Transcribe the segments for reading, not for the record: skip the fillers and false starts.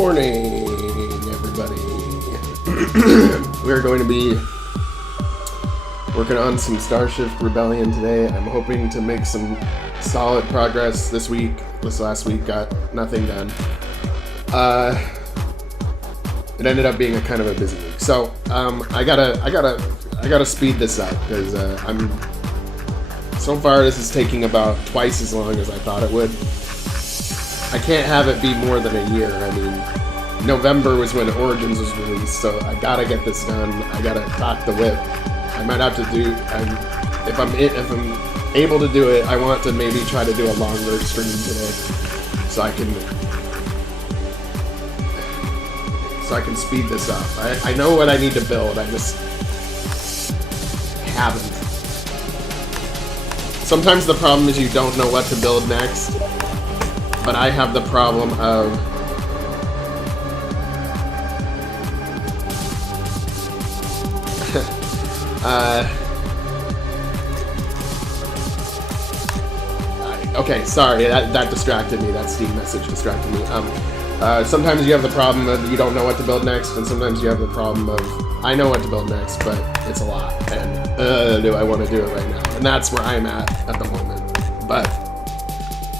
morning, everybody. We're going to be working on some Starshift Rebellion today. I'm hoping to make some solid progress this week. This last week got nothing done. It ended up being a kind of a busy week. So I gotta speed this up because so far this is taking about twice as long as I thought it would. I can't have it be more than a year. I mean, November was when Origins was released, so I gotta get this done. I gotta crack the whip. I might have to do, if I'm able to do it, I want to maybe try to do a longer stream today, so I can speed this up. I know what I need to build. I just haven't. Sometimes the problem is you don't know what to build next. But I have the problem of okay, sorry, that distracted me. That Steam message distracted me. Sometimes you have the problem of you don't know what to build next, and sometimes you have the problem of I know what to build next, but it's a lot, and do I want to do it right now? And that's where I'm at the moment. But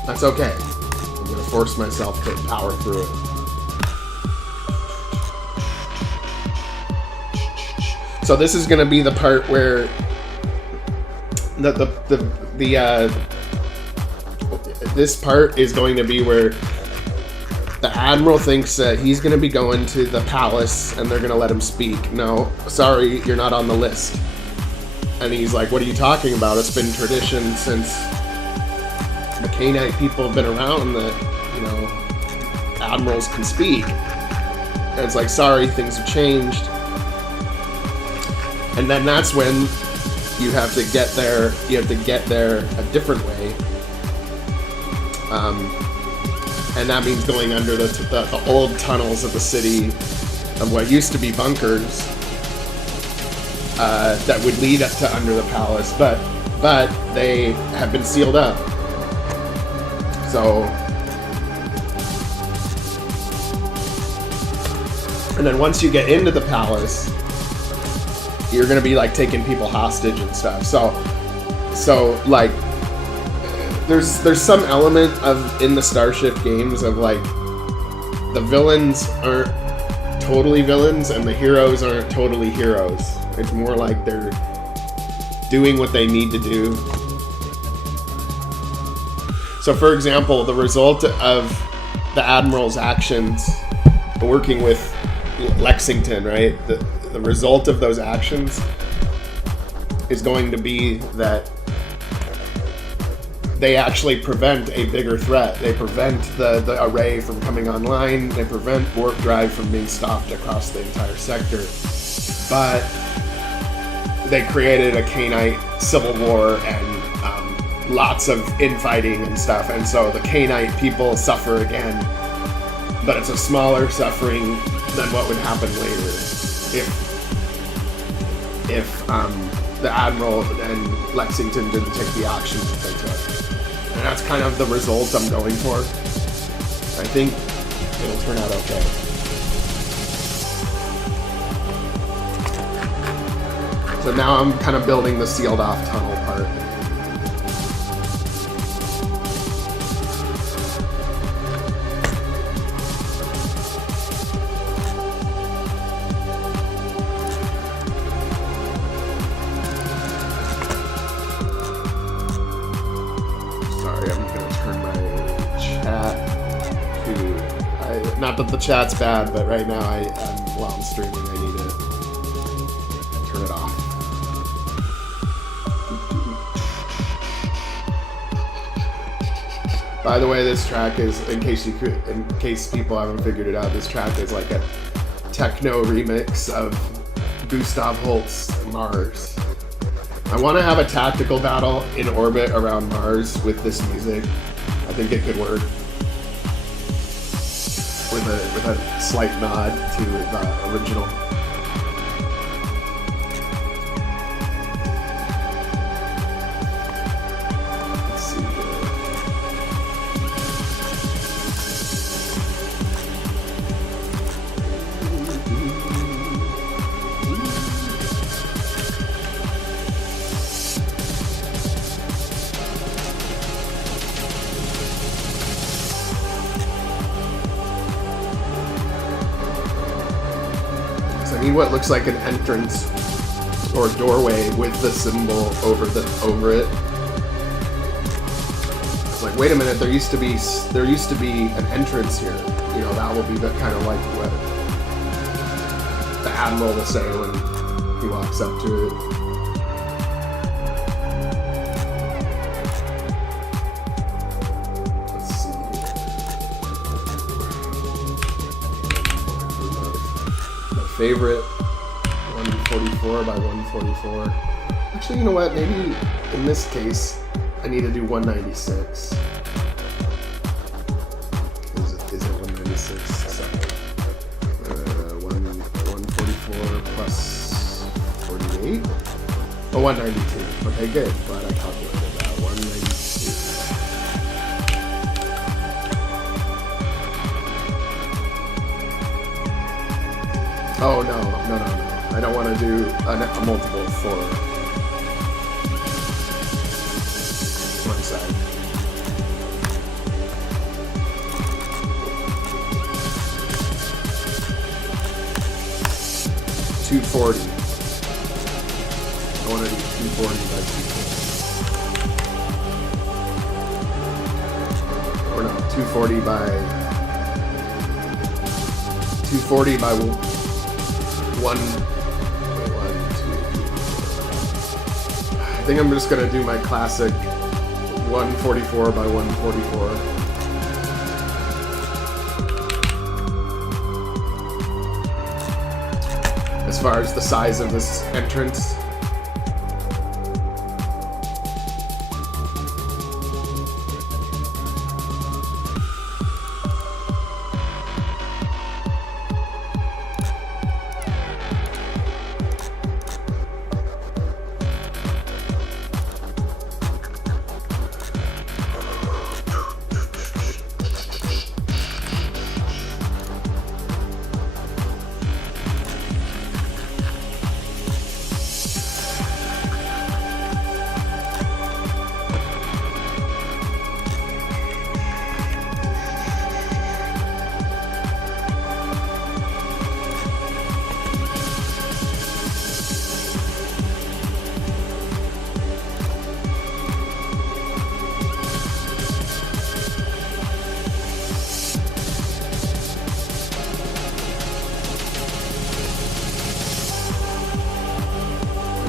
that's okay. Force myself to power through it. So this is going to be the part where this part is going to be where the Admiral thinks that he's going to be going to the palace and they're going to let him speak. No, sorry, you're not on the list. And he's like, what are you talking about? It's been tradition since the Canite people have been around that, you know, admirals can speak. And it's like, sorry, things have changed. And then that's when you have to get there. You have to get there a different way. And that means going under the old tunnels of the city of what used to be bunkers that would lead up to under the palace, but they have been sealed up. So, and then once you get into the palace, you're gonna be like taking people hostage and stuff. So like, there's some element of in the Starshift games of like the villains aren't totally villains and the heroes aren't totally heroes. It's more like they're doing what they need to do. So, for example, the result of the Admiral's actions working with Lexington, right? The result of those actions is going to be that they actually prevent a bigger threat. They prevent the array from coming online. They prevent warp drive from being stopped across the entire sector. But they created a Canite civil war and lots of infighting and stuff, and so the Canite people suffer again, but it's a smaller suffering than what would happen later if the Admiral and Lexington didn't take the actions that they took. And that's kind of the result I'm going for. I think it'll turn out okay. So now I'm kind of building the sealed off tunnel part. Not that the chat's bad, but right now while I'm streaming, I need to turn it off. By the way, this track is, in case people haven't figured it out, this track is like a techno remix of Gustav Holst's Mars. I want to have a tactical battle in orbit around Mars with this music. I think it could work. With a slight nod to the original. Let's see here. need what looks like an entrance or doorway with the symbol over it. It's like, wait a minute, there used to be an entrance here. You know, that will be the kind of like what the Admiral will say when he walks up to it. Let's see here. My favorite, 144 by 144. Actually, you know what? Maybe in this case, I need to do 196. Is it 196? So, 144 plus 48? Oh, 192. Okay, good. Glad I calculated that. 192. Oh, no. I don't want to do a multiple for one side. $240. I want to do 240 by 240. Or no, 240 by 1. I think I'm just gonna do my classic 144 by 144. As far as the size of this entrance.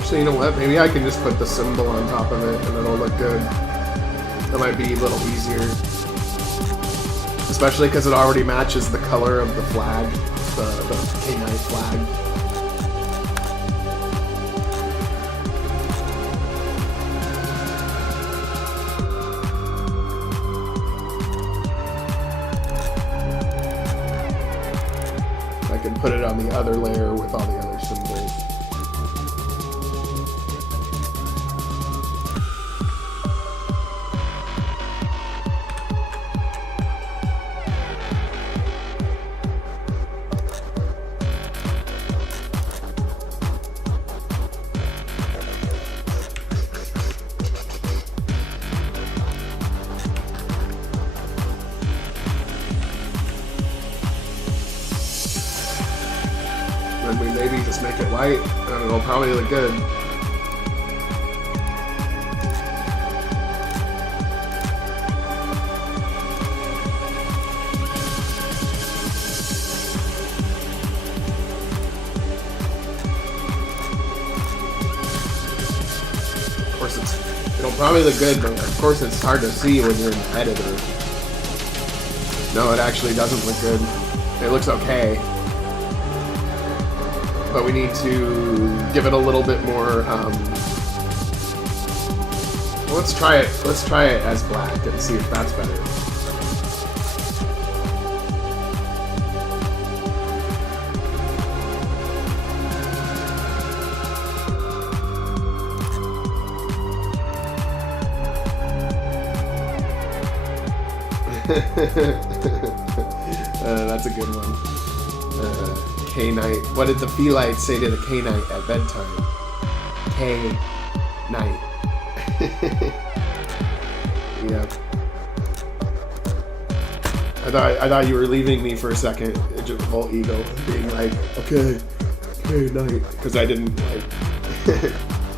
So you know what, maybe I can just put the symbol on top of it and it'll look good. That might be a little easier. Especially because it already matches the color of the flag, the K9 flag. I can put it on the other layer with all the other symbols. And we maybe just make it white, and it'll probably look good. Of course, it'll probably look good, but of course it's hard to see when you're in the editor. No, it actually doesn't look good. It looks okay. But we need to give it a little bit more, well, let's try it as black and see if that's better. That's a good one. K-Night. What did the Feelites say to the K-Night at bedtime? K-Night. Yeah. I thought you were leaving me for a second, Volt Ego, being like, okay, Okay, night. Because I didn't like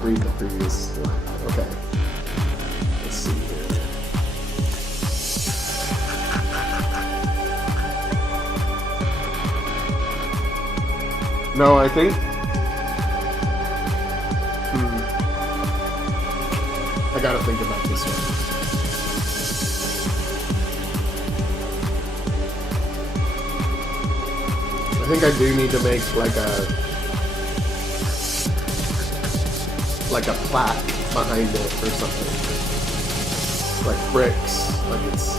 read the previous line. Okay. Let's see here. No, I think. I gotta think about this one. I think I do need to make like a plaque behind it or something. Like bricks. Like it's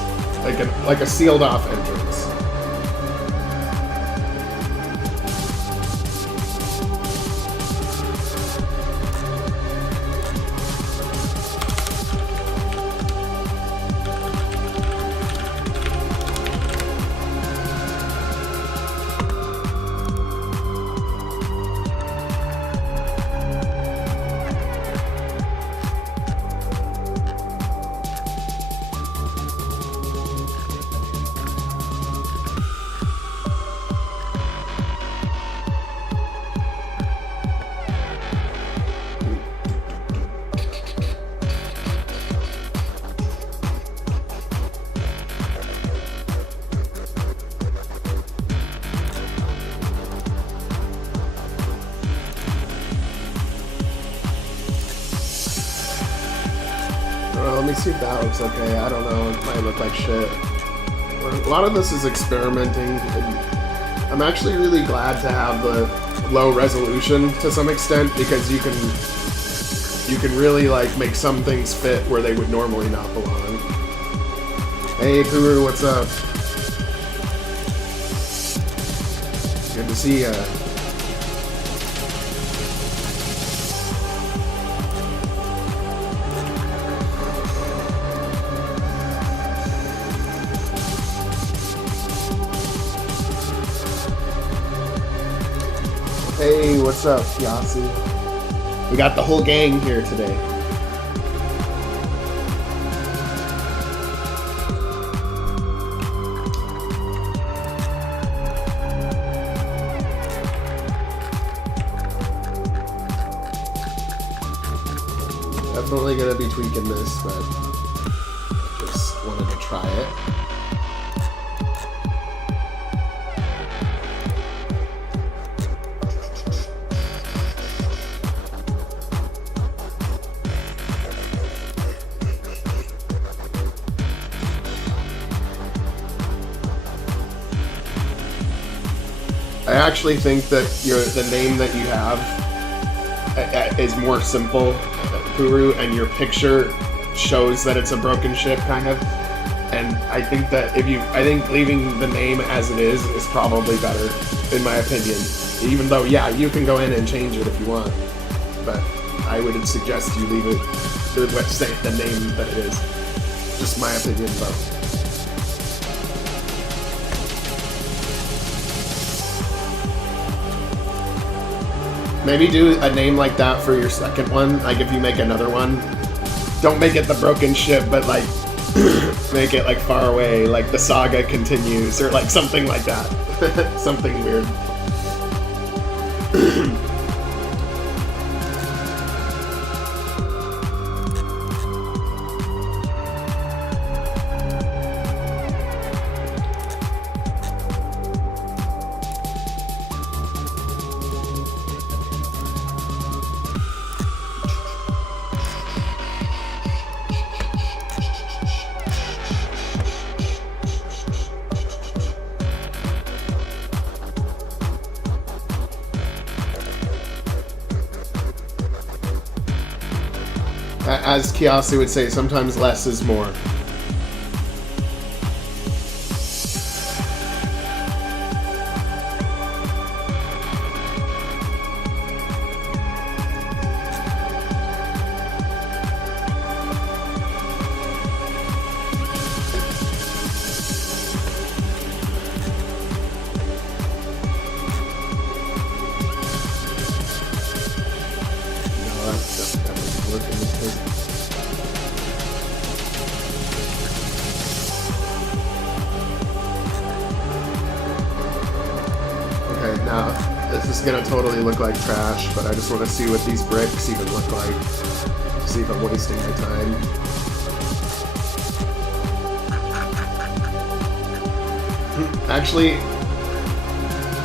like a sealed off entrance. Let me see if that looks okay. I don't know. It might look like shit. A lot of this is experimenting. And I'm actually really glad to have the low resolution to some extent because you can really like make some things fit where they would normally not belong. Hey Puru, what's up? Good to see ya. Hey, what's up, Yasi? We got the whole gang here today. Definitely gonna be tweaking this, but just wanted to try it. I actually think that the name that you have is more simple, Puru, and your picture shows that it's a broken ship, kind of. And I think that I think leaving the name as it is probably better, in my opinion. Even though, yeah, you can go in and change it if you want, but I would suggest you leave it, let's say, the name that it is. Just my opinion, though. Maybe do a name like that for your second one. Like if you make another one, don't make it the broken ship, but like make it like far away, like the saga continues, or like something like that. Something weird. As Kiyasu would say, sometimes less is more. gonna totally look like trash, but I just want to see what these bricks even look like. See if I'm wasting my time. Actually,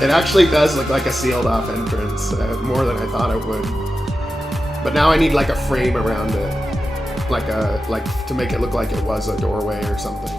it actually does look like a sealed off entrance, more than I thought it would. But now I need like a frame around it, like to make it look like it was a doorway or something.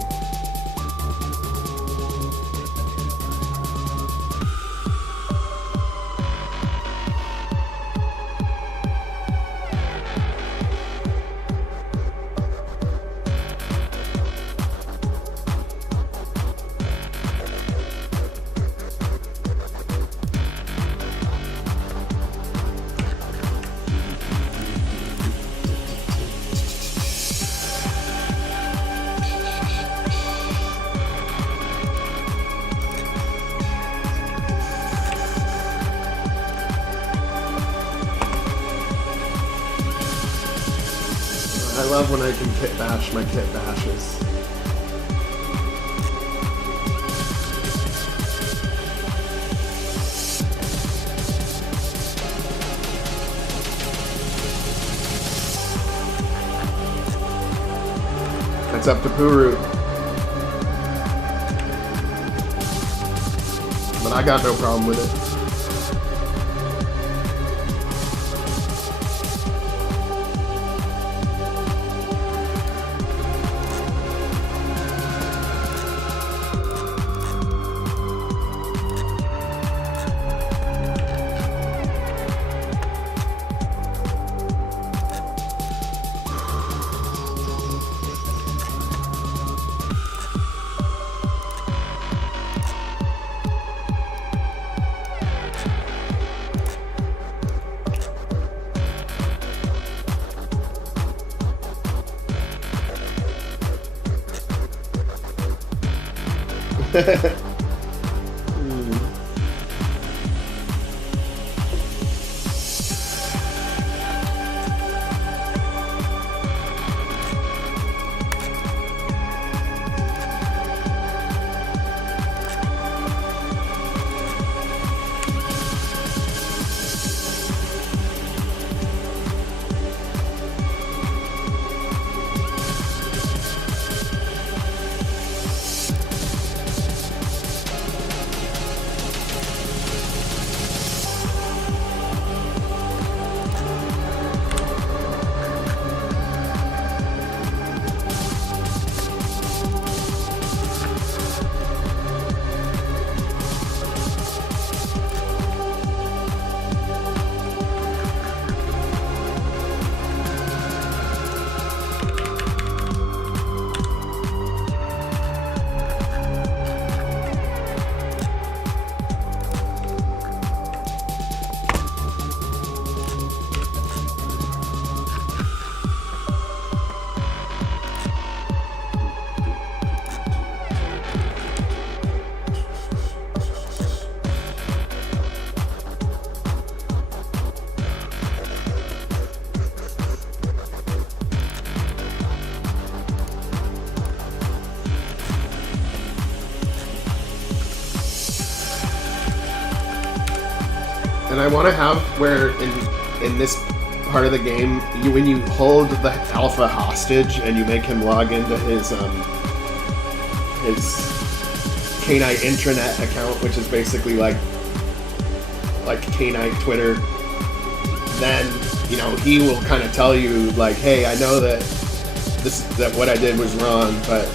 I love when I can kit bash my kit bashes. That's up to Puru. But I got no problem with it. And I want to have where in this part of the game, when you hold the alpha hostage and you make him log into his K-Knight intranet account, which is basically like K-Knight Twitter, then he will kind of tell you like, hey, I know that what I did was wrong, but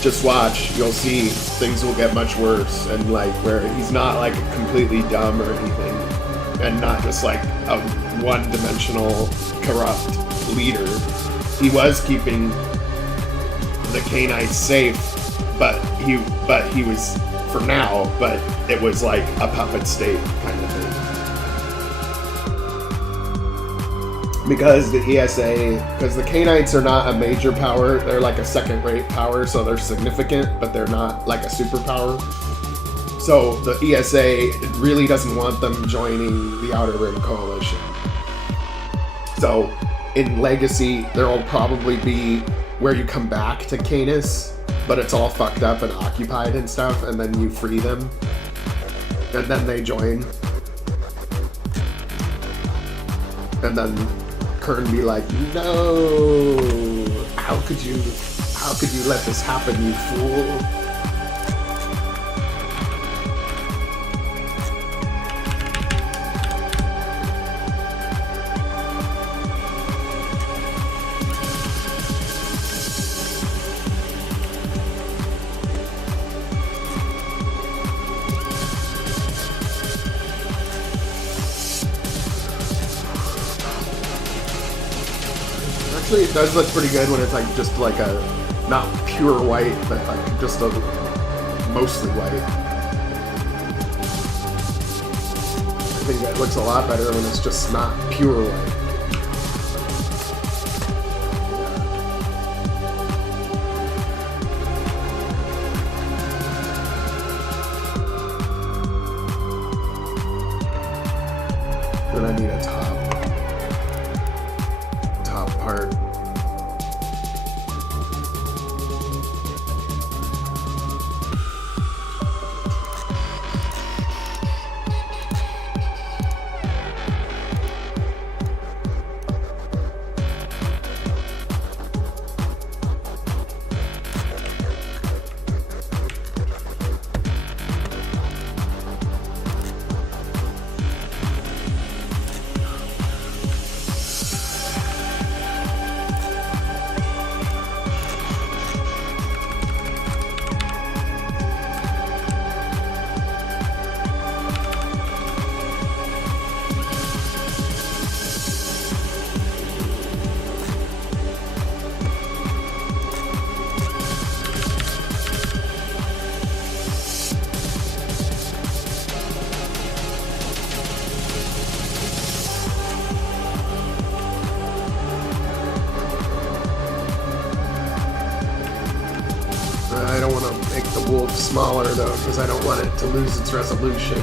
just watch, you'll see things will get much worse, and like where he's not like completely dumb or anything, and not just like a one-dimensional corrupt leader. He was keeping the K-Knights safe, but he was for now, but it was like a puppet state kind of thing. Because the K-Knights are not a major power, they're like a second-rate power, so they're significant, but they're not like a superpower. So the ESA really doesn't want them joining the Outer Rim Coalition. So in Legacy, there will probably be where you come back to Canis, but it's all fucked up and occupied and stuff, and then you free them, and then they join. and then Kern be like, no, how could you let this happen, you fool? Actually, it does look pretty good when it's like just like a, not pure white, but like just a mostly white. I think that looks a lot better when it's just not pure white. Then I need a top part. I don't want to make the wolf smaller though, because I don't want it to lose its resolution.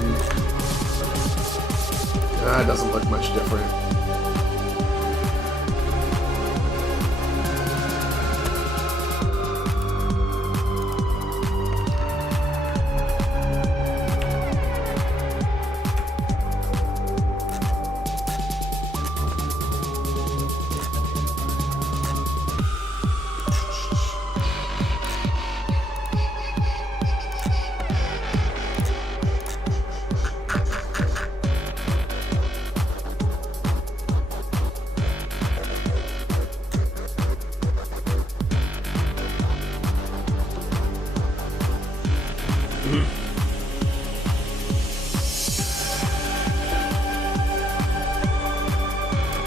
It doesn't look much different.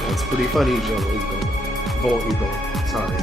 That's pretty funny, Volt Eagle. Sorry.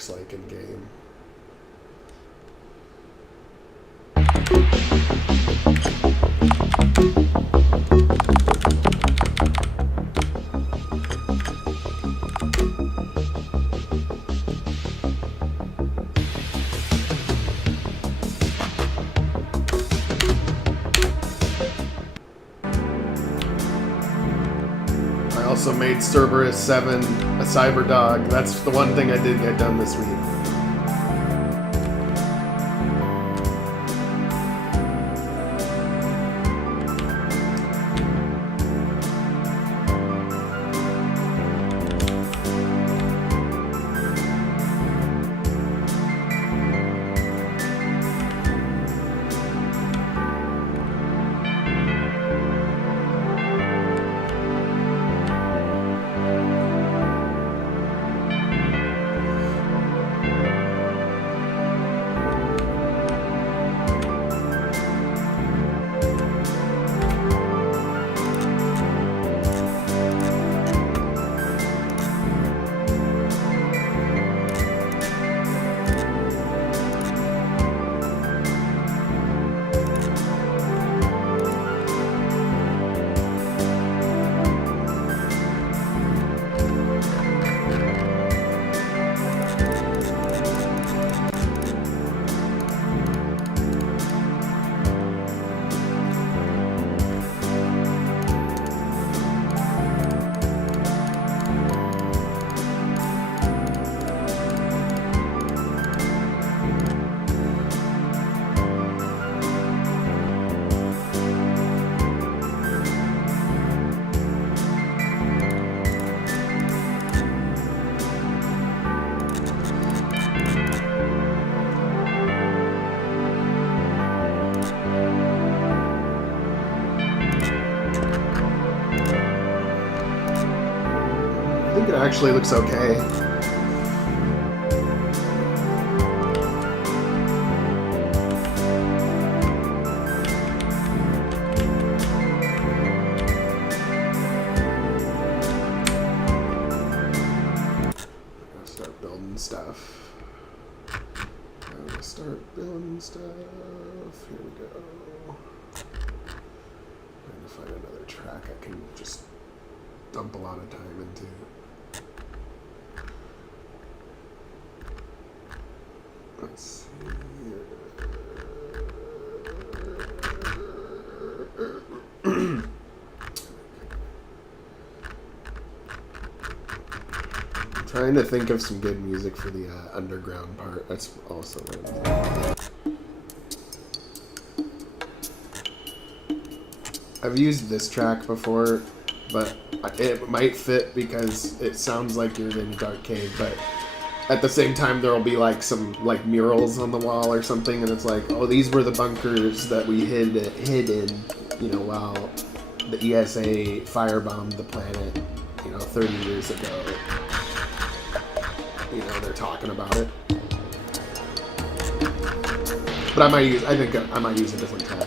looks like in game. I also made Cerberus 7 a cyber dog. That's the one thing I did get done this week. I think it actually looks okay. Start building stuff. Here we go. Trying to find another track I can just dump a lot of time into. Let's see here. I'm trying to think of some good music for the underground part. That's also what I'm I've used this track before, but it might fit because it sounds like you're in a dark cave, but at the same time there'll be like some like murals on the wall or something, and it's like, oh, these were the bunkers that we hid in, you know, while the ESA firebombed the planet, you know, 30 years ago. You know, they're talking about it. But I think I might use a different track.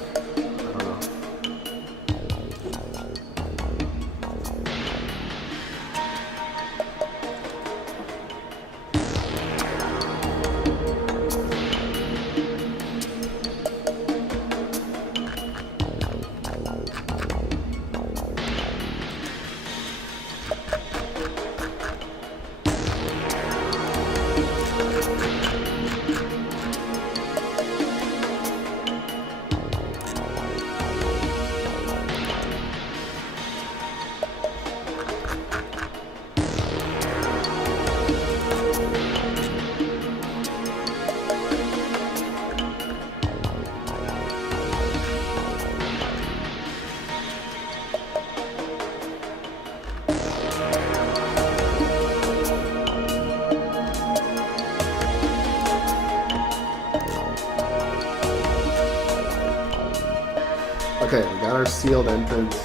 Okay, we got our sealed entrance.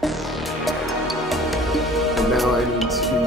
And now I need to...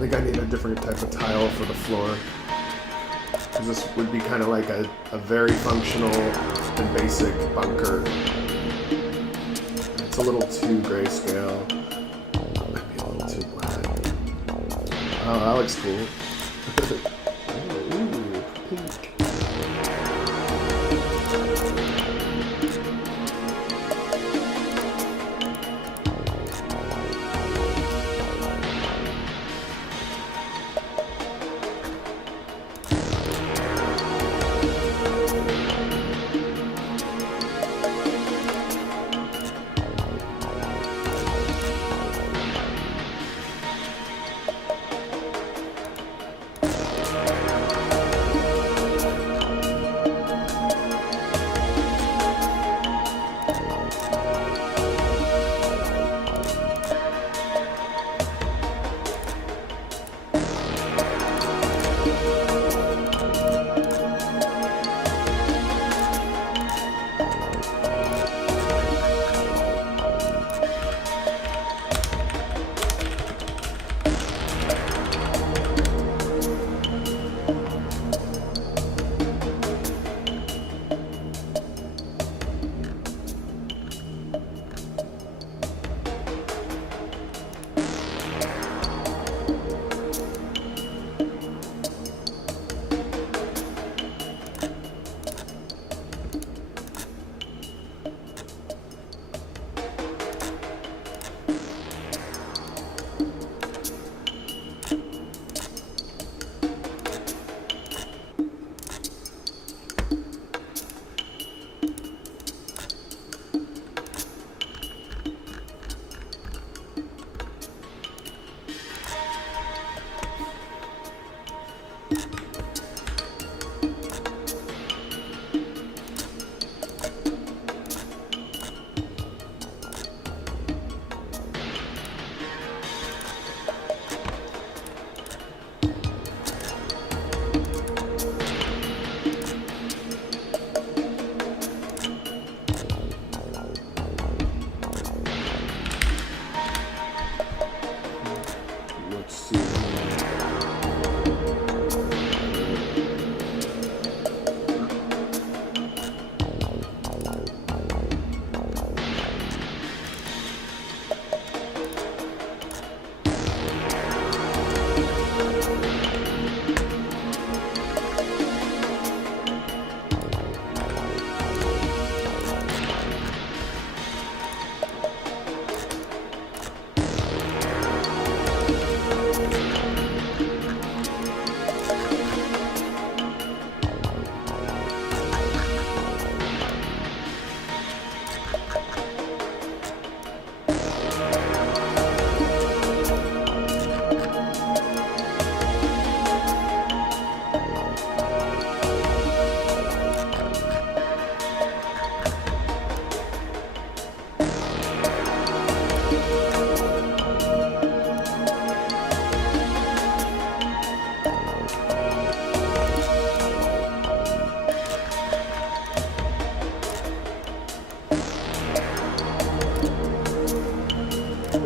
I think I need a different type of tile for the floor. Because this would be kind of like a very functional and basic bunker. It's a little too grayscale. Might be a little too black. Oh, that looks cool. Ooh, pink.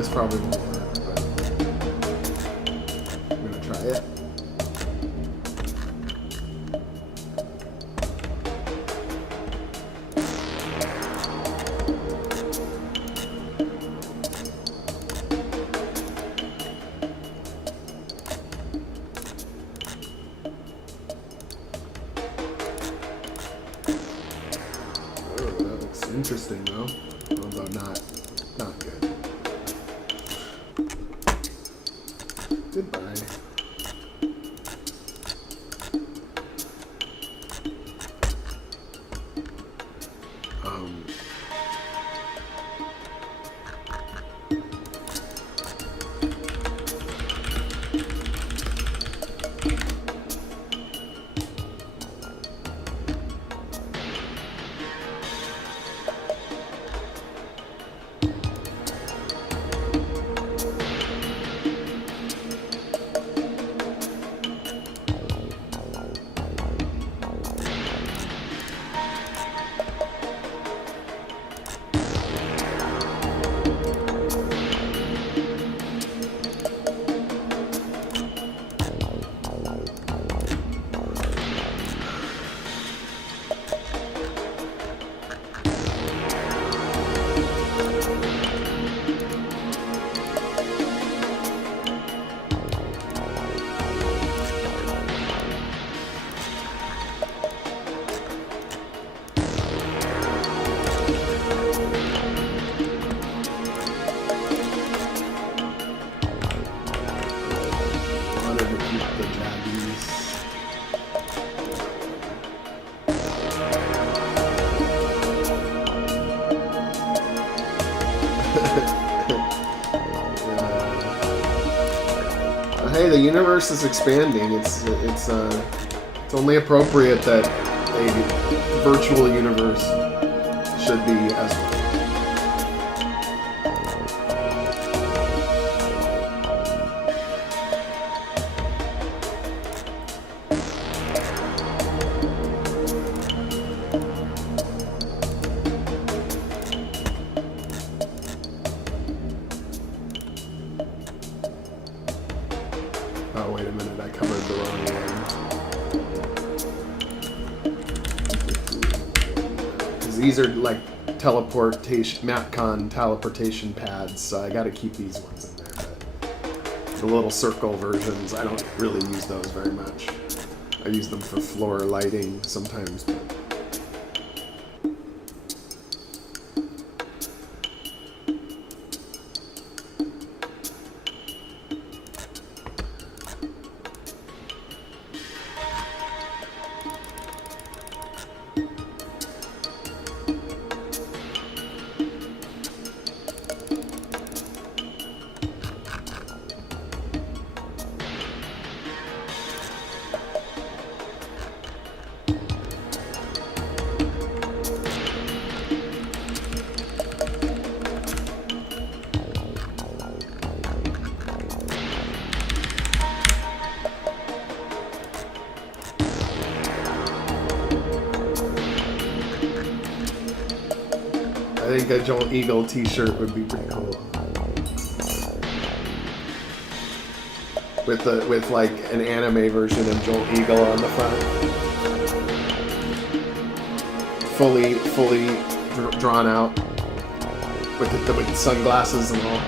This probably won't work, but I'm gonna try it. Interesting though, although not good. Goodbye. Hey, the universe is expanding. It's only appropriate that a virtual universe should be as well. Oh, wait a minute, I covered the wrong one. Because these are like teleportation, MapCon teleportation pads, so I gotta keep these ones in there. But the little circle versions, I don't really use those very much. I use them for floor lighting sometimes, but I think a Joel Eagle t-shirt would be pretty cool. With like an anime version of Joel Eagle on the front. Fully drawn out. With the sunglasses and all.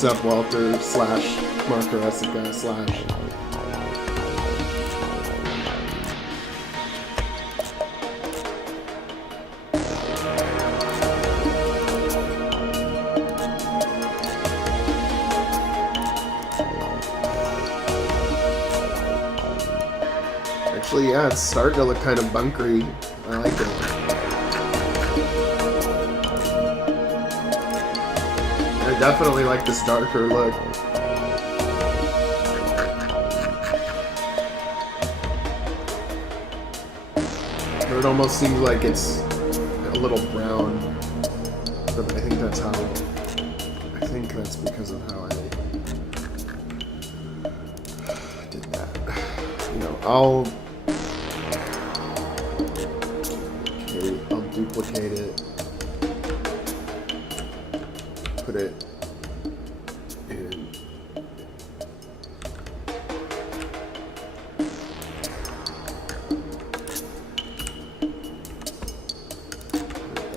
What's up, Walter / Marco Essica / Actually, yeah, it's starting to look kind of bunkery. I like it. I definitely like this darker look. It almost seems like it's a little brown, but I think that's how. I think that's because of how I did that. You know, I'll duplicate it, put it in.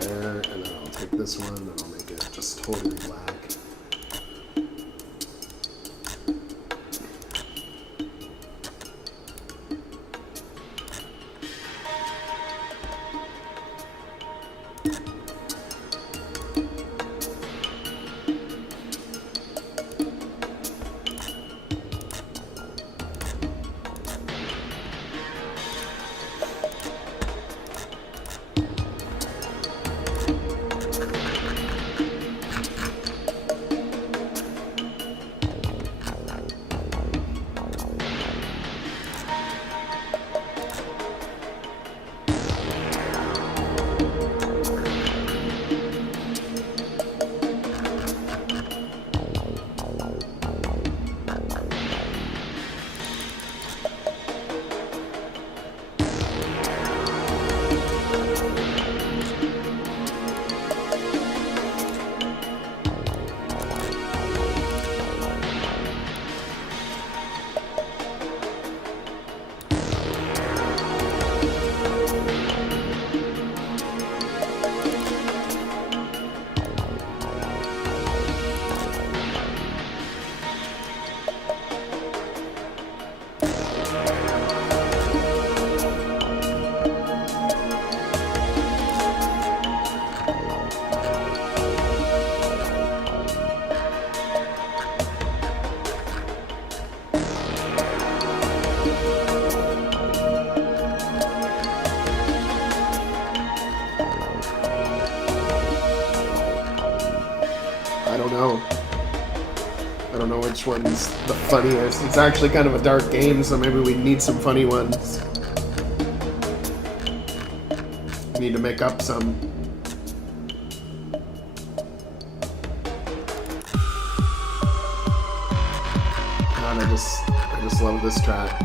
There, and then I'll take this one and I'll make it just totally black. I don't know which one's the funniest. It's actually kind of a dark game, so maybe we need some funny ones. We need to make up some. God, I just love this track.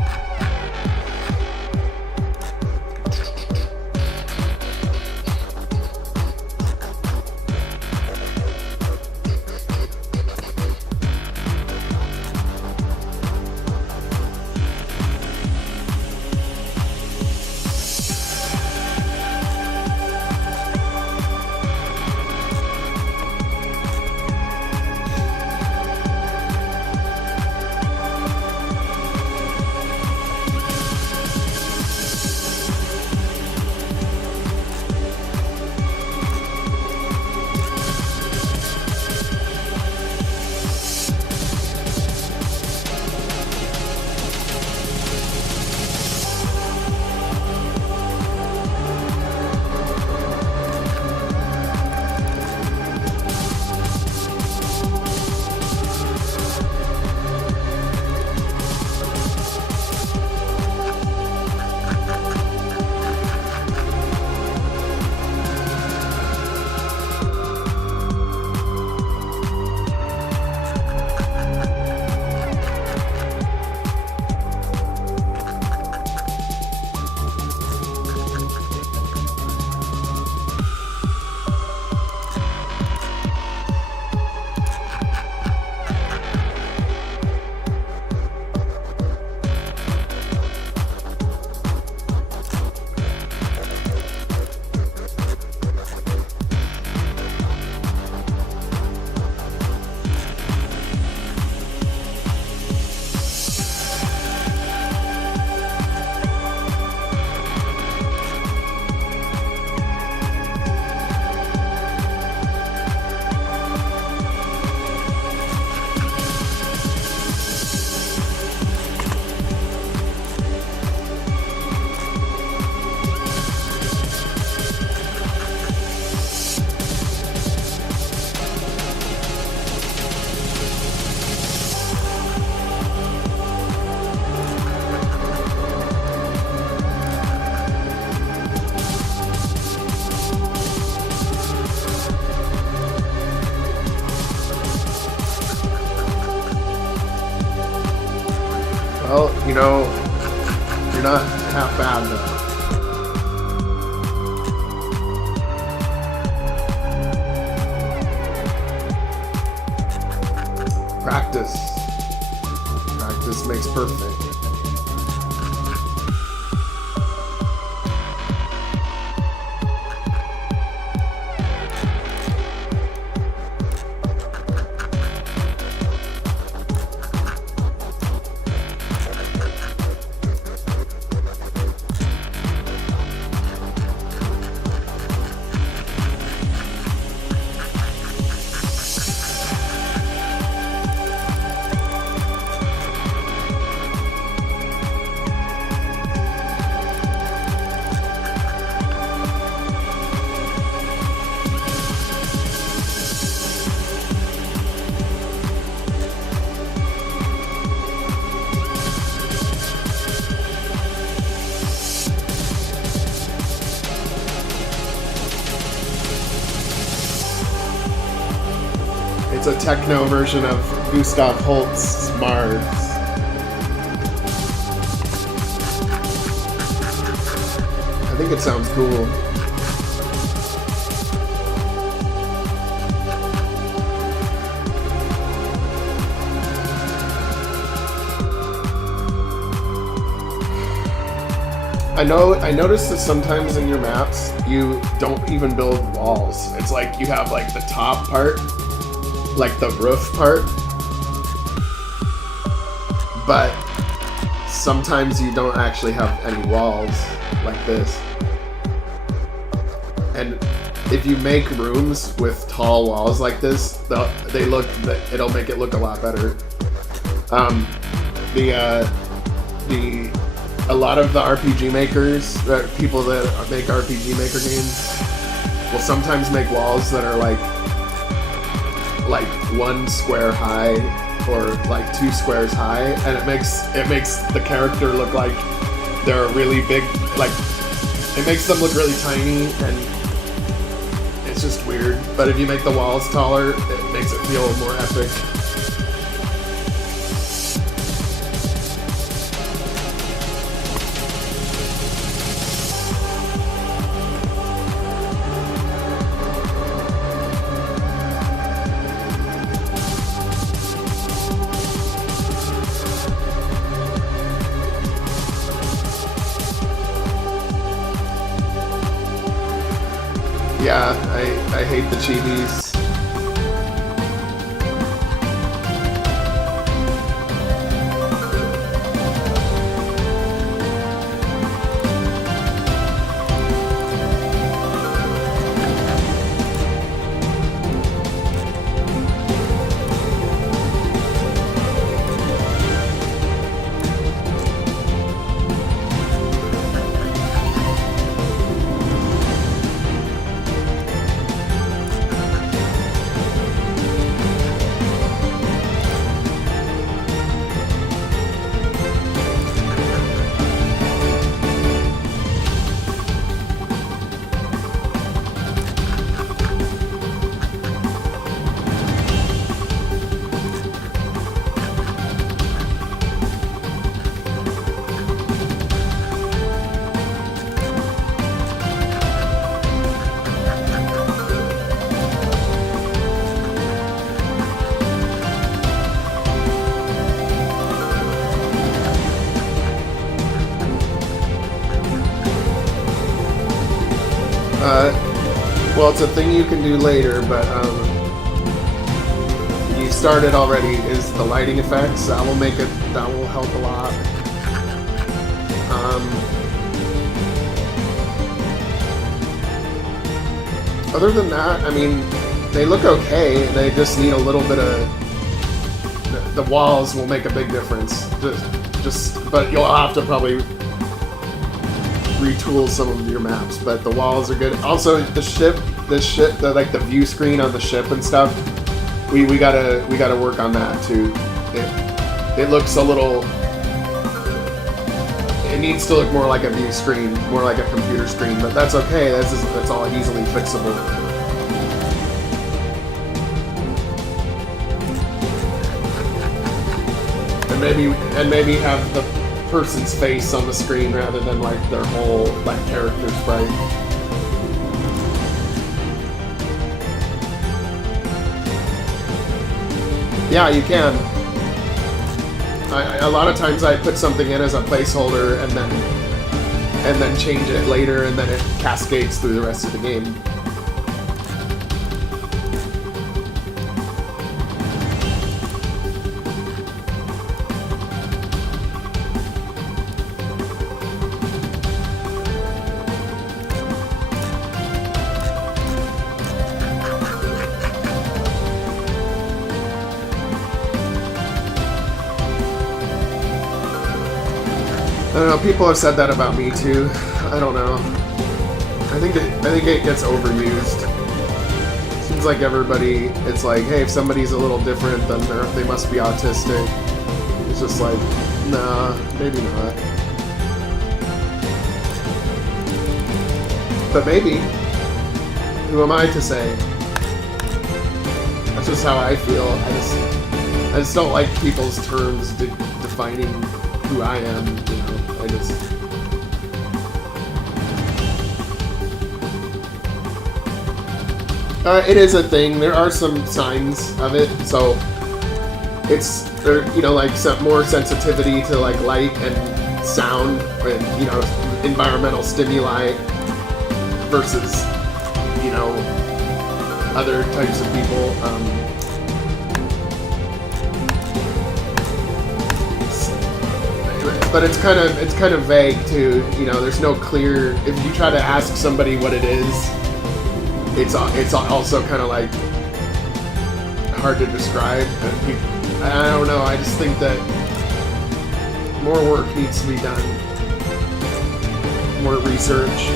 Well, you know, you're not half bad though. Practice. Practice makes perfect. It's a techno version of Gustav Holst's Mars. I think it sounds cool. I noticed that sometimes in your maps you don't even build walls. It's like you have like the top part, like the roof part, but sometimes you don't actually have any walls like this. And if you make rooms with tall walls like this, it'll make it look a lot better. A lot of the RPG makers, people that make RPG Maker games, will sometimes make walls that are like 1 square high or like 2 squares high, and it makes the character look like they're really big. Like it makes them look really tiny, and it's just weird. But if you make the walls taller, it makes it feel more epic. Yeah, I hate the chibis. Well, it's a thing you can do later, but you started already, is the lighting effects. That will help a lot. Other than that, I mean, they look okay. They just need a little bit of... The walls will make a big difference. But you'll have to probably retool some of your maps, but the walls are good. Also, the view screen on the ship and stuff, we gotta work on that too. It looks a little... It needs to look more like a view screen, more like a computer screen, but that's okay. That's all easily fixable. and maybe have the person's face on the screen rather than like their whole like character sprite. Yeah, you can. A lot of times I put something in as a placeholder and then change it later, and then it cascades through the rest of the game. I don't know, people have said that about me too. I don't know. I think it gets overused. Seems like everybody, it's like, hey, if somebody's a little different, then they must be autistic. It's just like, nah, maybe not. But maybe. Who am I to say? That's just how I feel. I just don't like people's terms defining who I am, you know. It is a thing. There are some signs of it, so there, you know, like some more sensitivity to like light and sound and, you know, environmental stimuli versus, you know, other types of people. But it's kind of vague too. You know, there's no clear. If you try to ask somebody what it is, it's also kind of like hard to describe. And I don't know. I just think that more work needs to be done, more research.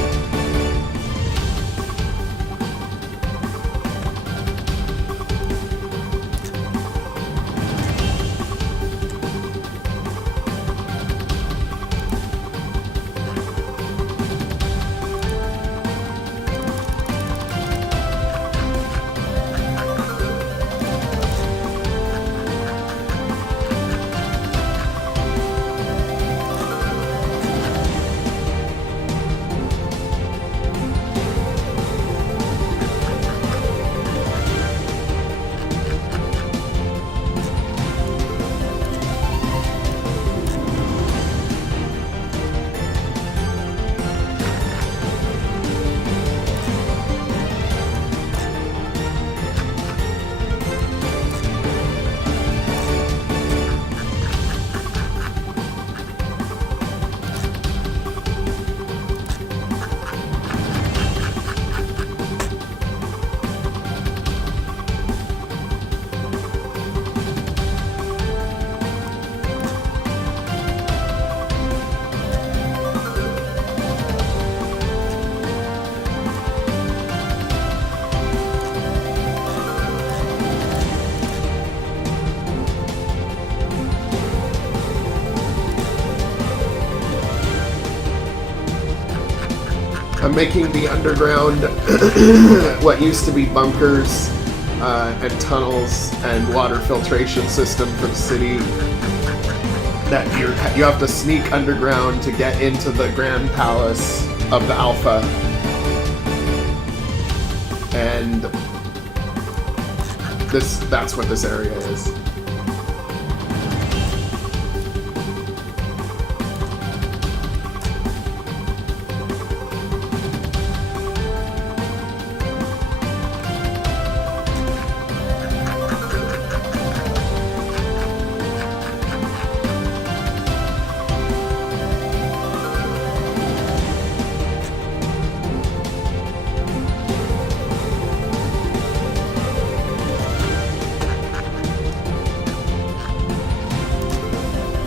I'm making the underground, what used to be bunkers and tunnels and water filtration system for the city, that you have to sneak underground to get into the Grand Palace of the Alpha. And that's what this area is.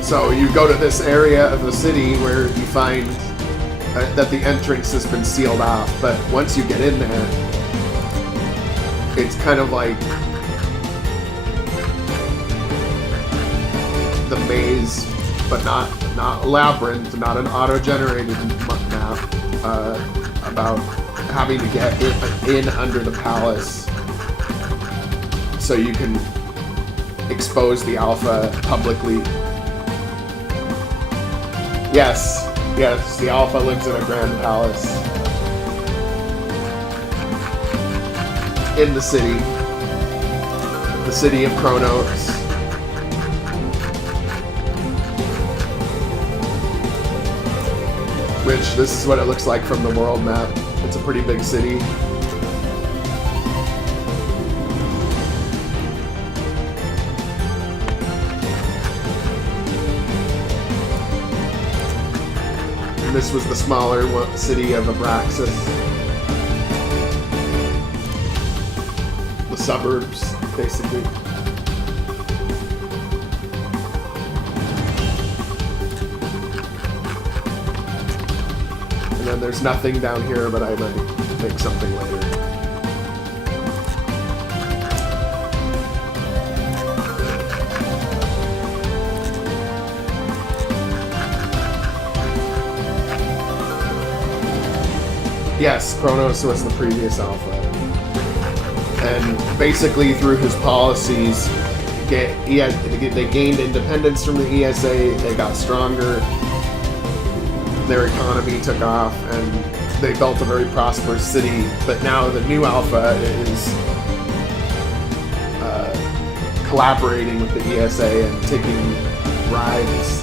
So you go to this area of the city where you find that the entrance has been sealed off, but once you get in there, it's kind of like the maze, but not a labyrinth, not an auto-generated map, about having to get in under the palace so you can expose the Alpha publicly Yes, yes, the Alpha lives in a grand palace. In the city of Kronos. Which, this is what it looks like from the world map. It's a pretty big city. And this was the smaller city of Abraxas. The suburbs, basically. And then there's nothing down here, but I might make something later. Yes, Kronos was the previous Alpha. And basically through his policies, they gained independence from the ESA, they got stronger, their economy took off, and they built a very prosperous city. But now the new Alpha is collaborating with the ESA and taking bribes.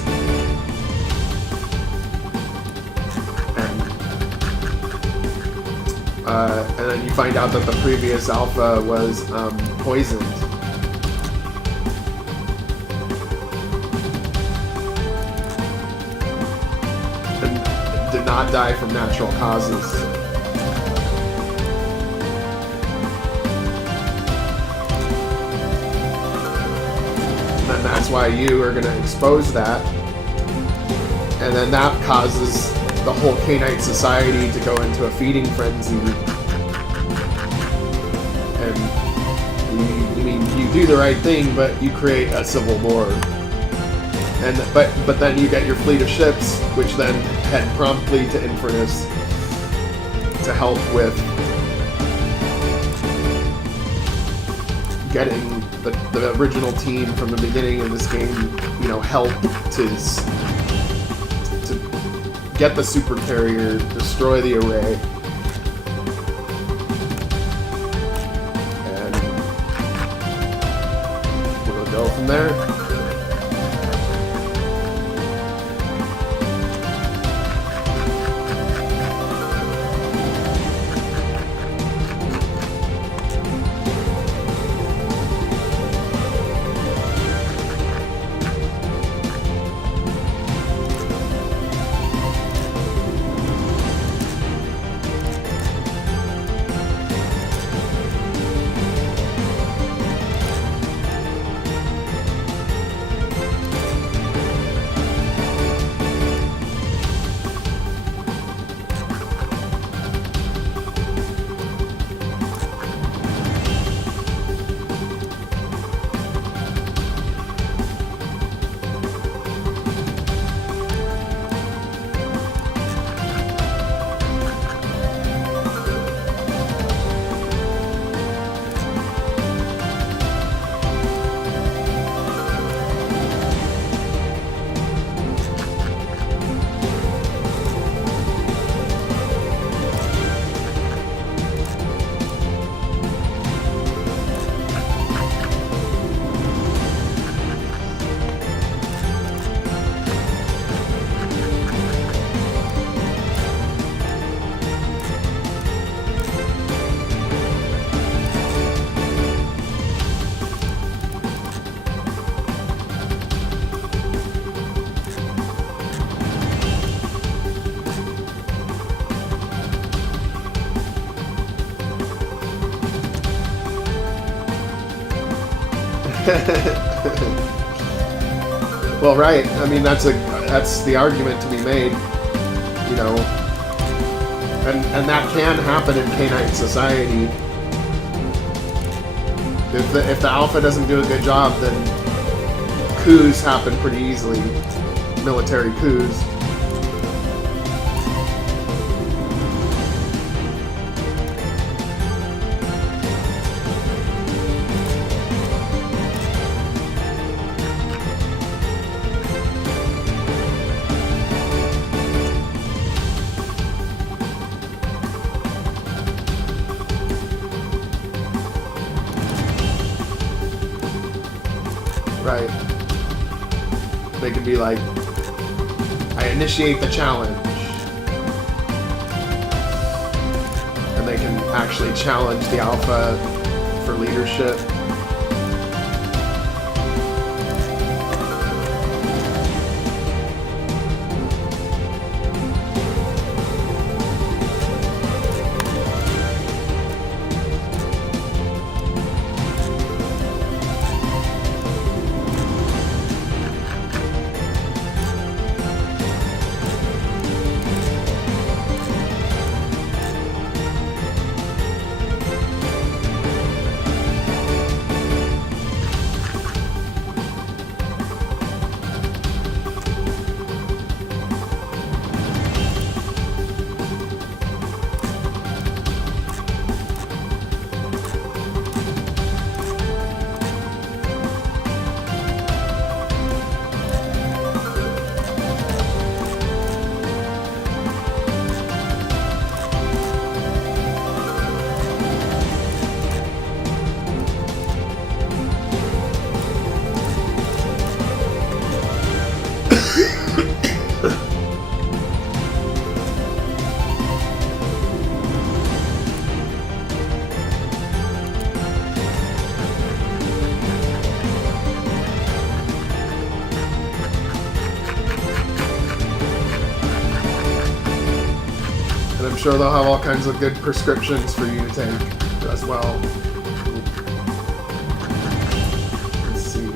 And then you find out that the previous Alpha was poisoned. And did not die from natural causes. And that's why you are going to expose that. And then that causes the whole Cainite society to go into a feeding frenzy. And you do the right thing, but you create a civil war. And but then you get your fleet of ships, which then head promptly to Infernis to help with getting the original team from the beginning of this game, help to get the super carrier, destroy the array, and we'll go from there. Well, right. I mean, that's the argument to be made, and that can happen in Cainite society. If the Alpha doesn't do a good job, then coups happen pretty easily, military coups. right? They can be like, I initiate the challenge. And they can actually challenge the alpha for leadership. I'm sure they'll have all kinds of good prescriptions for you to take as well. Let's see.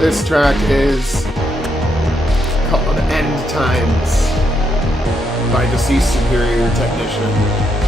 This track is called End Times by deceased superior technician.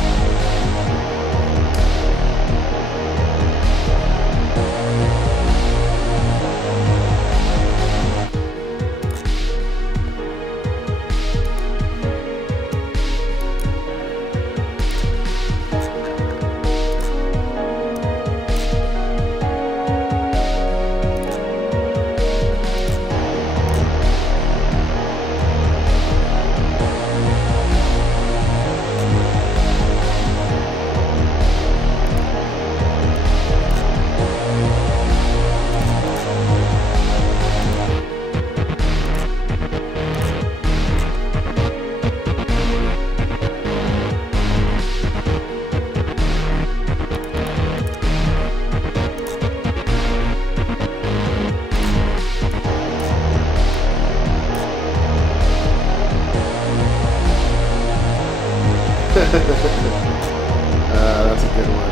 That's a good one.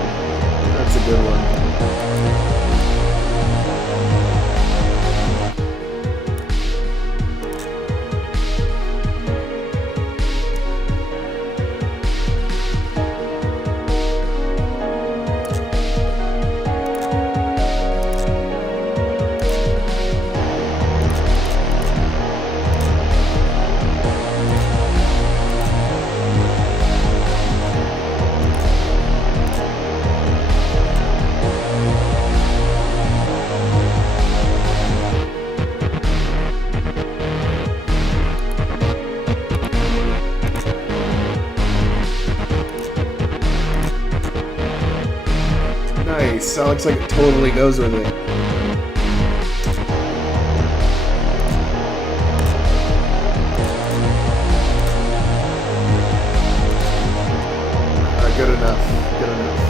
That's a good one. Nice. That looks like it totally goes with it. Good enough. Good enough.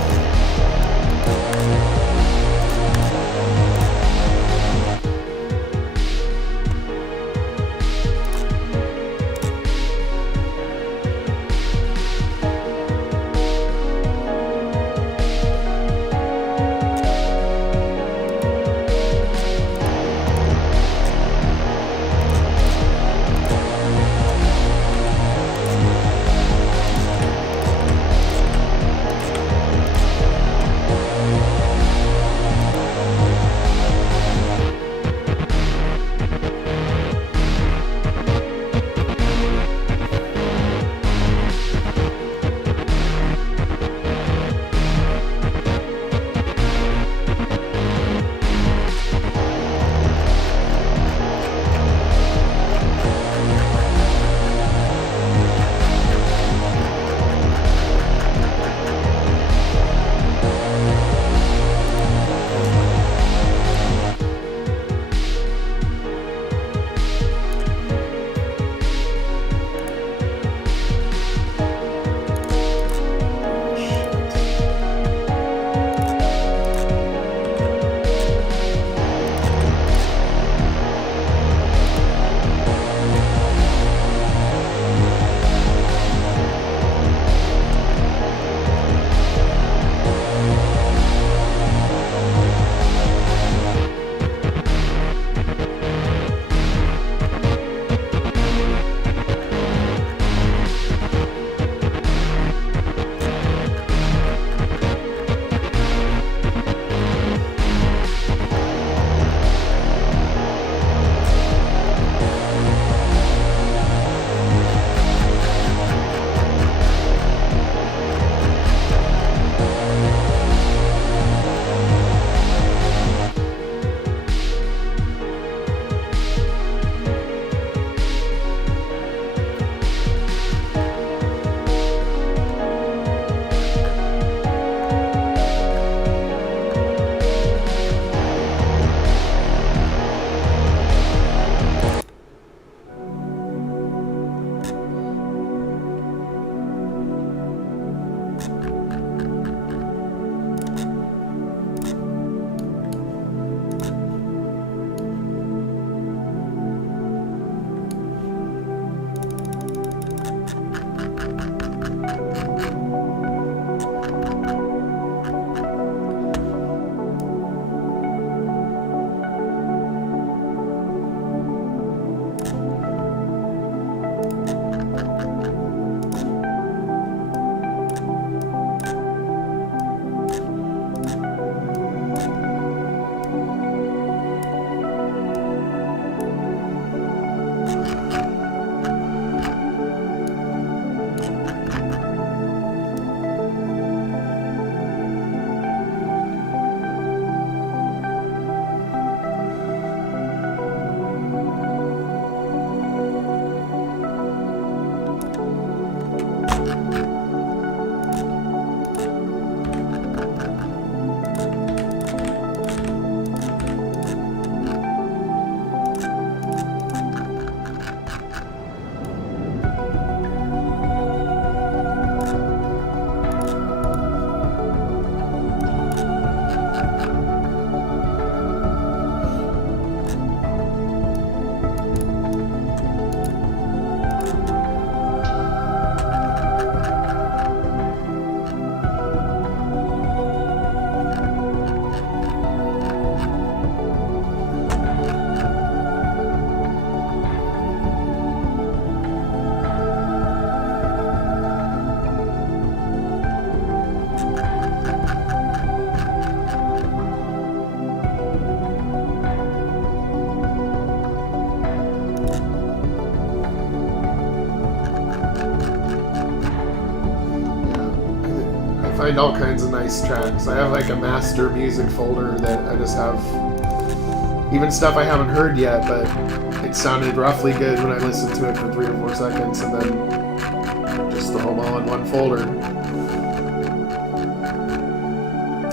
find all kinds of nice tracks. I have like a master music folder that I just have even stuff I haven't heard yet, but it sounded roughly good when I listened to it for 3 or 4 seconds, and then just throw them all in one folder.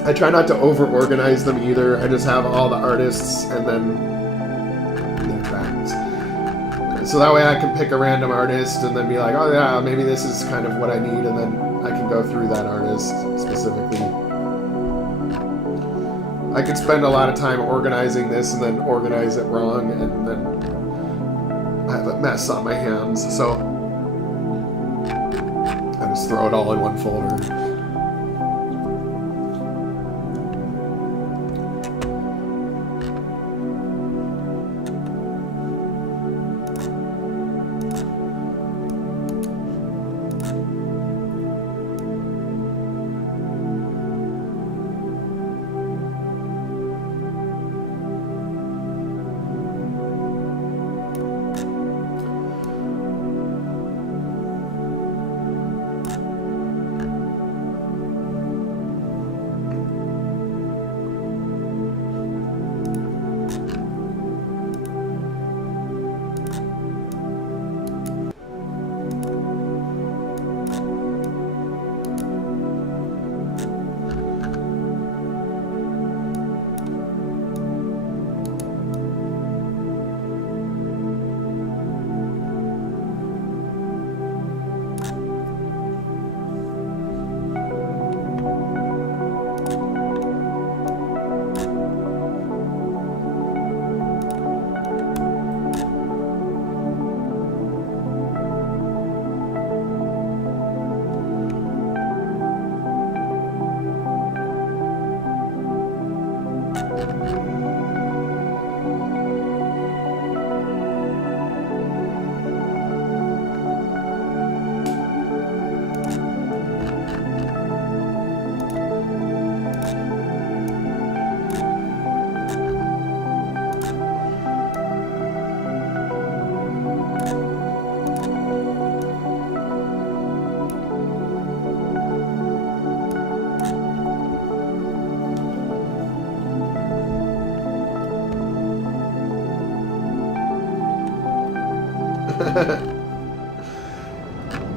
I try not to over-organize them either. I just have all the artists and then their tracks. So that way I can pick a random artist and then be like, oh yeah, maybe this is kind of what I need, and then I can go through that artist specifically. I could spend a lot of time organizing this and then organize it wrong, and then I have a mess on my hands, so I just throw it all in one folder.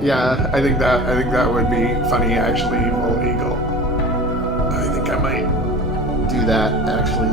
Yeah, I think that would be funny actually, Evil Eagle. I think I might do that actually.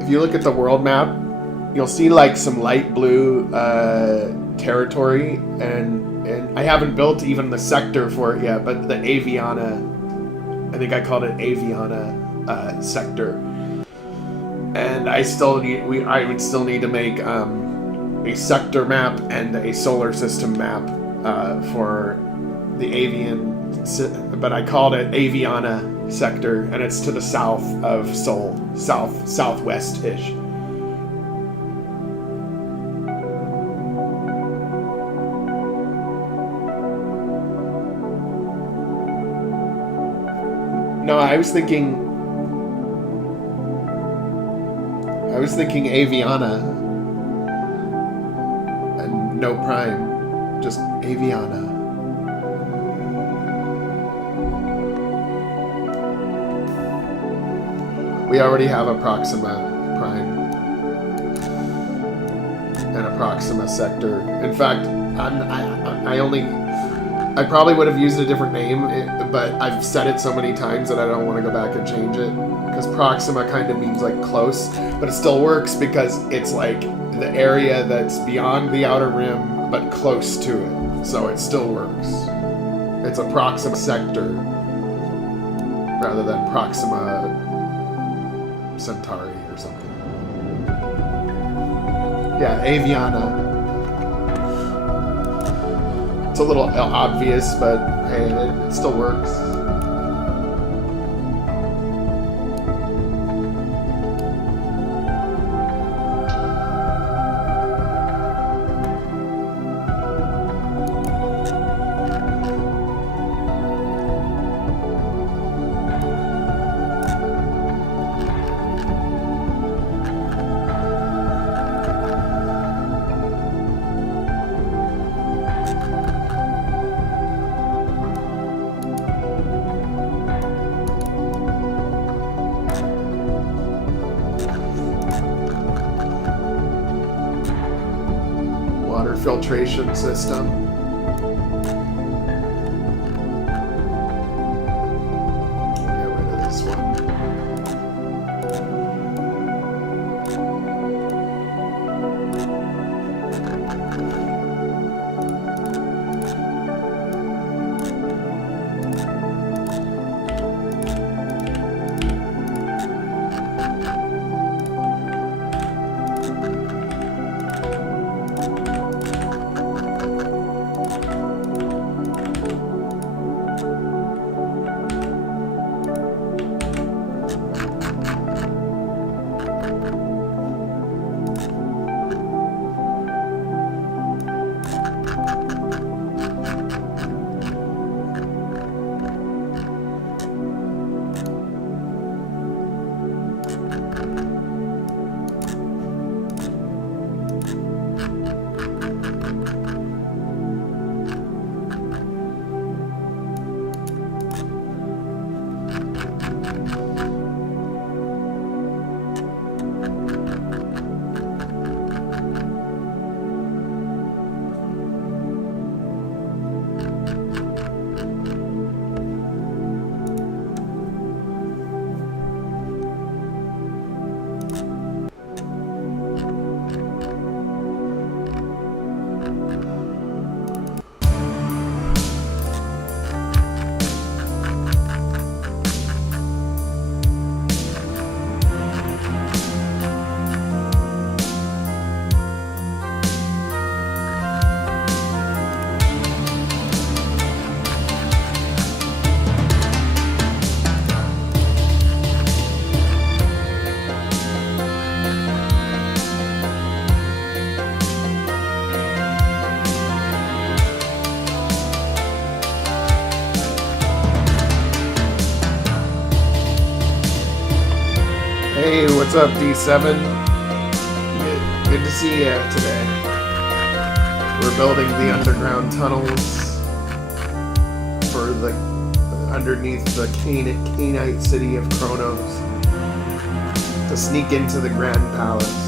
If you look at the world map, you'll see like some light blue territory, and I haven't built even the sector for it yet, but the Aviana, I think I called it Aviana sector. and I would still need to make a sector map and a solar system map for the Avian, but I called it Aviana sector, and it's to the south of Seoul, southwest-ish. No, I was thinking Aviana and no prime, just Aviana. We already have a Proxima Prime and a Proxima Sector. In fact, I probably would have used a different name, but I've said it so many times that I don't want to go back and change it. Because Proxima kind of means like close, but it still works because it's like the area that's beyond the outer rim, but close to it. So it still works. It's a Proxima Sector rather than Proxima Centauri or something. Yeah, Aviana. It's a little obvious, but hey, it still works. Filtration system. Get rid of this one. Hey, what's up, D7? Good to see you today. We're building the underground tunnels for the underneath the Cainite city of Kronos to sneak into the Grand Palace.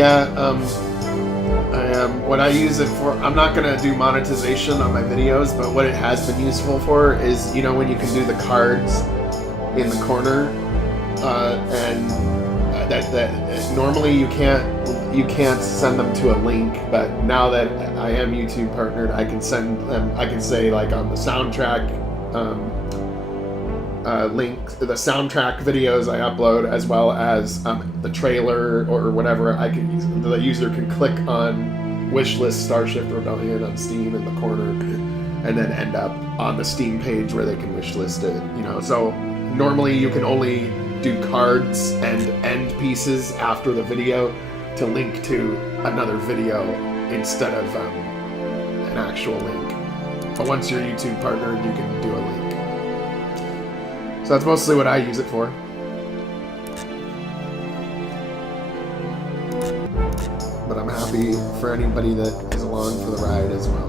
Yeah, what I use it for, I'm not going to do monetization on my videos, but what it has been useful for is, you know, when you can do the cards in the corner, and that normally you can't send them to a link, but now that I am YouTube partnered, I can send them, I can say like on the soundtrack link, the soundtrack videos I upload, as well as the trailer or whatever, the user can click on Wishlist Starship Rebellion on Steam in the corner, and then end up on the Steam page where they can wishlist it. You know, so normally you can only do cards and end pieces after the video to link to another video instead of an actual link. But once you're YouTube partnered, you can do a link. So that's mostly what I use it for. But I'm happy for anybody that is along for the ride as well.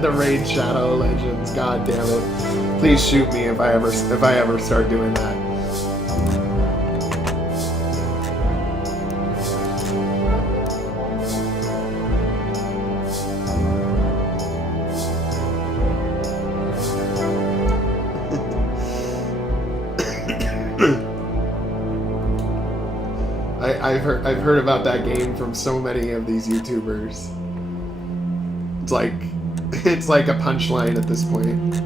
The Raid Shadow Legends, god damn it. Please shoot me if I ever start doing that. I've heard about that game from so many of these YouTubers. It's like a punchline at this point.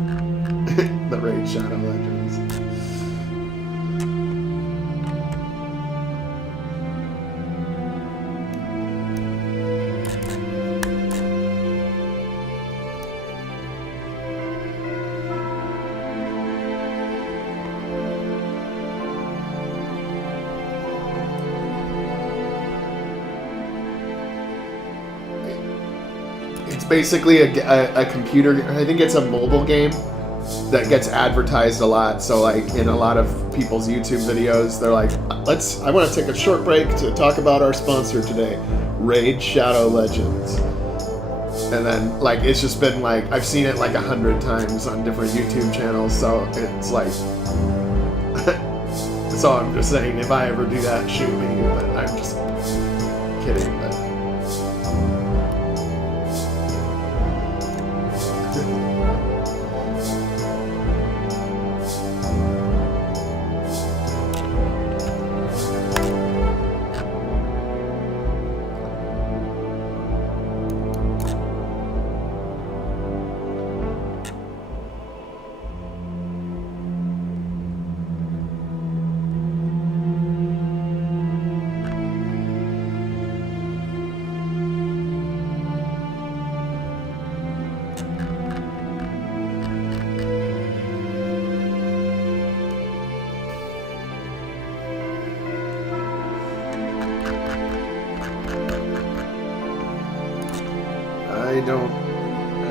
The Raid Shadow Legends. It's basically a computer, I think it's a mobile game that gets advertised a lot. So like in a lot of people's YouTube videos, they're like, I want to take a short break to talk about our sponsor today, Raid Shadow Legends. And then like, it's just been like, I've seen it like 100 times on different YouTube channels. So it's like, so I'm just saying, if I ever do that, shoot me, but I'm just kidding. But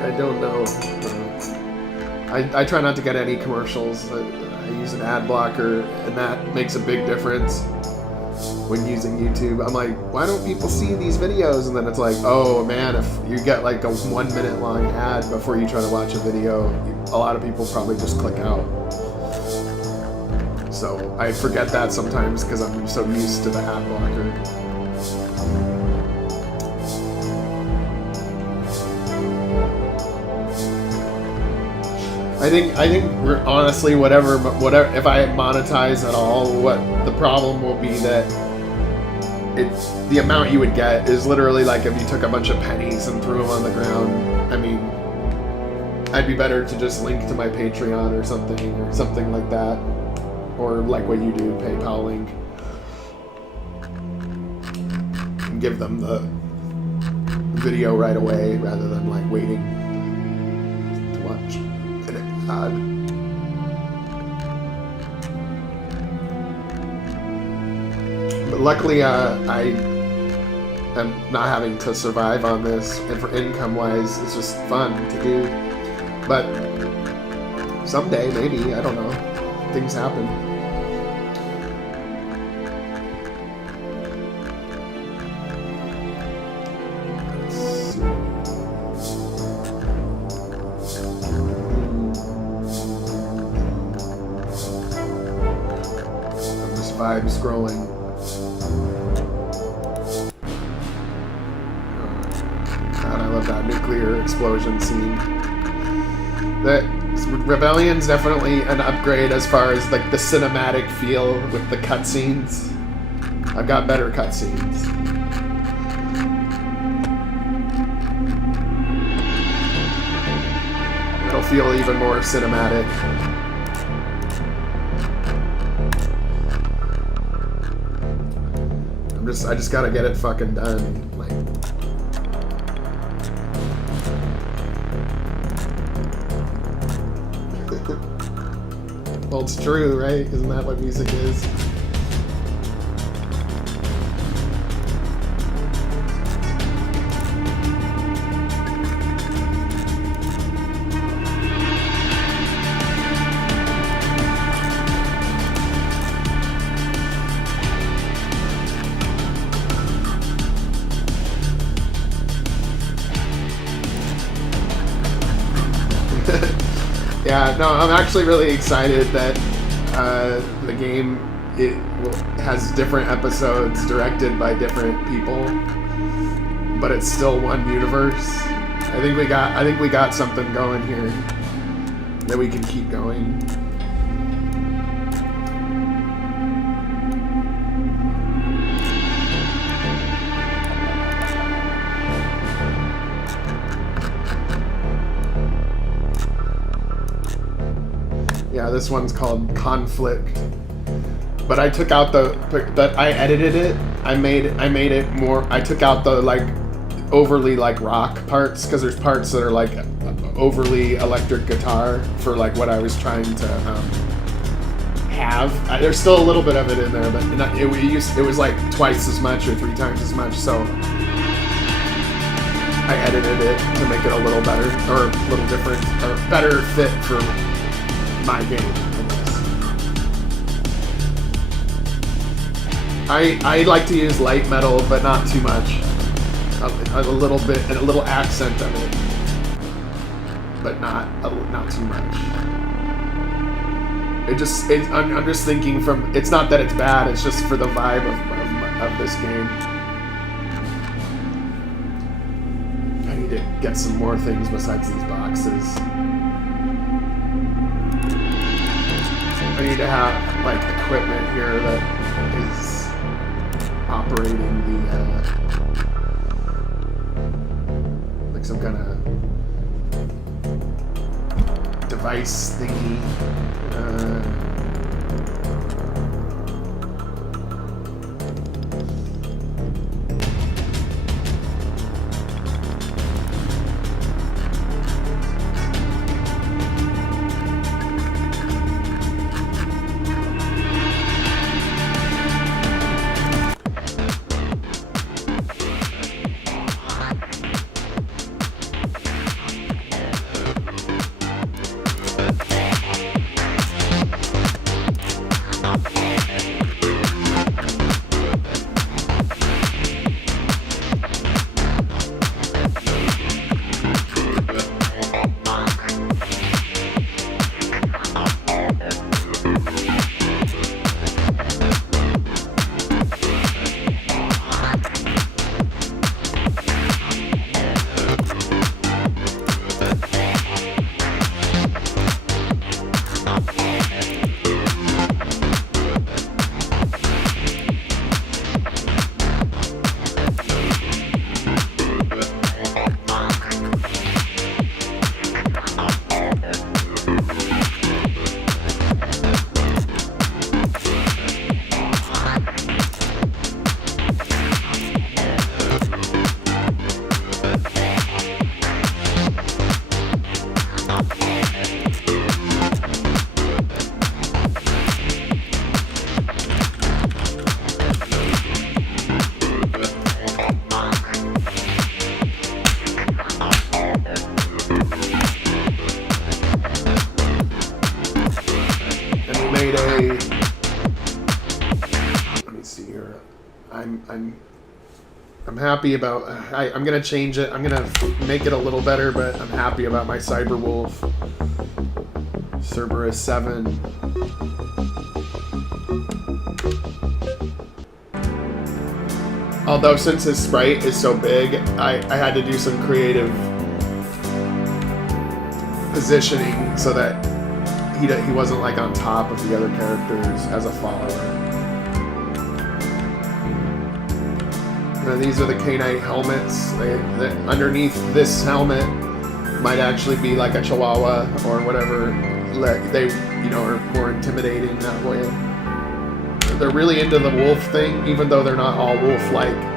I don't know. I try not to get any commercials. I use an ad blocker, and that makes a big difference when using YouTube. I'm like, why don't people see these videos? And then it's like, oh man, if you get like a 1 minute long ad before you try to watch a video, a lot of people probably just click out. So I forget that sometimes because I'm so used to the ad blocker. I think we're honestly, whatever, if I monetize at all, what the problem will be that the amount you would get is literally like if you took a bunch of pennies and threw them on the ground. I mean, I'd be better to just link to my Patreon or something like that, or like what you do, PayPal link, and give them the video right away rather than like waiting to watch. But luckily, I am not having to survive on this, and for income-wise, it's just fun to do. But someday, maybe, I don't know, things happen. PS5 scrolling. God, I love that nuclear explosion scene. The Rebellion's definitely an upgrade as far as like the cinematic feel with the cutscenes. I've got better cutscenes. It'll feel even more cinematic. I just gotta get it fucking done. Like, well, it's true, right? Isn't that what music is? Yeah, no, I'm actually really excited that the game has different episodes directed by different people, but it's still one universe. I think we got something going here that we can keep going. Yeah, this one's called Conflict. But I took out I edited it. I made it more. I took out the like overly like rock parts because there's parts that are like overly electric guitar for like what I was trying to have. There's still a little bit of it in there, but it was like twice as much or 3 times as much. So I edited it to make it a little better or a little different or better fit for my game, I guess. I like to use light metal, but not too much. A little bit, and a little accent of it, but not too much. I'm just thinking from. It's not that it's bad. It's just for the vibe of this game. I need to get some more things besides these boxes. I need to have like equipment here that is operating the like some kind of device thingy. I'm happy about. I'm gonna change it. I'm gonna make it a little better, but I'm happy about my Cyberwolf Cerberus 7. Although since his sprite is so big, I had to do some creative positioning so that he wasn't like on top of the other characters as a follower. And these are the K-Knight helmets. Underneath this helmet might actually be like a Chihuahua or whatever. They, you know, are more intimidating that way. They're really into the wolf thing, even though they're not all wolf-like.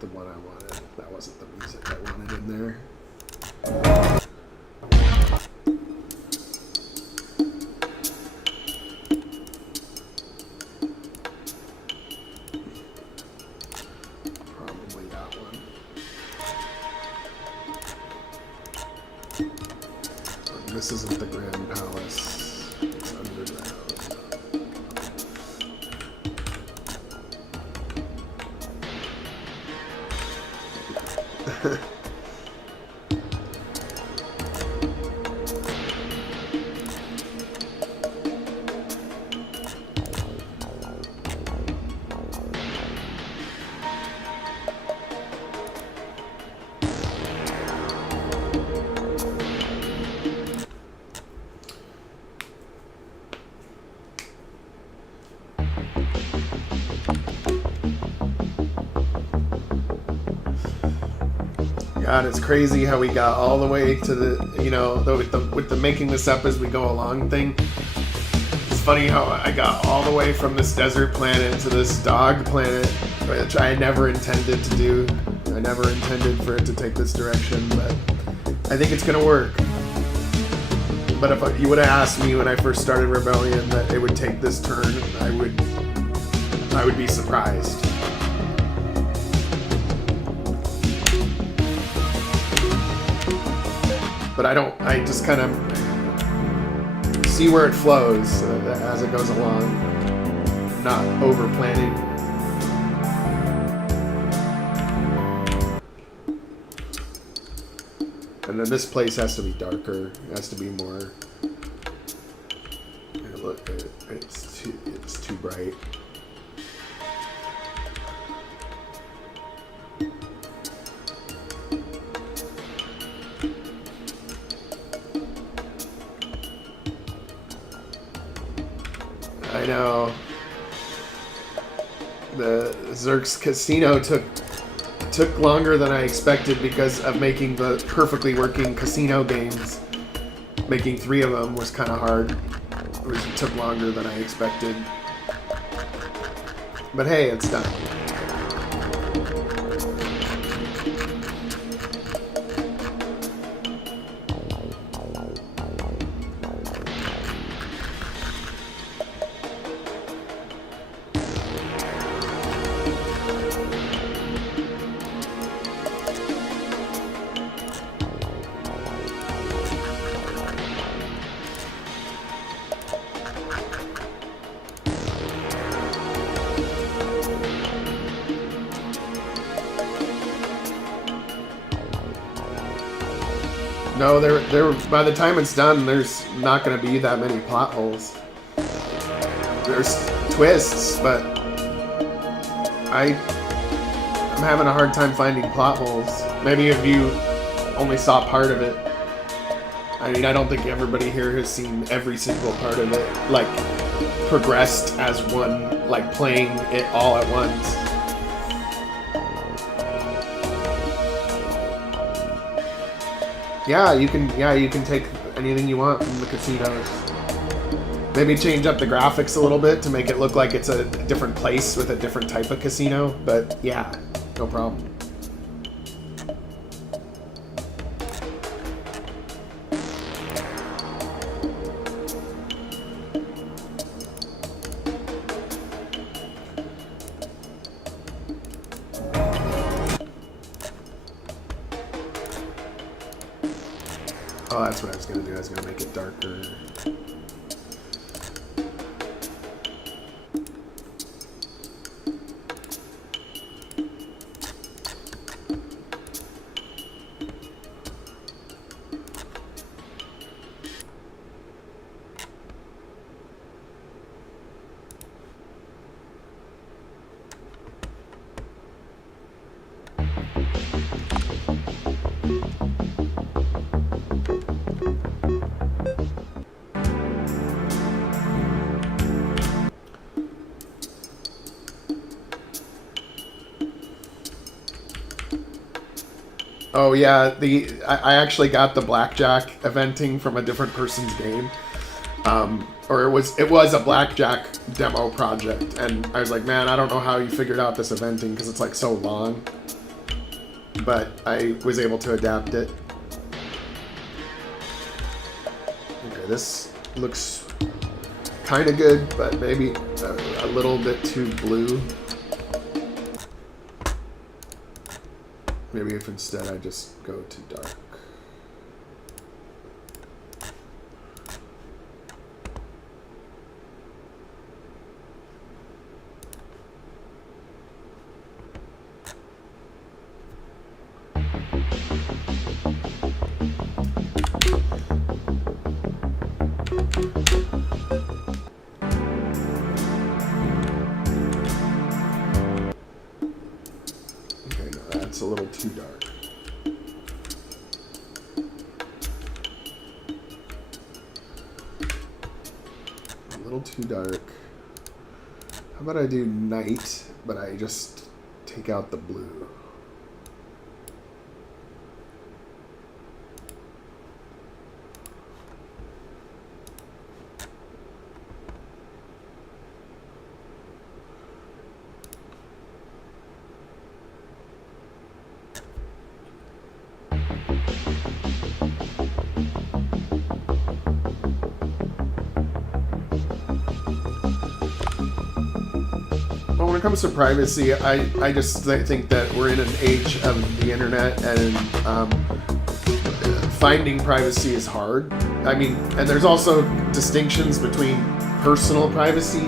The one I wanted. That wasn't the music I wanted in there. Probably that one. This isn't the Grand Palace. It's underground. God, it's crazy how we got all the way to the, you know, with the making this up as we go along thing. It's funny how I got all the way from this desert planet to this dog planet, which I never intended to do. I never intended for it to take this direction, but I think it's gonna work. But if you would have asked me when I first started Rebellion that it would take this turn, I would be surprised. But I just kind of see where it flows as it goes along, not over planning. And then this place has to be darker, it has to be more, look, it's too bright. I know. The Zerk's Casino took longer than I expected because of making the perfectly working casino games. Making 3 of them was kind of hard. It took longer than I expected. But hey, it's done. No, there. By the time it's done, there's not going to be that many plot holes. There's twists, but I'm having a hard time finding plot holes. Maybe if you only saw part of it. I mean, I don't think everybody here has seen every single part of it, like, progressed as one, like, playing it all at once. Yeah, you can take anything you want from the casinos. Maybe change up the graphics a little bit to make it look like it's a different place with a different type of casino, but yeah, no problem. Oh, that's what I was gonna do. I was gonna make it darker. Oh yeah, I actually got the blackjack eventing from a different person's game, or it was a blackjack demo project, and I was like, man, I don't know how you figured out this eventing because it's like so long, but I was able to adapt it. Okay, this looks kind of good, but maybe a little bit too blue. Maybe if instead I just go to dark. Okay, no, that's a little too dark. Too dark. How about I do night, but I just take out the blue? When it comes to privacy, I just think that we're in an age of the internet, and finding privacy is hard. I mean, and there's also distinctions between personal privacy,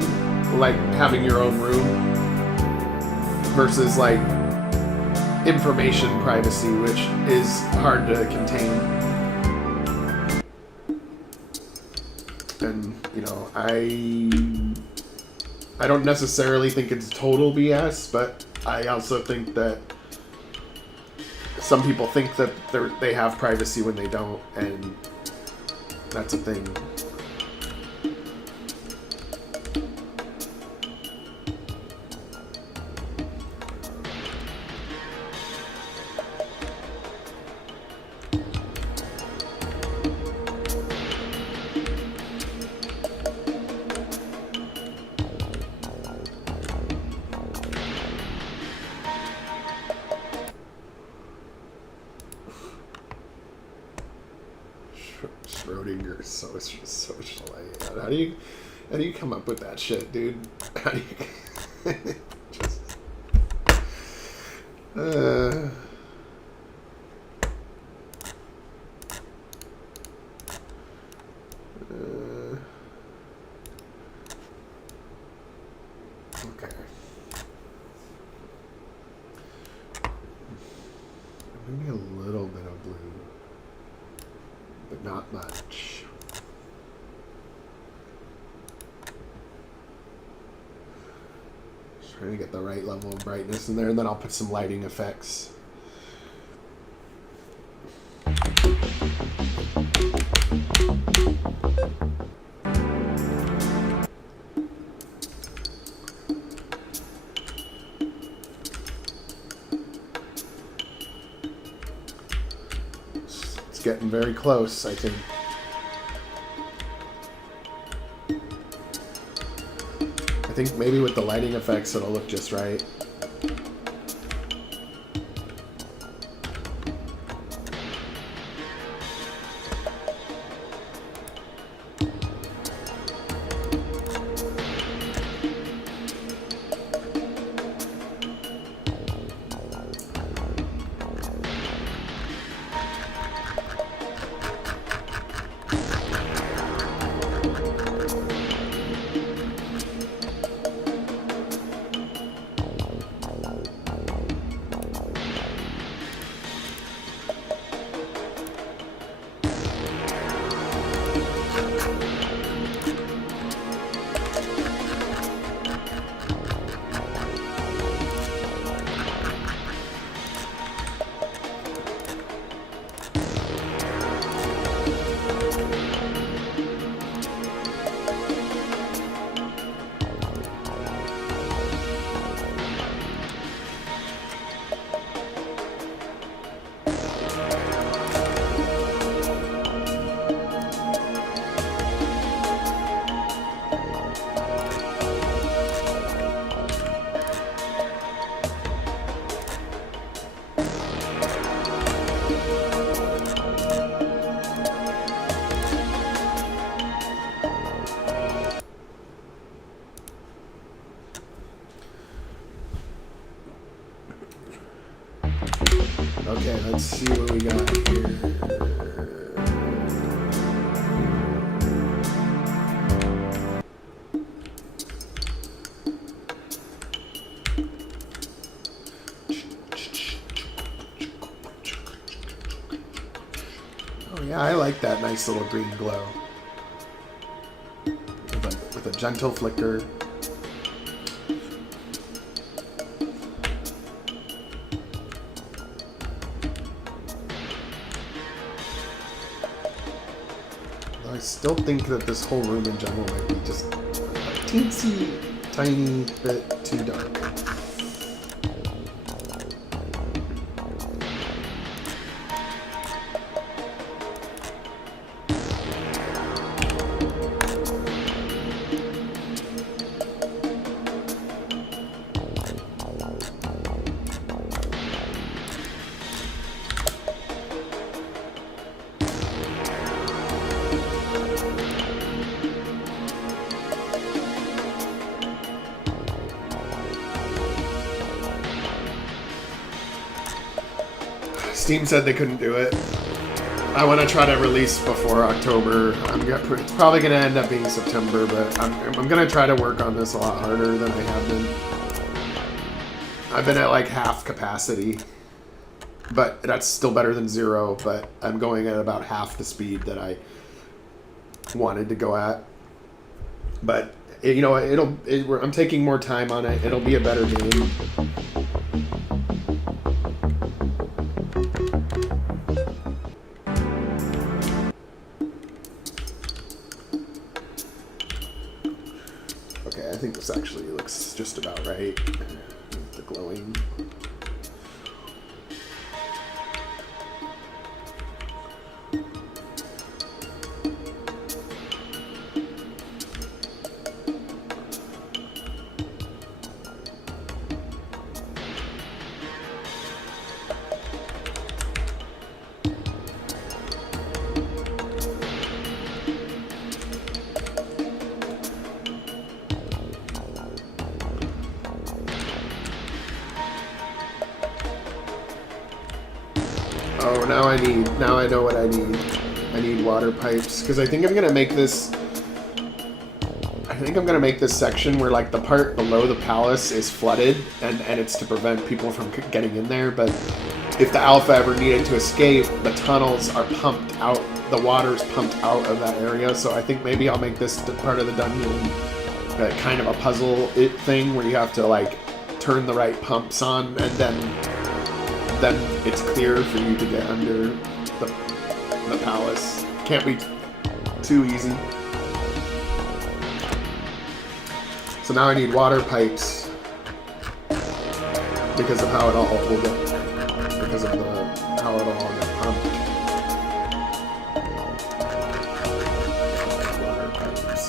like having your own room, versus like information privacy, which is hard to contain. And, you know, I don't necessarily think it's total BS, but I also think that some people think that they have privacy when they don't, and that's a thing. Schrodinger's social. How do you come up with that shit, dude? How do you just okay. Maybe a little bit of blue. but not much. Just trying to get the right level of brightness in there, and then I'll put some lighting effects. Getting very close, I think. I think maybe with the lighting effects it'll look just right. Okay, let's see what we got here. Oh yeah, I like that nice little green glow. With a gentle flicker. I still think that this whole room in general might be just a teensy tiny bit too dark. Steam said they couldn't do it. I want to try to release before October. It's probably going to end up being September, but I'm going to try to work on this a lot harder than I have been. I've been at like half capacity, but that's still better than zero, but I'm going at about half the speed that I wanted to go at. But, you know, I'm taking more time on it. It'll be a better game. I think this actually looks just about right. The glowing. Oh, now I know what I need. I need water pipes, because I think I'm gonna make this section where like the part below the palace is flooded, and it's to prevent people from getting in there, but if the Alpha ever needed to escape, the tunnels are pumped out, the water's pumped out of that area. So I think maybe I'll make this part of the dungeon kind of a puzzle thing where you have to like turn the right pumps on, and then it's clear for you to get under the palace. Can't be too easy. So now I need water pipes because of how it all will get, because of how it'll all get pumped. Water pipes.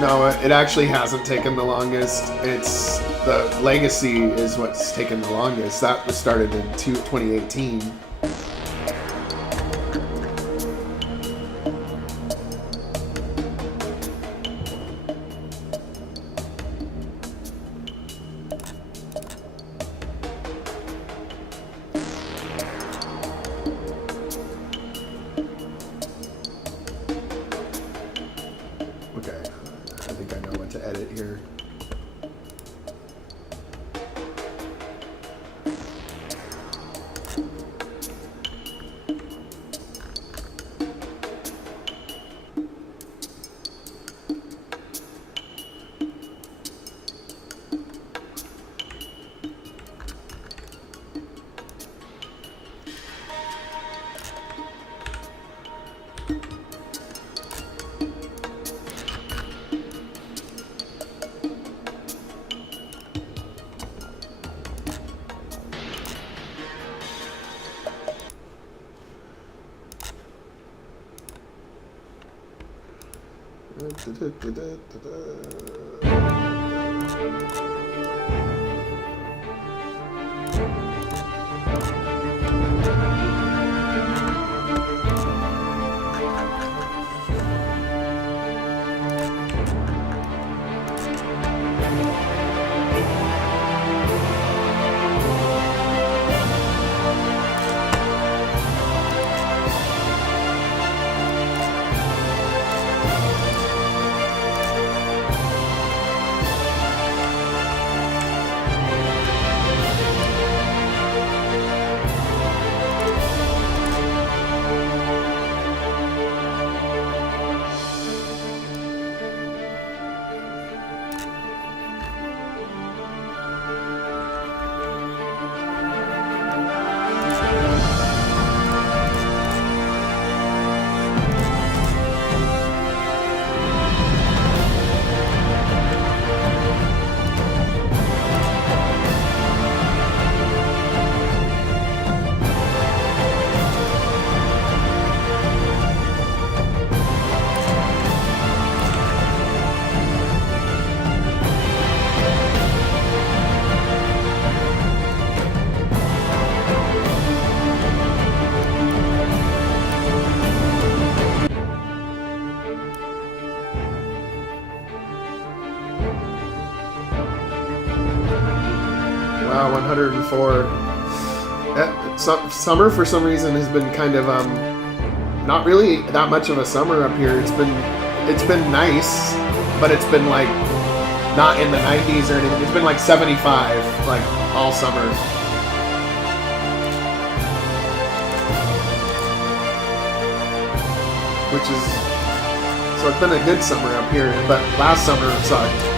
No, it actually hasn't taken the longest. It's the Legacy is what's taken the longest. That was started in 2018. Wow, 104. Summer for some reason has been kind of not really that much of a summer up here. It's been nice, but it's been like not in the 90s or anything. It's been like 75 like all summer. Which is, so it's been a good summer up here, but last summer sucked.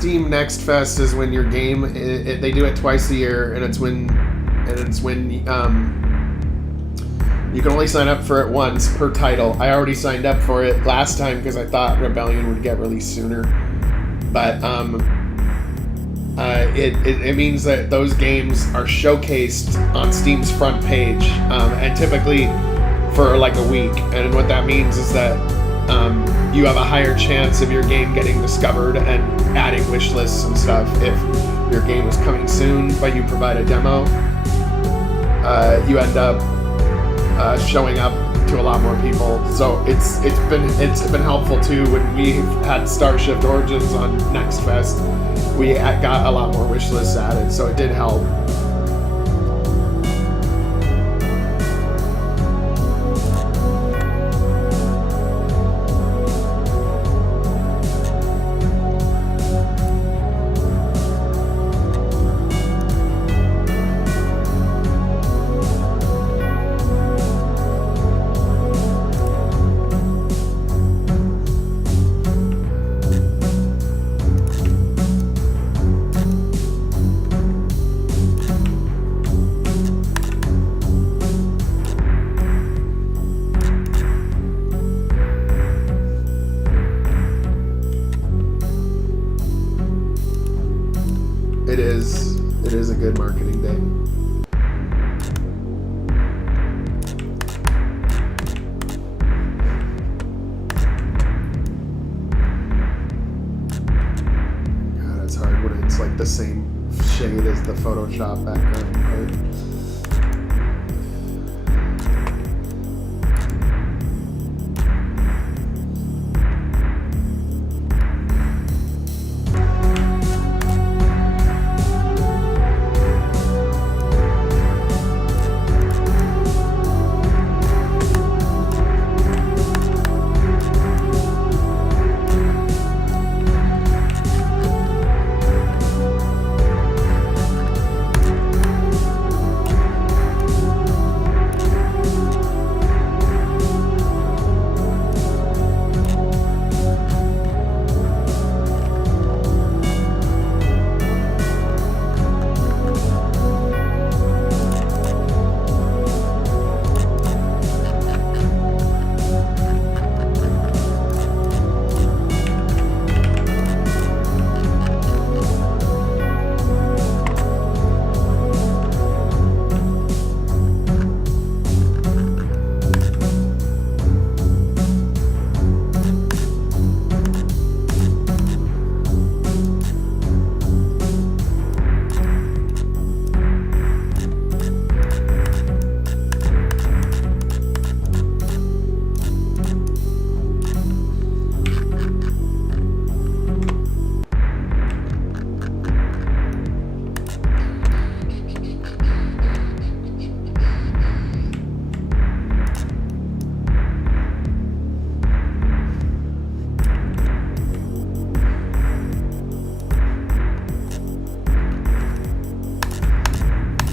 Steam Next Fest is when your game they do it twice a year, and it's when you can only sign up for it once per title. I already signed up for it last time because I thought Rebellion would get released sooner, but it means that those games are showcased on Steam's front page, and typically for like a week. And what that means is that you have a higher chance of your game getting discovered and adding wish lists and stuff if your game is coming soon, but you provide a demo. You end up showing up to a lot more people. So it's been helpful too. When we had Starshift Origins on Next Fest, we got a lot more wish lists added, so it did help. It is a good marketing day. God, it's hard when it's like the same shade as the Photoshop background, right?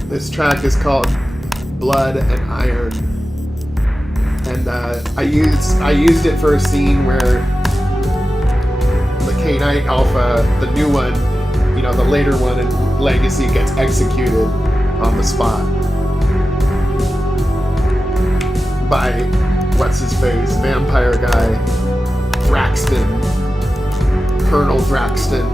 This track is called Blood and Iron, and I used it for a scene where the K-Knight Alpha, the new one, you know, the later one in Legacy, gets executed on the spot by what's his face, vampire guy, Thraxton, Colonel Thraxton.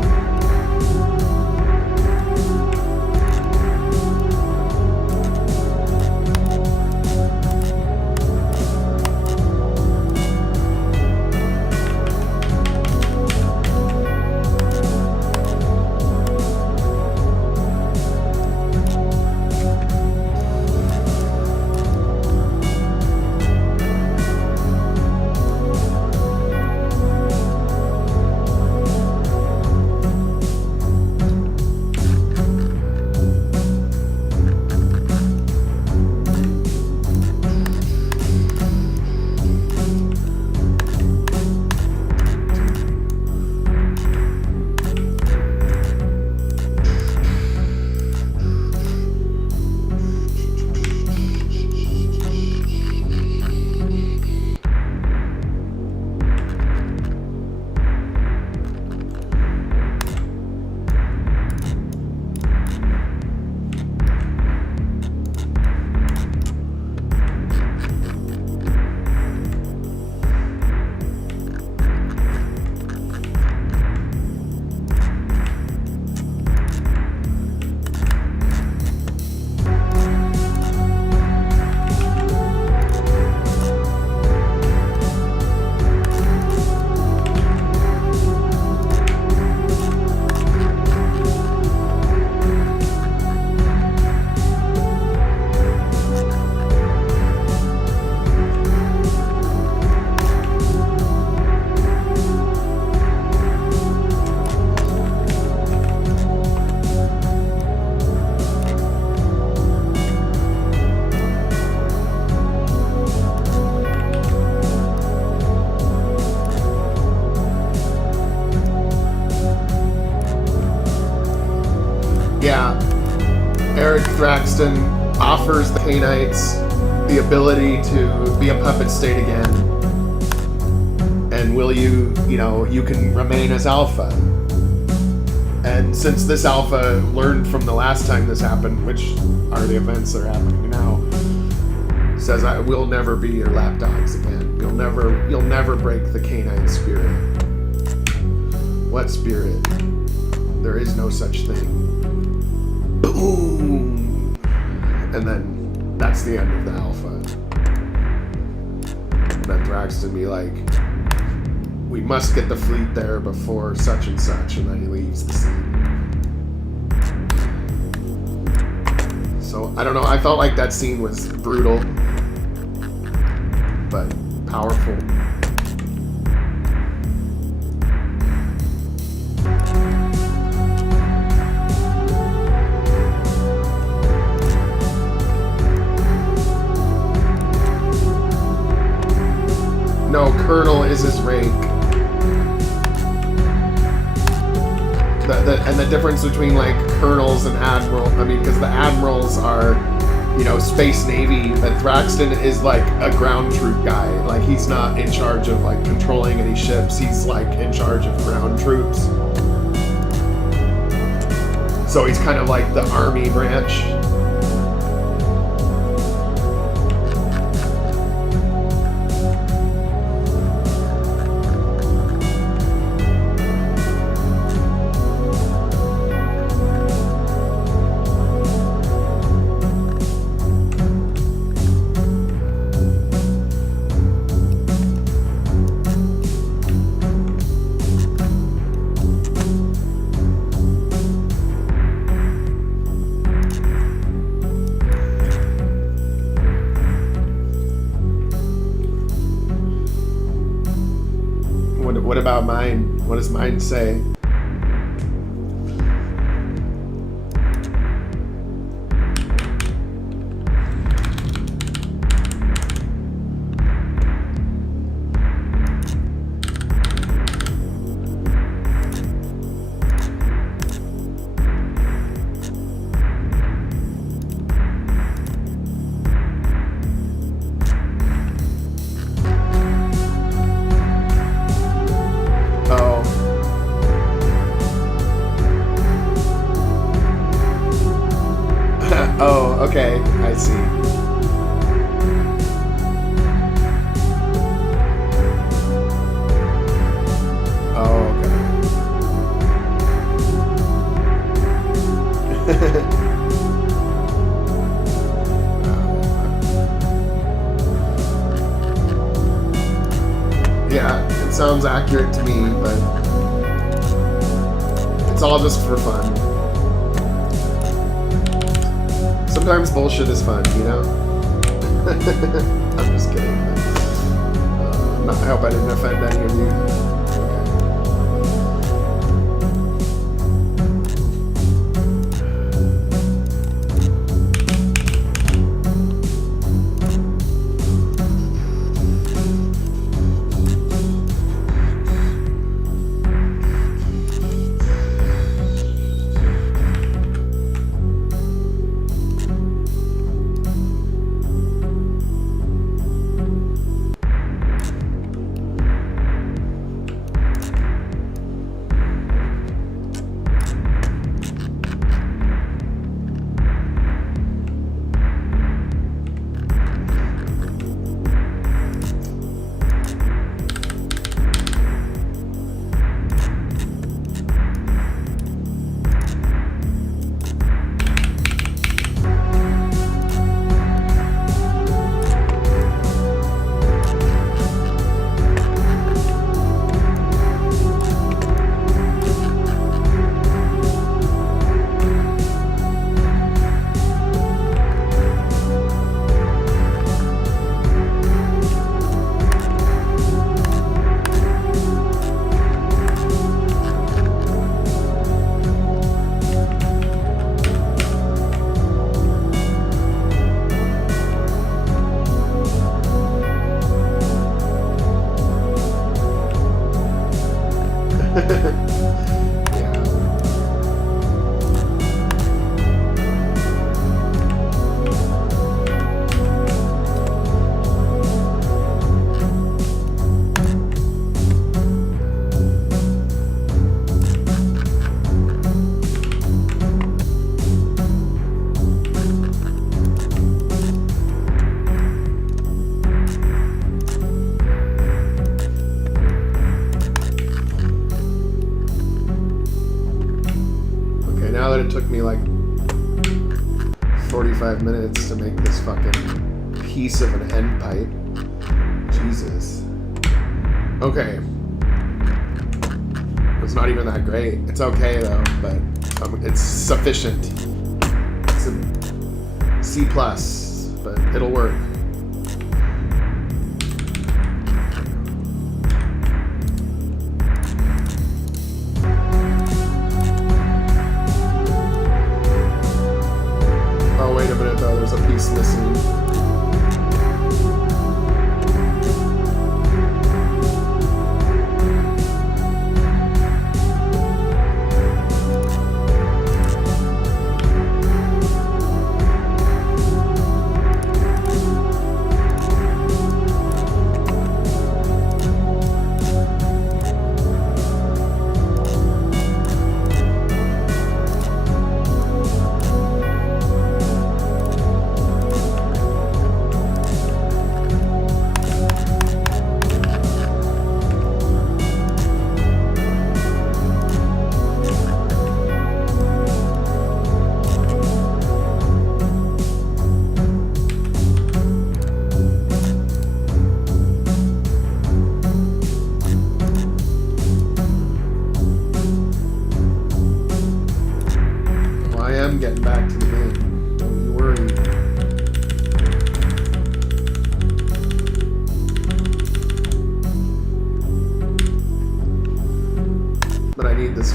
yeah, Eric Thraxton offers the Cainites the ability to be a puppet state again. And will you, you can remain as Alpha. And since this Alpha learned from the last time this happened, which are the events that are happening now, says, I will never be your lapdogs again. You'll never break the Cainite spirit. What spirit? There is no such thing. Boom! And then that's the end of the Alpha. And then Thraxton be like, we must get the fleet there before such and such, and then he leaves the scene. So, I don't know, I felt like that scene was brutal, but powerful. No, Colonel is his rank. And the difference between like colonels and admiral, because the admirals are, Space Navy, but Thraxton is like a ground troop guy. Like he's not in charge of like controlling any ships. He's like in charge of ground troops. So he's kind of like the army branch. What about mine? What does mine say? Okay, I see. Oh, okay. Yeah, it sounds accurate to me, but it's all just for fun. Sometimes bullshit is fun, I'm just kidding. I hope I didn't offend any of you. now that it took me like 45 minutes to make this fucking piece of an end pipe. Jesus. Okay. It's not even that great. It's okay though, but it's sufficient. It's a C+, but it'll work. Oh, wait a minute though, there's a piece missing.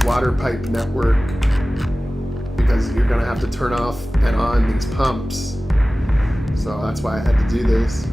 Water pipe network, because you're gonna have to turn off and on these pumps, so that's why I had to do this.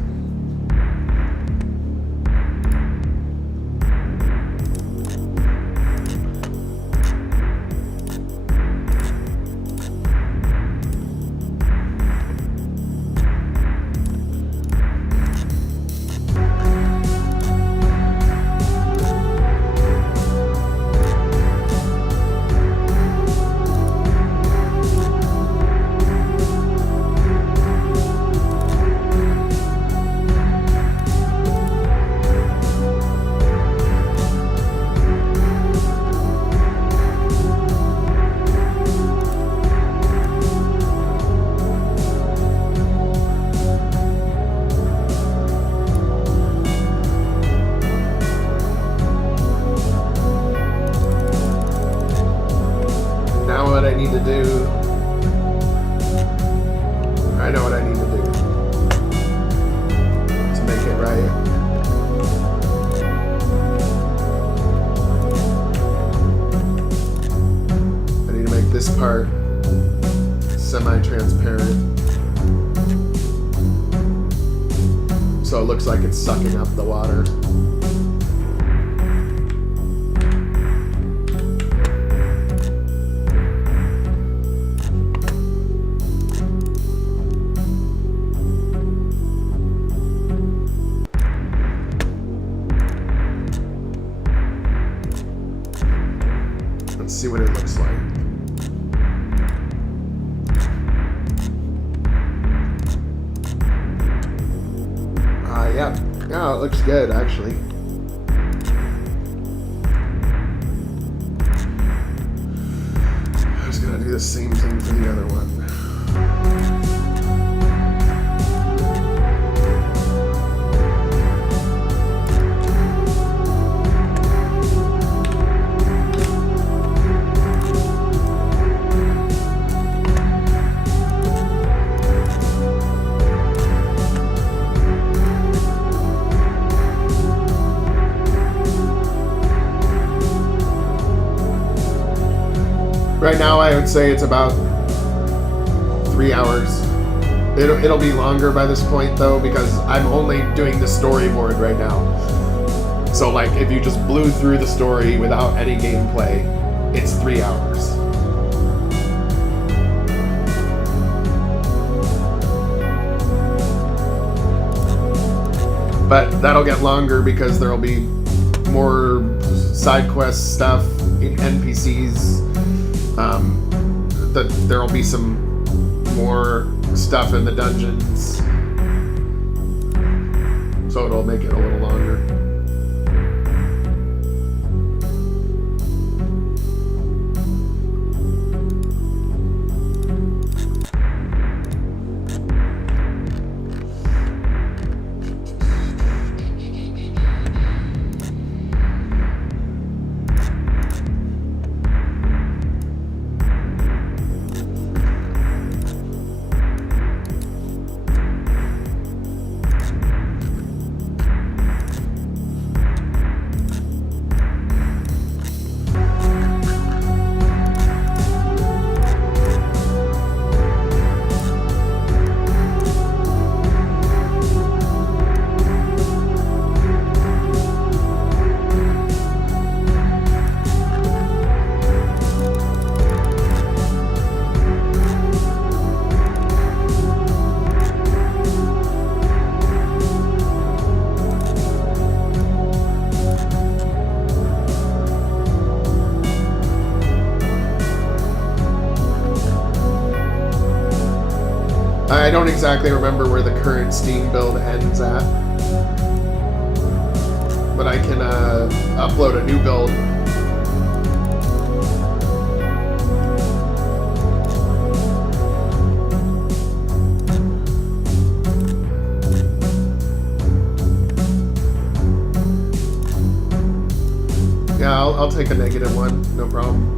So it looks like it's sucking up the water. Let's see what it looks like. Yeah, it looks good, actually. I was gonna do the same thing for the other one. Right now, I would say it's about 3 hours. It'll be longer by this point, though, because I'm only doing the storyboard right now. So, like, if you just blew through the story without any gameplay, it's 3 hours. But that'll get longer because there'll be more side quest stuff, NPCs. There'll be some more stuff in the dungeons, so it'll make it a little longer. I don't exactly remember where the current Steam build ends at, but I can upload a new build. Yeah, I'll take a negative one, no problem.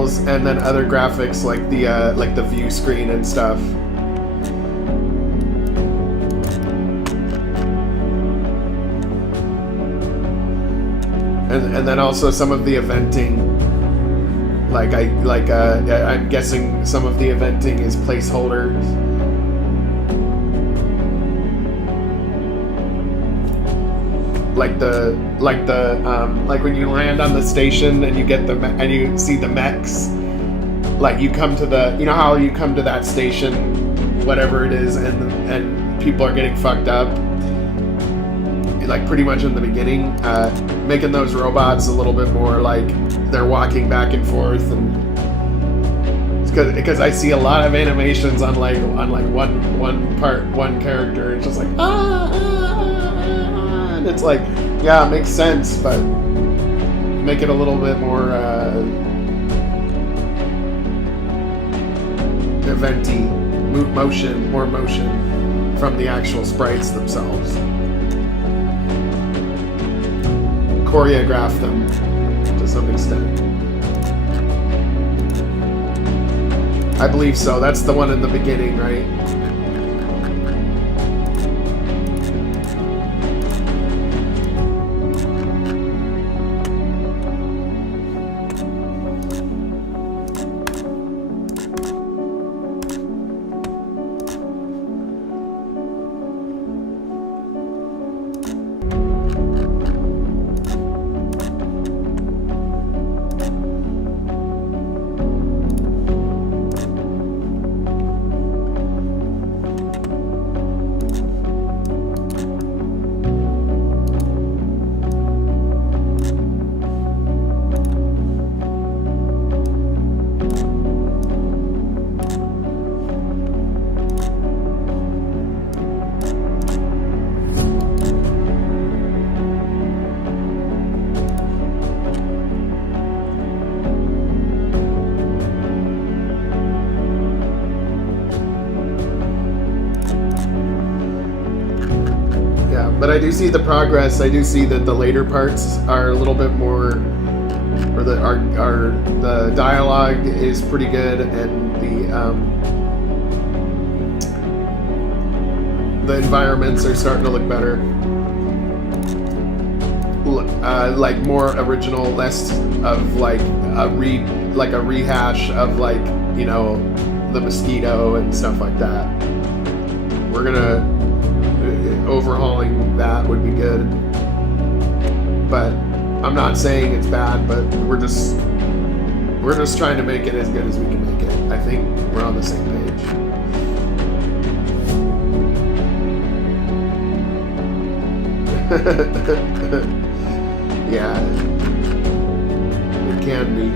walls, and then other graphics like the view screen and stuff. And then also some of the eventing. I'm guessing some of the eventing is placeholders. Like when you land on the station and you get and you see the mechs. Like you come to you know how you come to that station, whatever it is, and people are getting fucked up. Like pretty much in the beginning, making those robots a little bit more like they're walking back and forth, and because I see a lot of animations on one character. It's just like and it's like, yeah, it makes sense, but make it a little bit more eventy, more motion from the actual sprites themselves. Choreograph them to some extent. I believe so. That's the one in the beginning, right? But I do see the progress. I do see that the later parts are a little bit more, or the dialogue is pretty good, and the environments are starting to look better. Like more original, less of like a rehash of like, you know, the mosquito and stuff like that. We're gonna overhauling that would be good, but I'm not saying it's bad, but we're just trying to make it as good as we can make it. I think we're on the same page. Yeah, it can be.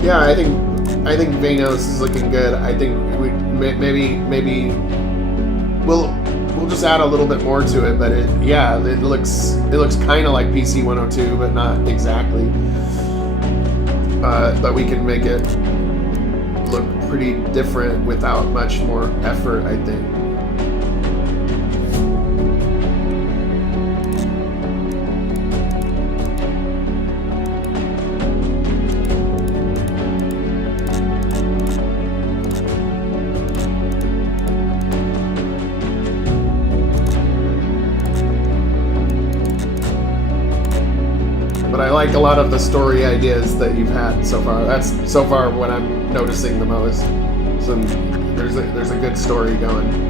Yeah, I think Vanos is looking good. I think maybe we'll we'll just add a little bit more to it. But it looks kind of like PC 102, but not exactly. But we can make it look pretty different without much more effort, I think. But I like a lot of the story ideas that you've had so far. That's so far what I'm noticing the most. So there's a good story going.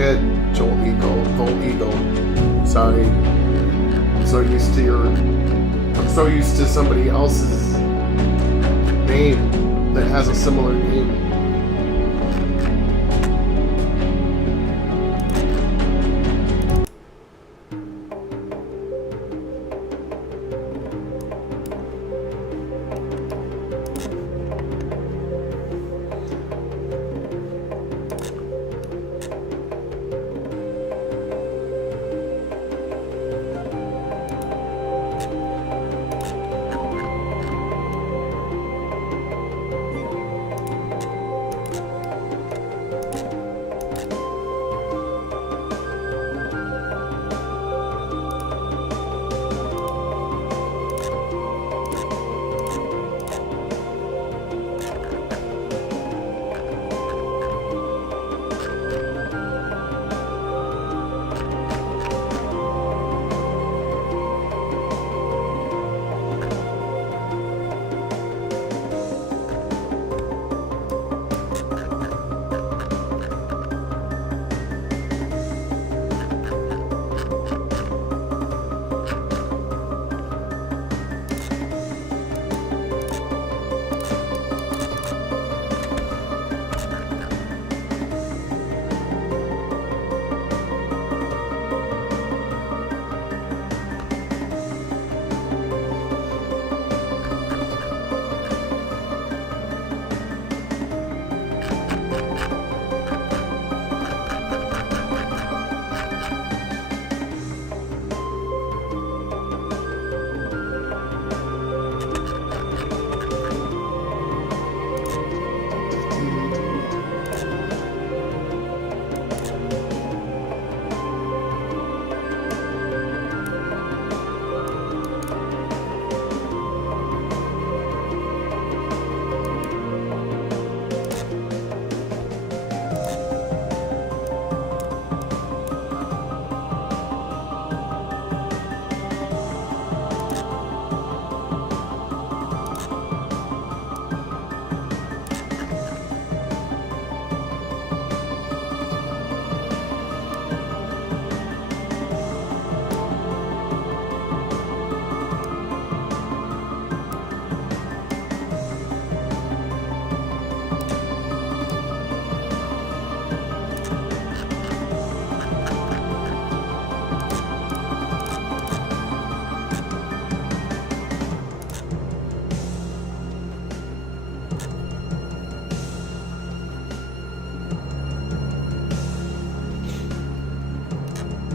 good, Joel Eagle, Vol Eagle. Sorry. I'm so used to somebody else's name that has a similar name.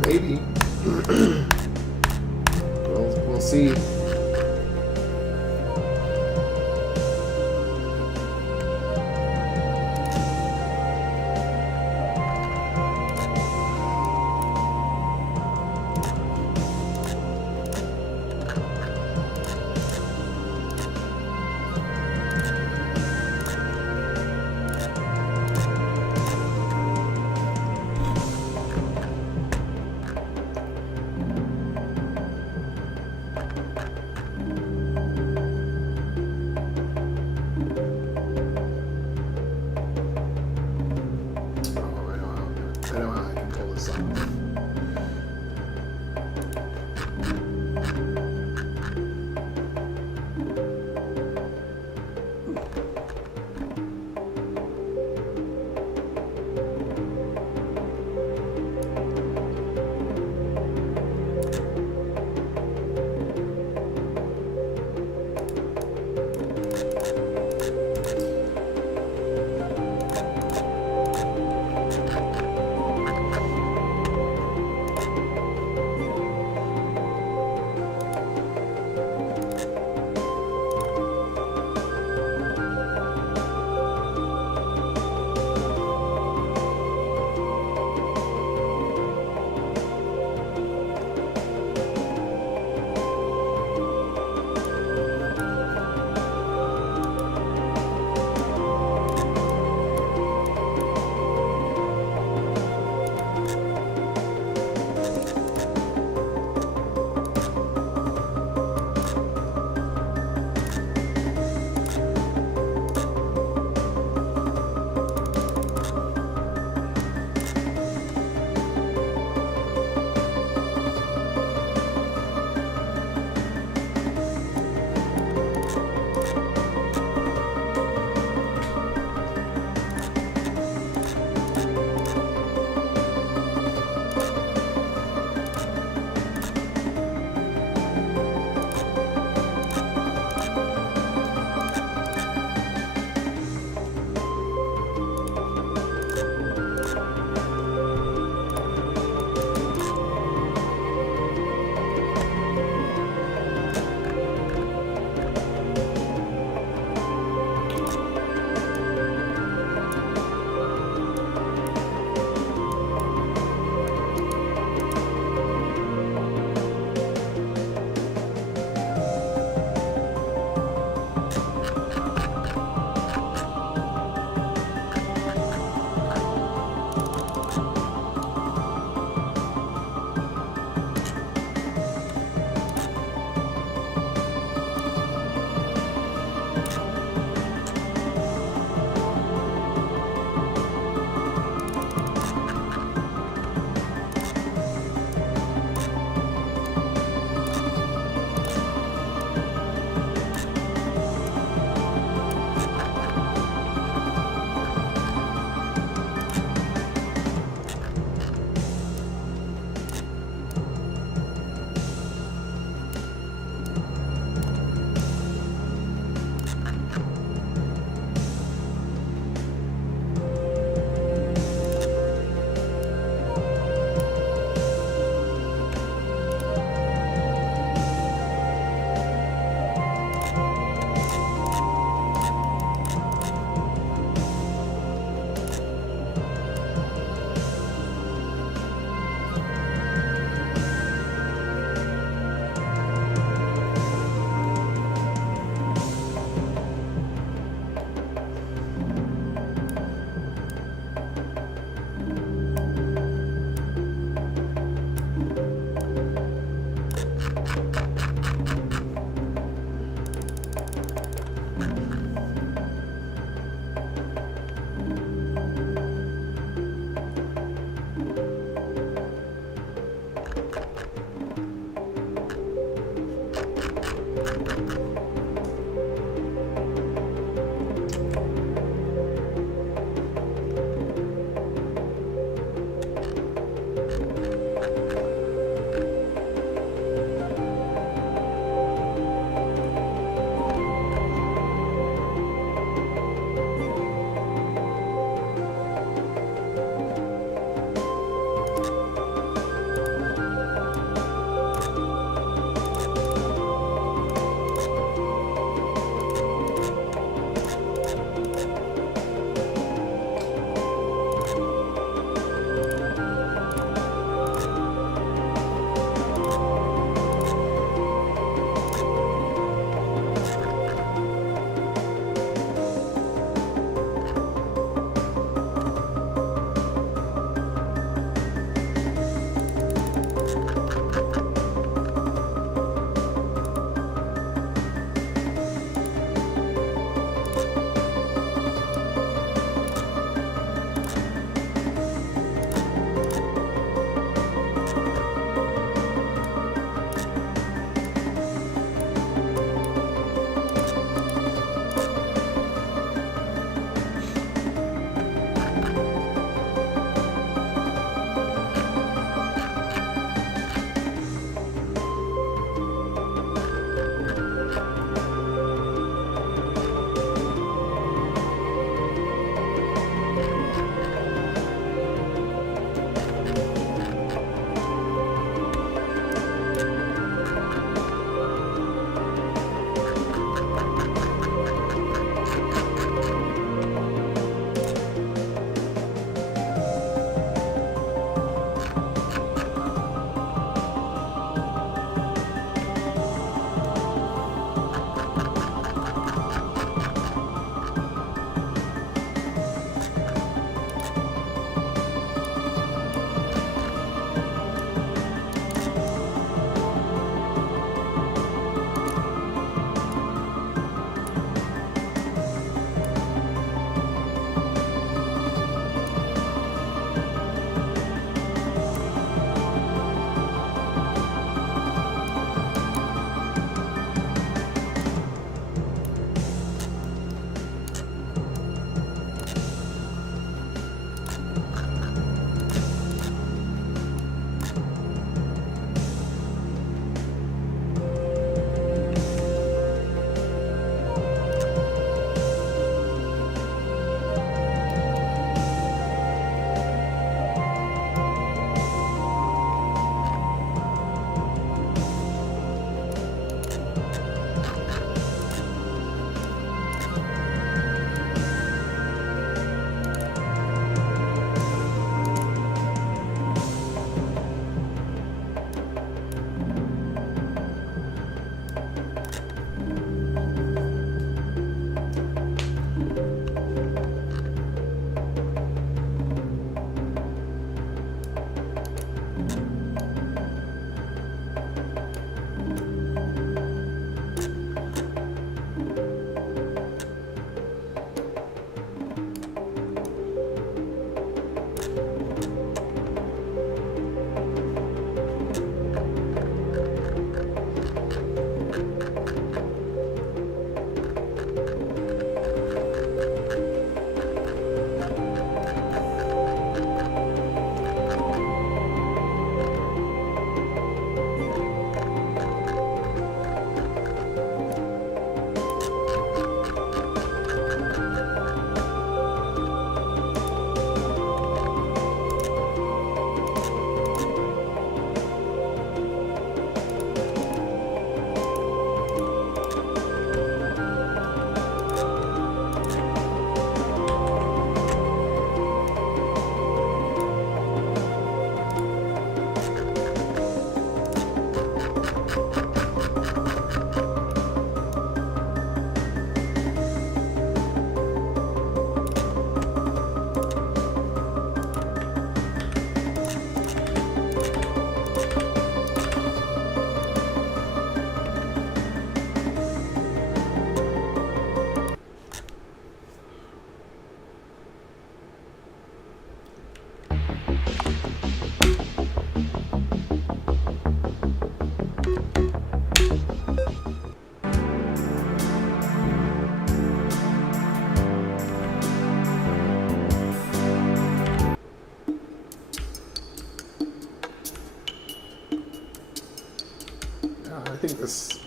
Maybe. We'll see.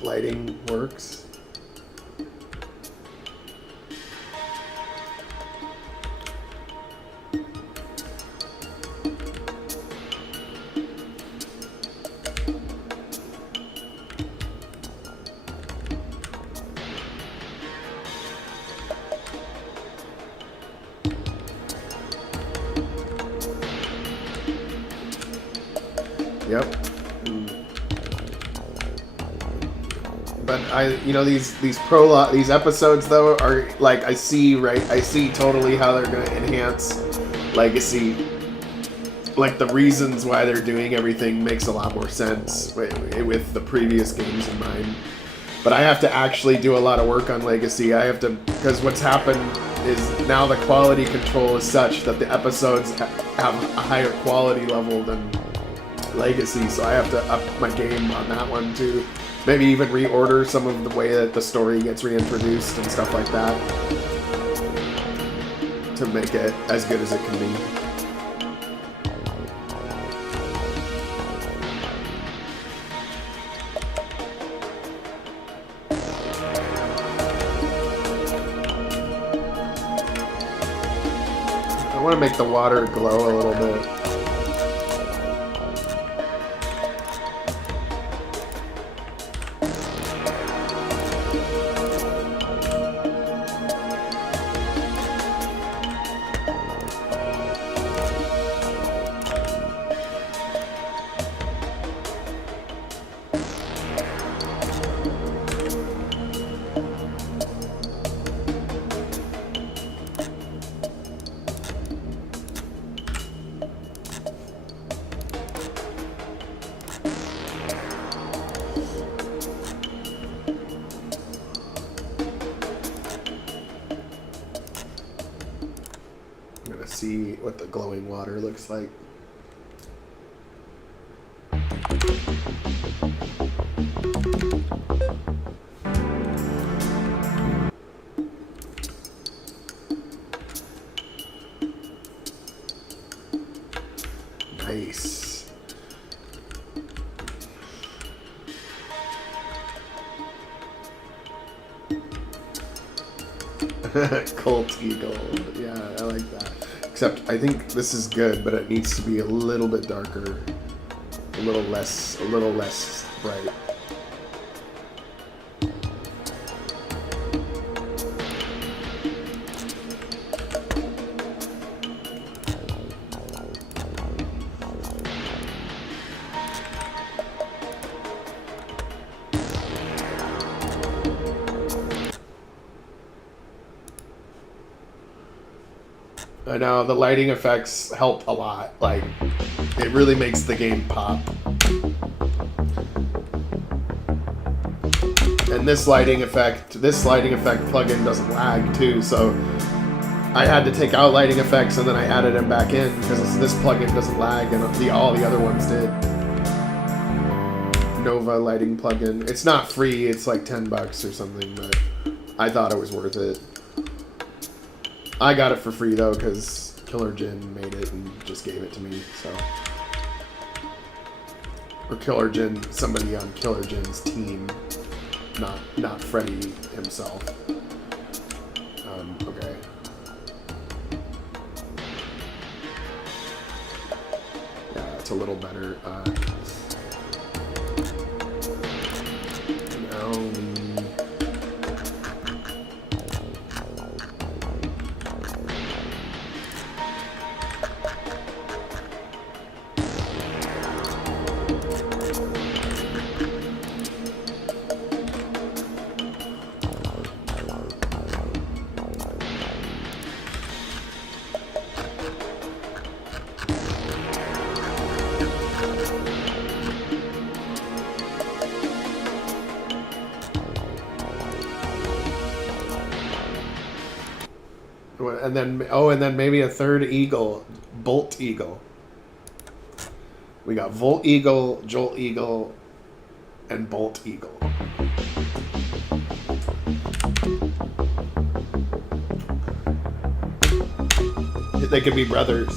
lighting works. Yep. But you know, these episodes though are like, I see totally how they're gonna enhance Legacy. Like the reasons why they're doing everything makes a lot more sense with the previous games in mind. But I have to actually do a lot of work on Legacy. I have to, because what's happened is now the quality control is such that the episodes have a higher quality level than Legacy, so I have to up my game on that one too. Maybe even reorder some of the way that the story gets reintroduced and stuff like that to make it as good as it can be. I want to make the water glow a little bit. See what the glowing water looks like. Nice. Cult Eagle. Yeah, I like that. Except I think this is good, but it needs to be a little bit darker, a little less bright. I know, the lighting effects help a lot. Like, it really makes the game pop. And this lighting effect plugin doesn't lag too, so I had to take out lighting effects and then I added them back in because this plugin doesn't lag and all the other ones did. Nova lighting plugin. It's not free, it's like $10 or something, but I thought it was worth it. I got it for free though because Killer Jin made it and just gave it to me, so. Or Killer Jin, somebody on Killer Jin's team, not Freddy himself. Okay. Yeah, it's a little better. And then maybe a third eagle, Bolt Eagle. We got Volt Eagle, Jolt Eagle, and Bolt Eagle. They could be brothers.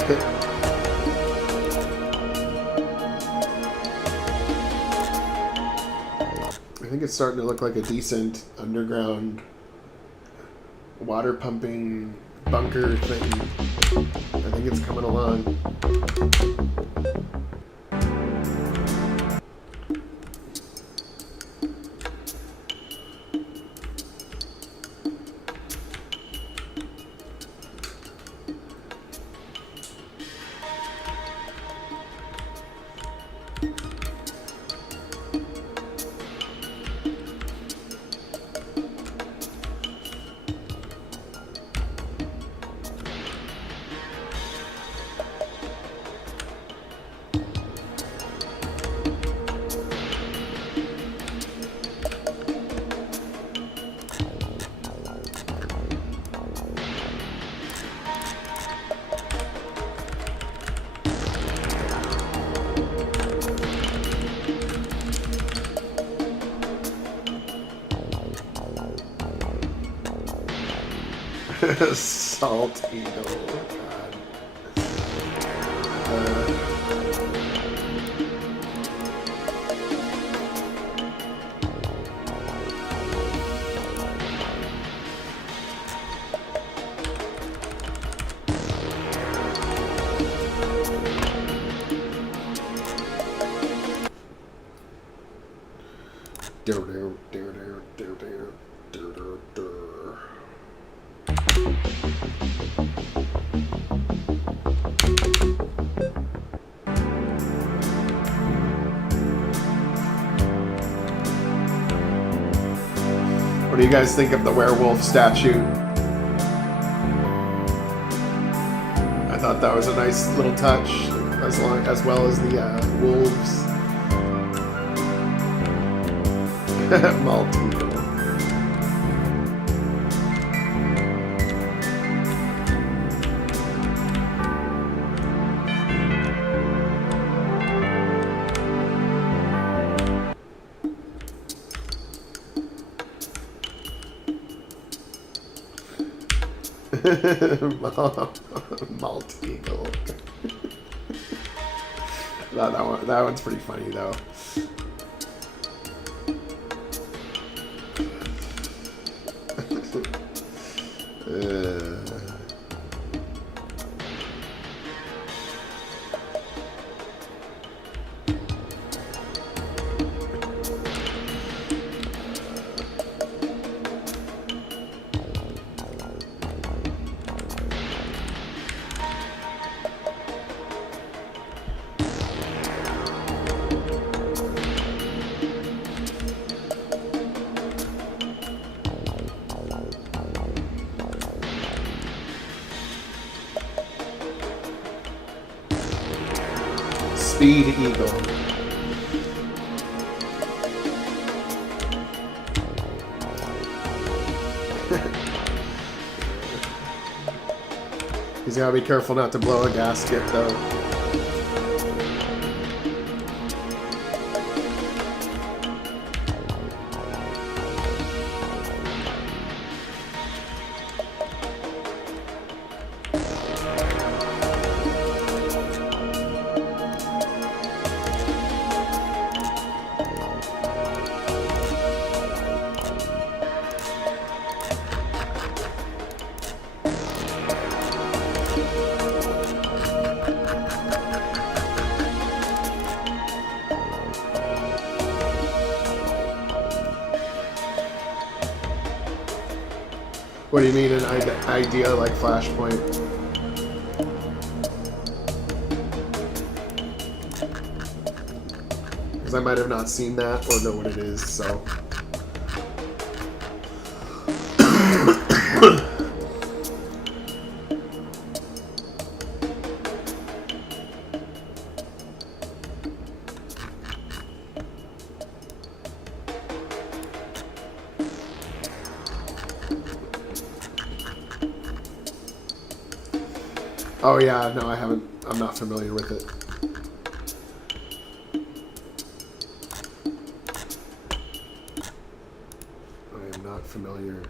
I think it's starting to look like a decent underground water pumping bunker thing. I think it's coming along. Salt Eagle. God. What do you guys think of the werewolf statue? I thought that was a nice little touch, as well as the wolves. Maltese. Malt Eagle. that one's pretty funny though. Speed Eagle. He's gotta be careful not to blow a gasket though. What do you mean an idea like Flashpoint? Because I might have not seen that or know what it is, so. Oh yeah, no, I haven't. I'm not familiar with it. I am not familiar.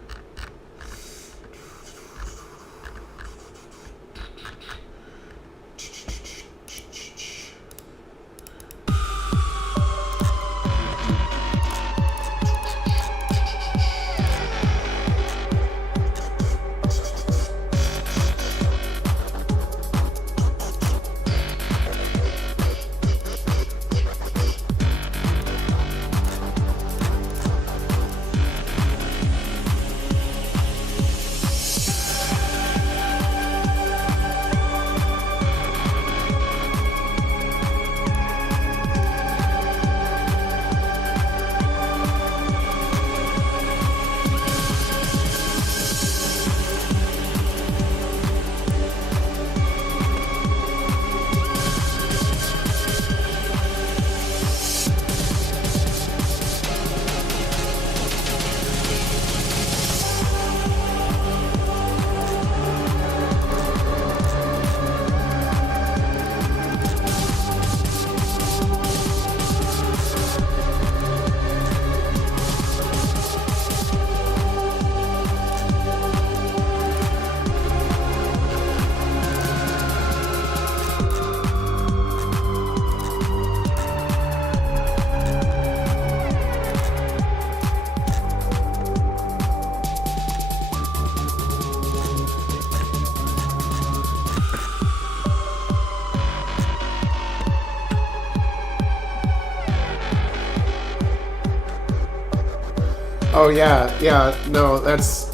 Oh yeah, yeah. No, that's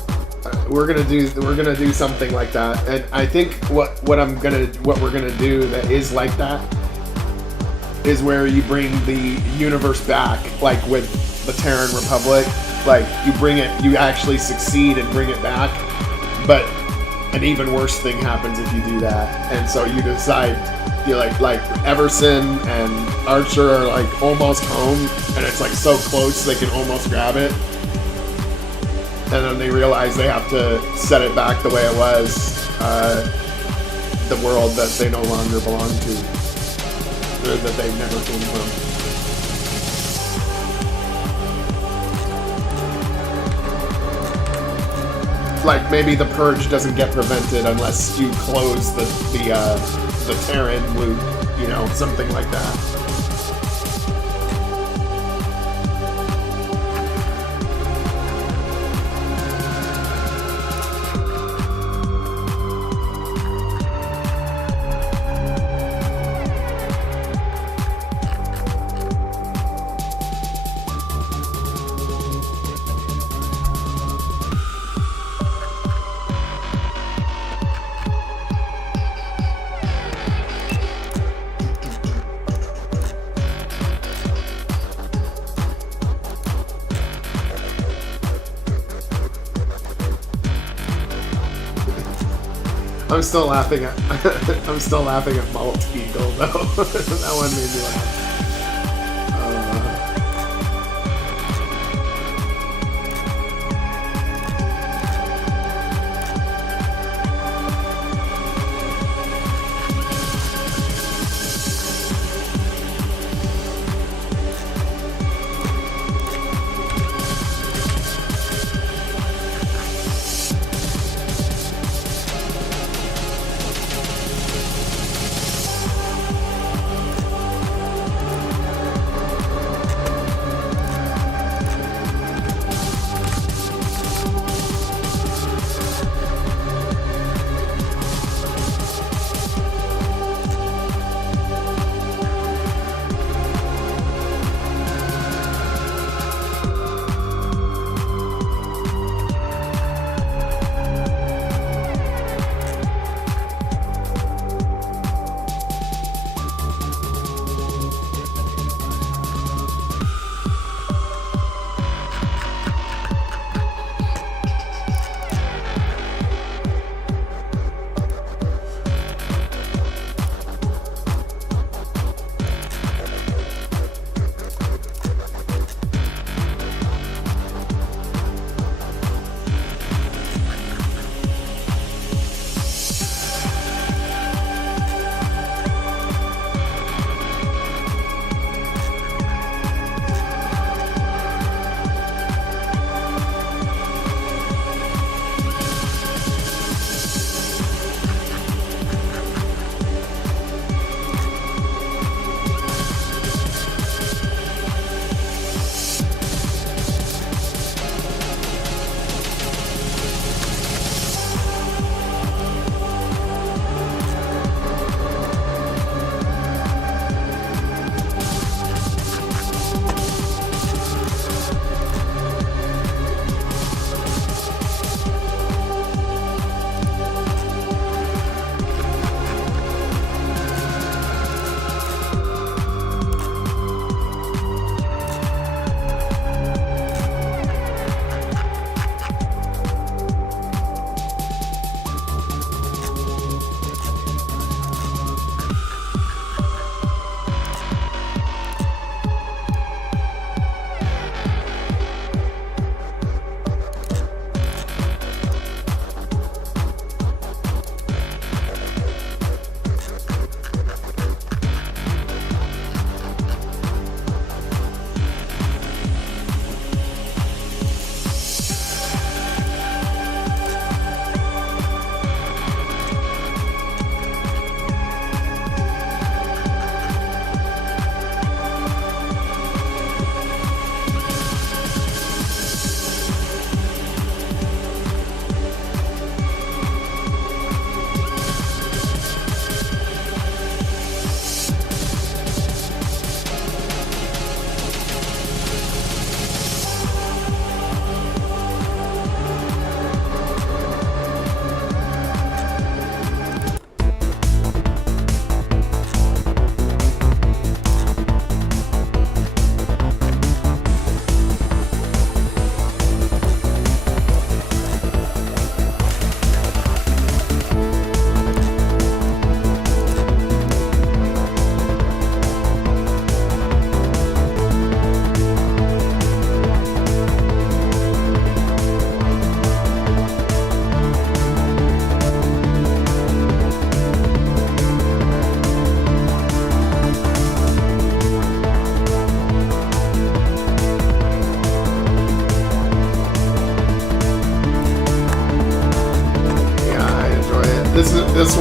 we're gonna do something like that. And I think what we're gonna do that is like that is where you bring the universe back, like with the Terran Republic. Like you actually succeed and bring it back, but an even worse thing happens if you do that. And so you decide, you're like Everson and Archer are like almost home, and it's like so close they can almost grab it, and then they realize they have to set it back the way it was, the world that they no longer belong to, or that they never came from. Like maybe the purge doesn't get prevented unless you close the Terran loop, you know, something like that. I'm still laughing at Malt Eagle though. That one made me laugh.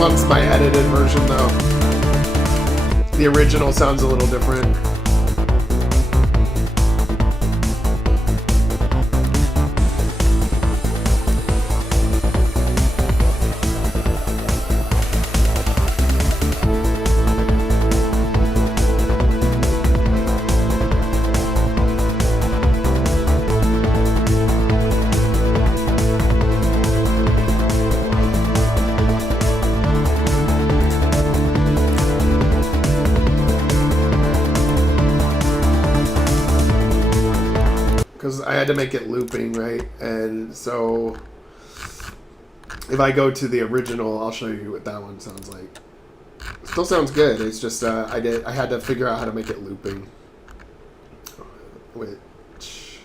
one's my edited version though. The original sounds a little different. Because I had to make it looping, right? And so if I go to the original, I'll show you what that one sounds like. It still sounds good. It's just I had to figure out how to make it looping. Which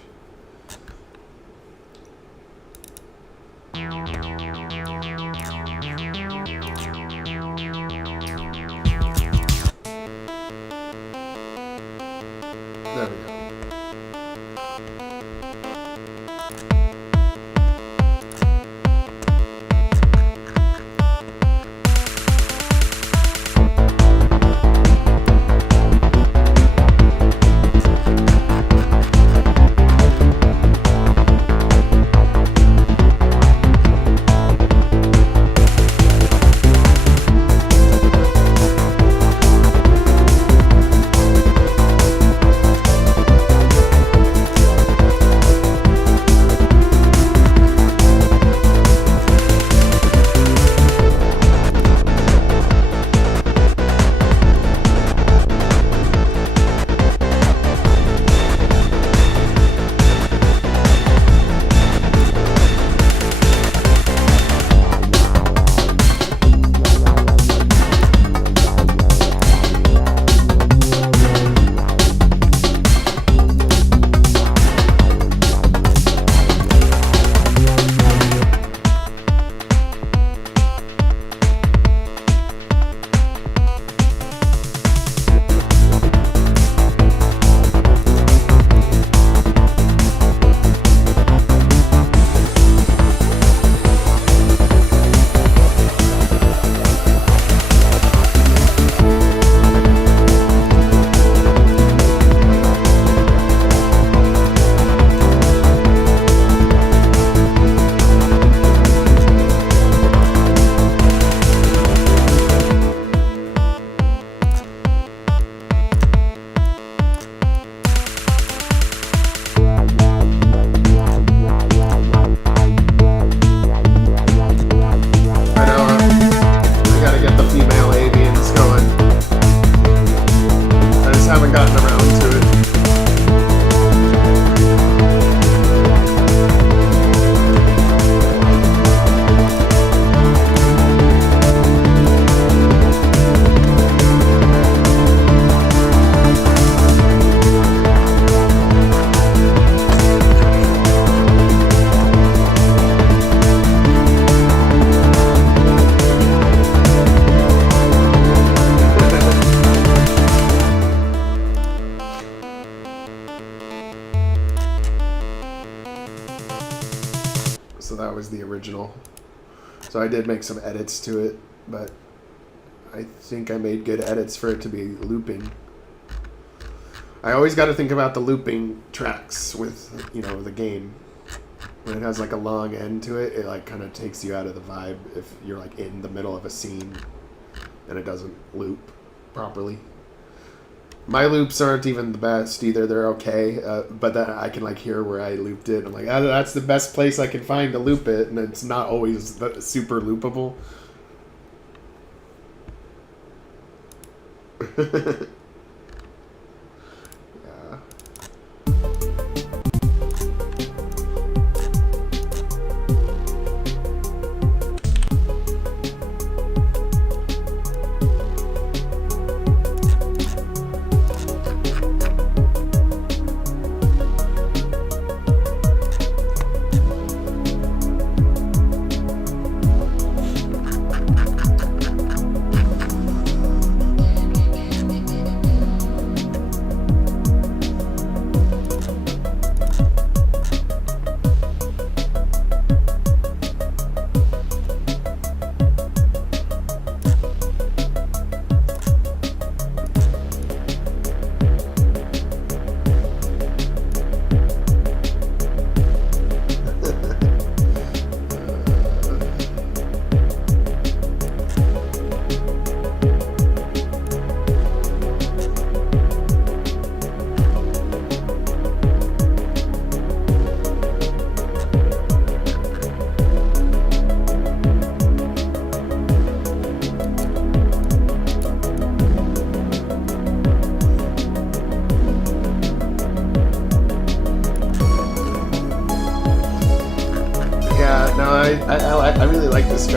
there we go. So that was the original. So I did make some edits to it, but I think I made good edits for it to be looping. I always got to think about the looping tracks with, you know, the game. When it has like a long end to it, it like kind of takes you out of the vibe if you're like in the middle of a scene and it doesn't loop properly. My loops aren't even the best either. They're okay, but then I can like hear where I looped it. I'm like, oh, that's the best place I can find to loop it, and it's not always super loopable. Yeah.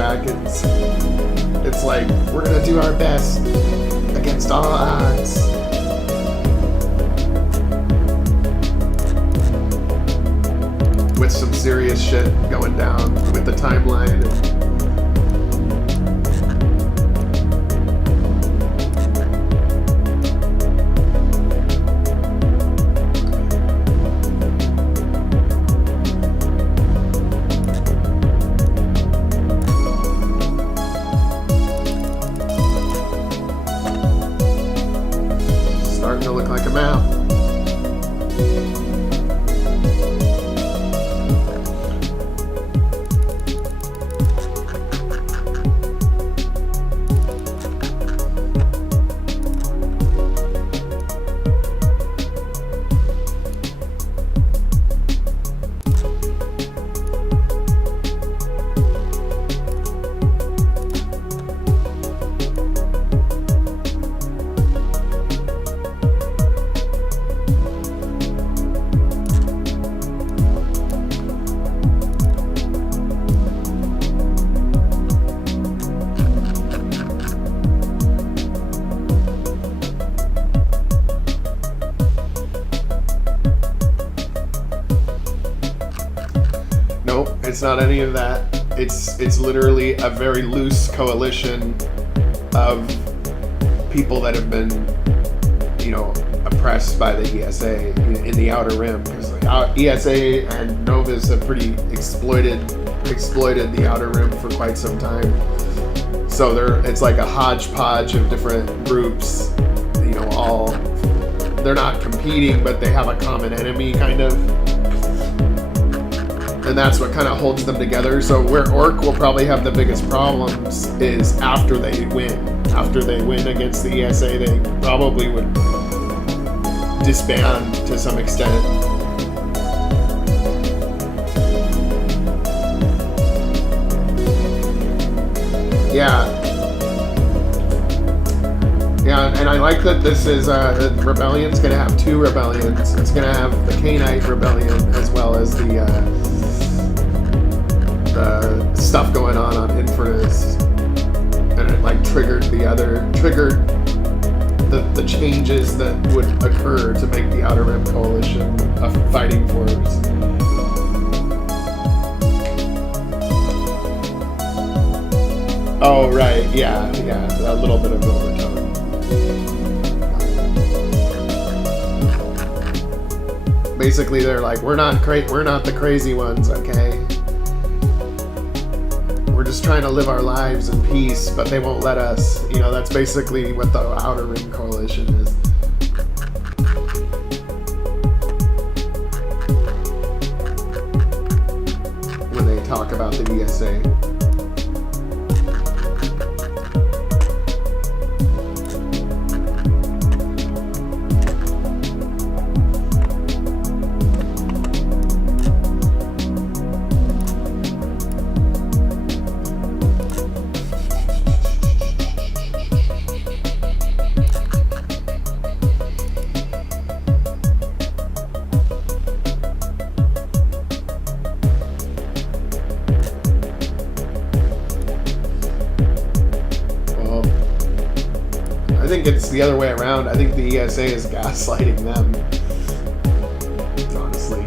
track. It's like, we're gonna do our best against all odds. With some serious shit going down with the timeline. Starting to look like a map. It's not any of that. It's literally a very loose coalition of people that have been, oppressed by the ESA in the Outer Rim. Because ESA and Novus have pretty exploited the Outer Rim for quite some time. So it's like a hodgepodge of different groups. They're not competing, but they have a common enemy, kind of. And that's what kind of holds them together. So where Orc will probably have the biggest problems is after they win. After they win against the ESA, they probably would disband to some extent. Yeah, and I like that this is, the Rebellion's going to have two rebellions. It's going to have the Cainite Rebellion as well as the stuff going on Infernis, and it like triggered the changes that would occur to make the Outer Rim Coalition a fighting force. Oh right, yeah, a little bit of overtone. Basically, they're like, we're not the crazy ones, okay? We're just trying to live our lives in peace, but they won't let us. That's basically what the Outer Rim Coalition is. When they talk about the ESA. I think it's the other way around. I think the ESA is gaslighting them. Honestly.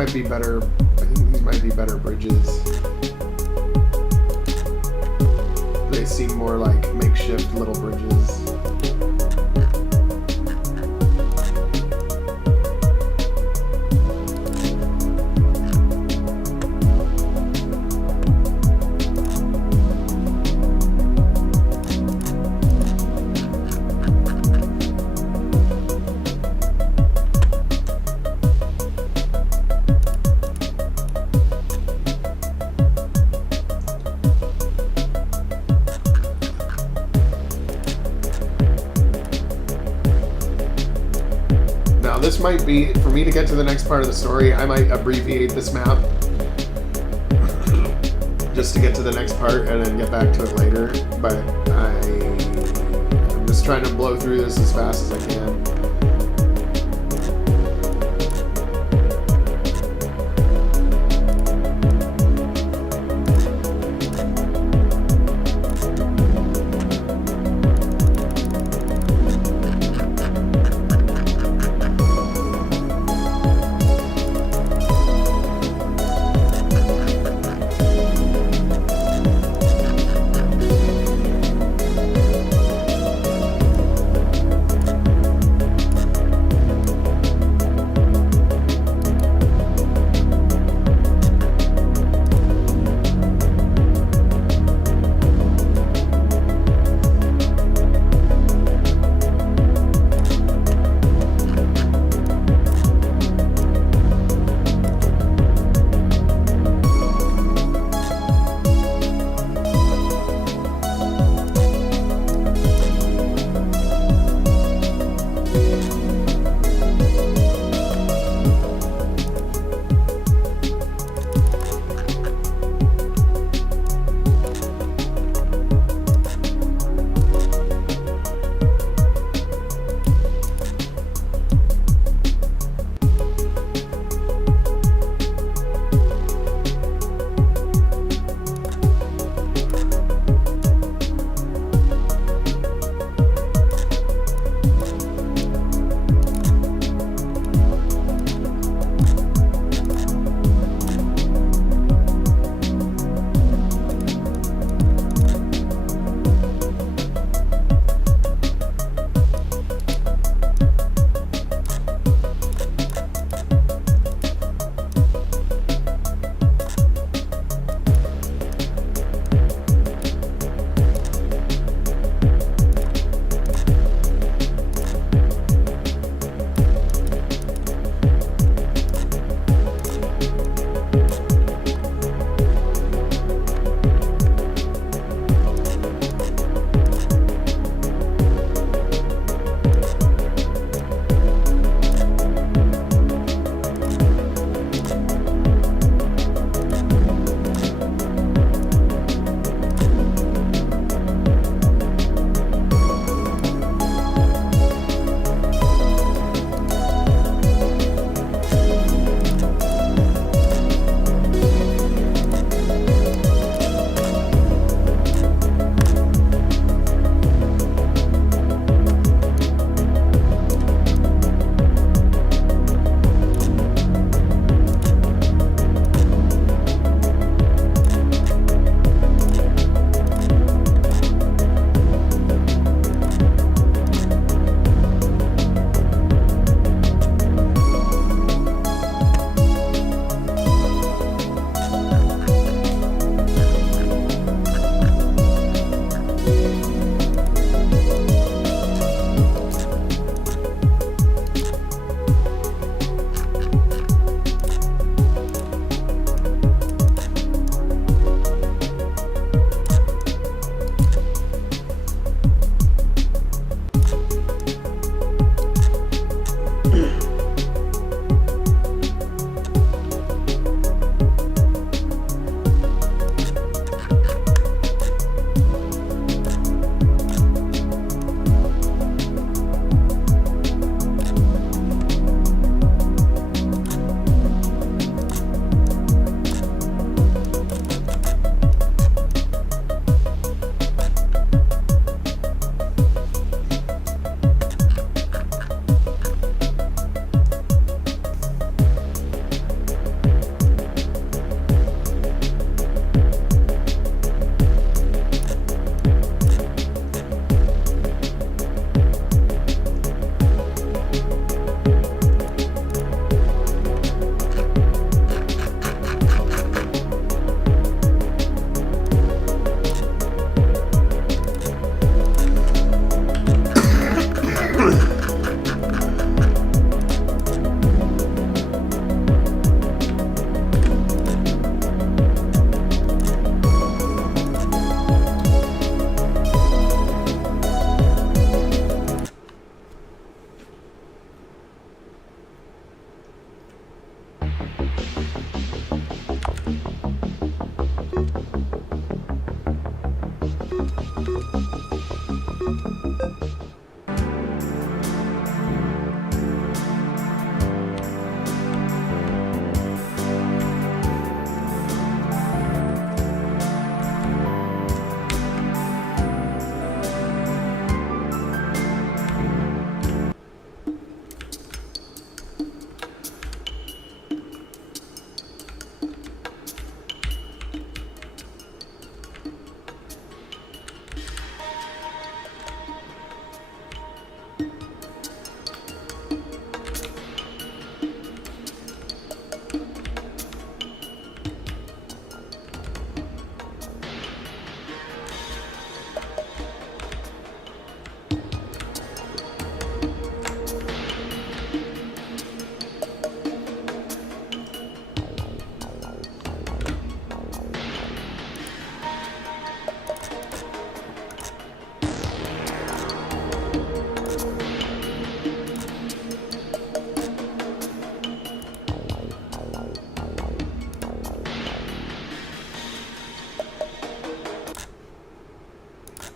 might be better. I think these might be better bridges. They seem more like makeshift little bridges. This might be, for me to get to the next part of the story, I might abbreviate this map just to get to the next part and then get back to it later, but I'm just trying to blow through this as fast as I can.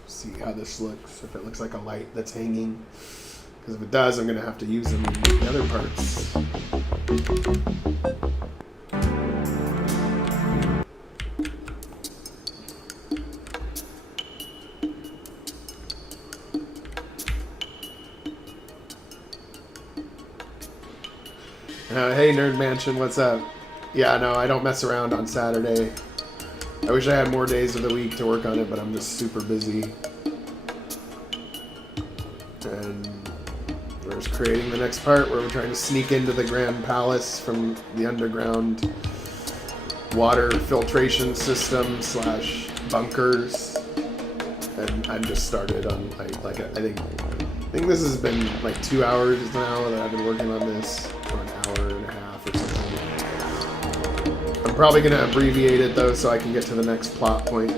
See how this looks, if it looks like a light that's hanging. Because if it does, I'm going to have to use them in the other parts. Hey Nerd Mansion, what's up? Yeah, no, I don't mess around on Saturday. I wish I had more days of the week to work on it, but I'm just super busy. And we're just creating the next part where we're trying to sneak into the Grand Palace from the underground water filtration system / bunkers. And I just started on I think this has been like 2 hours now that I've been working on this, or an hour and a half or something. I'm probably going to abbreviate it though so I can get to the next plot point.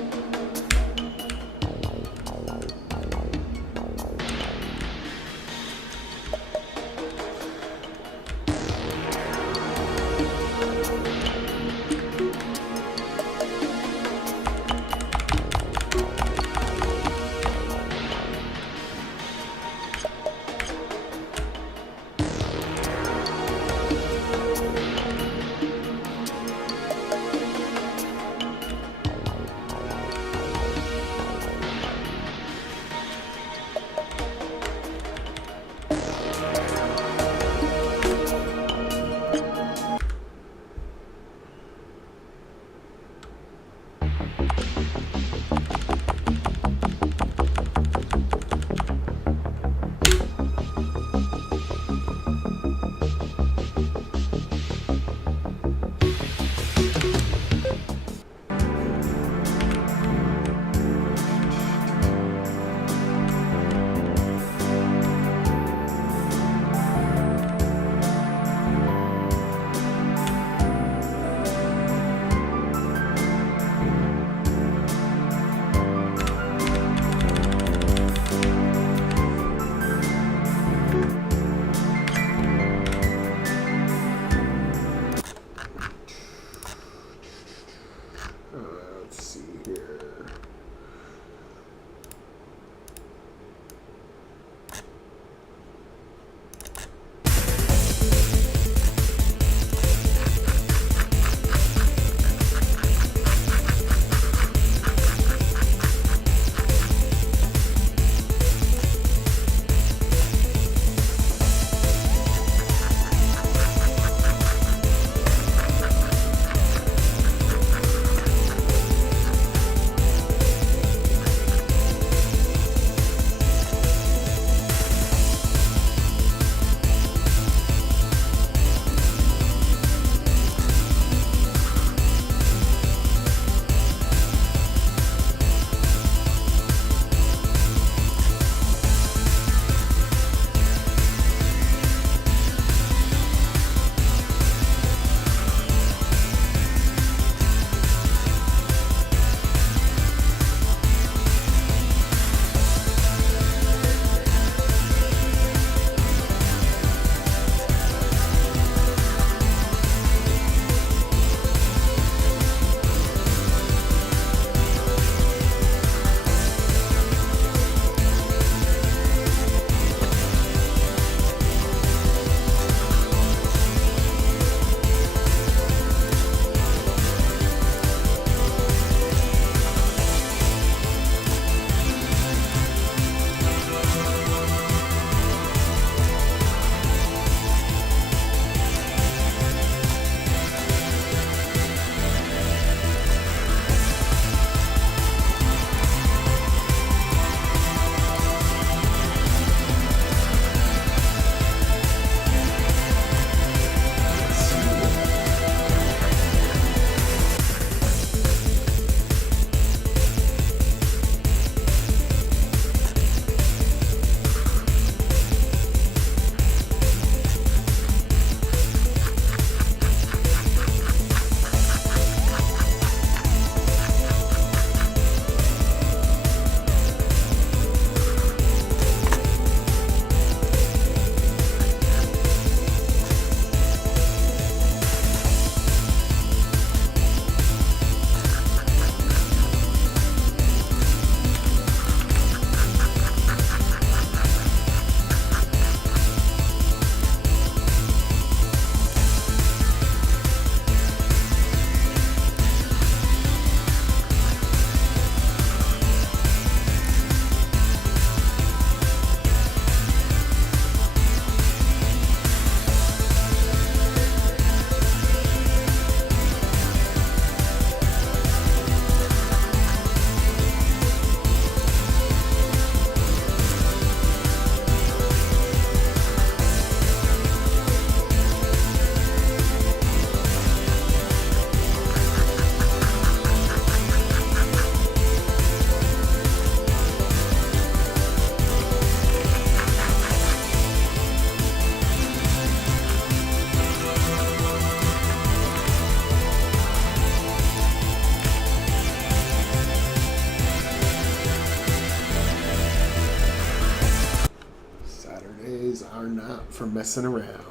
These are not for messing around.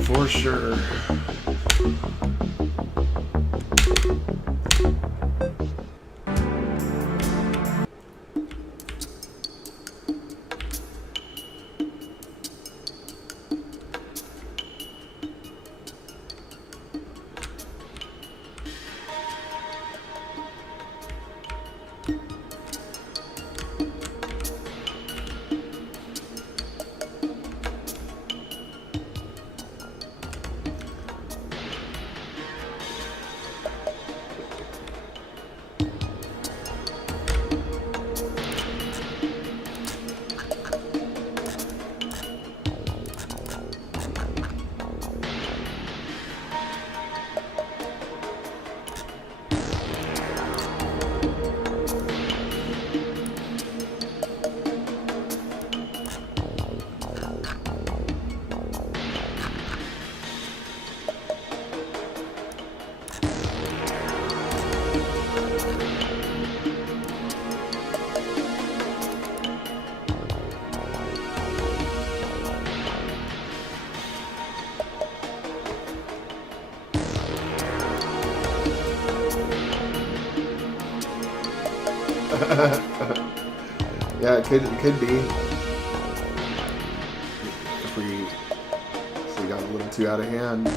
For sure. Yeah, it could be. If we got a little too out of hand.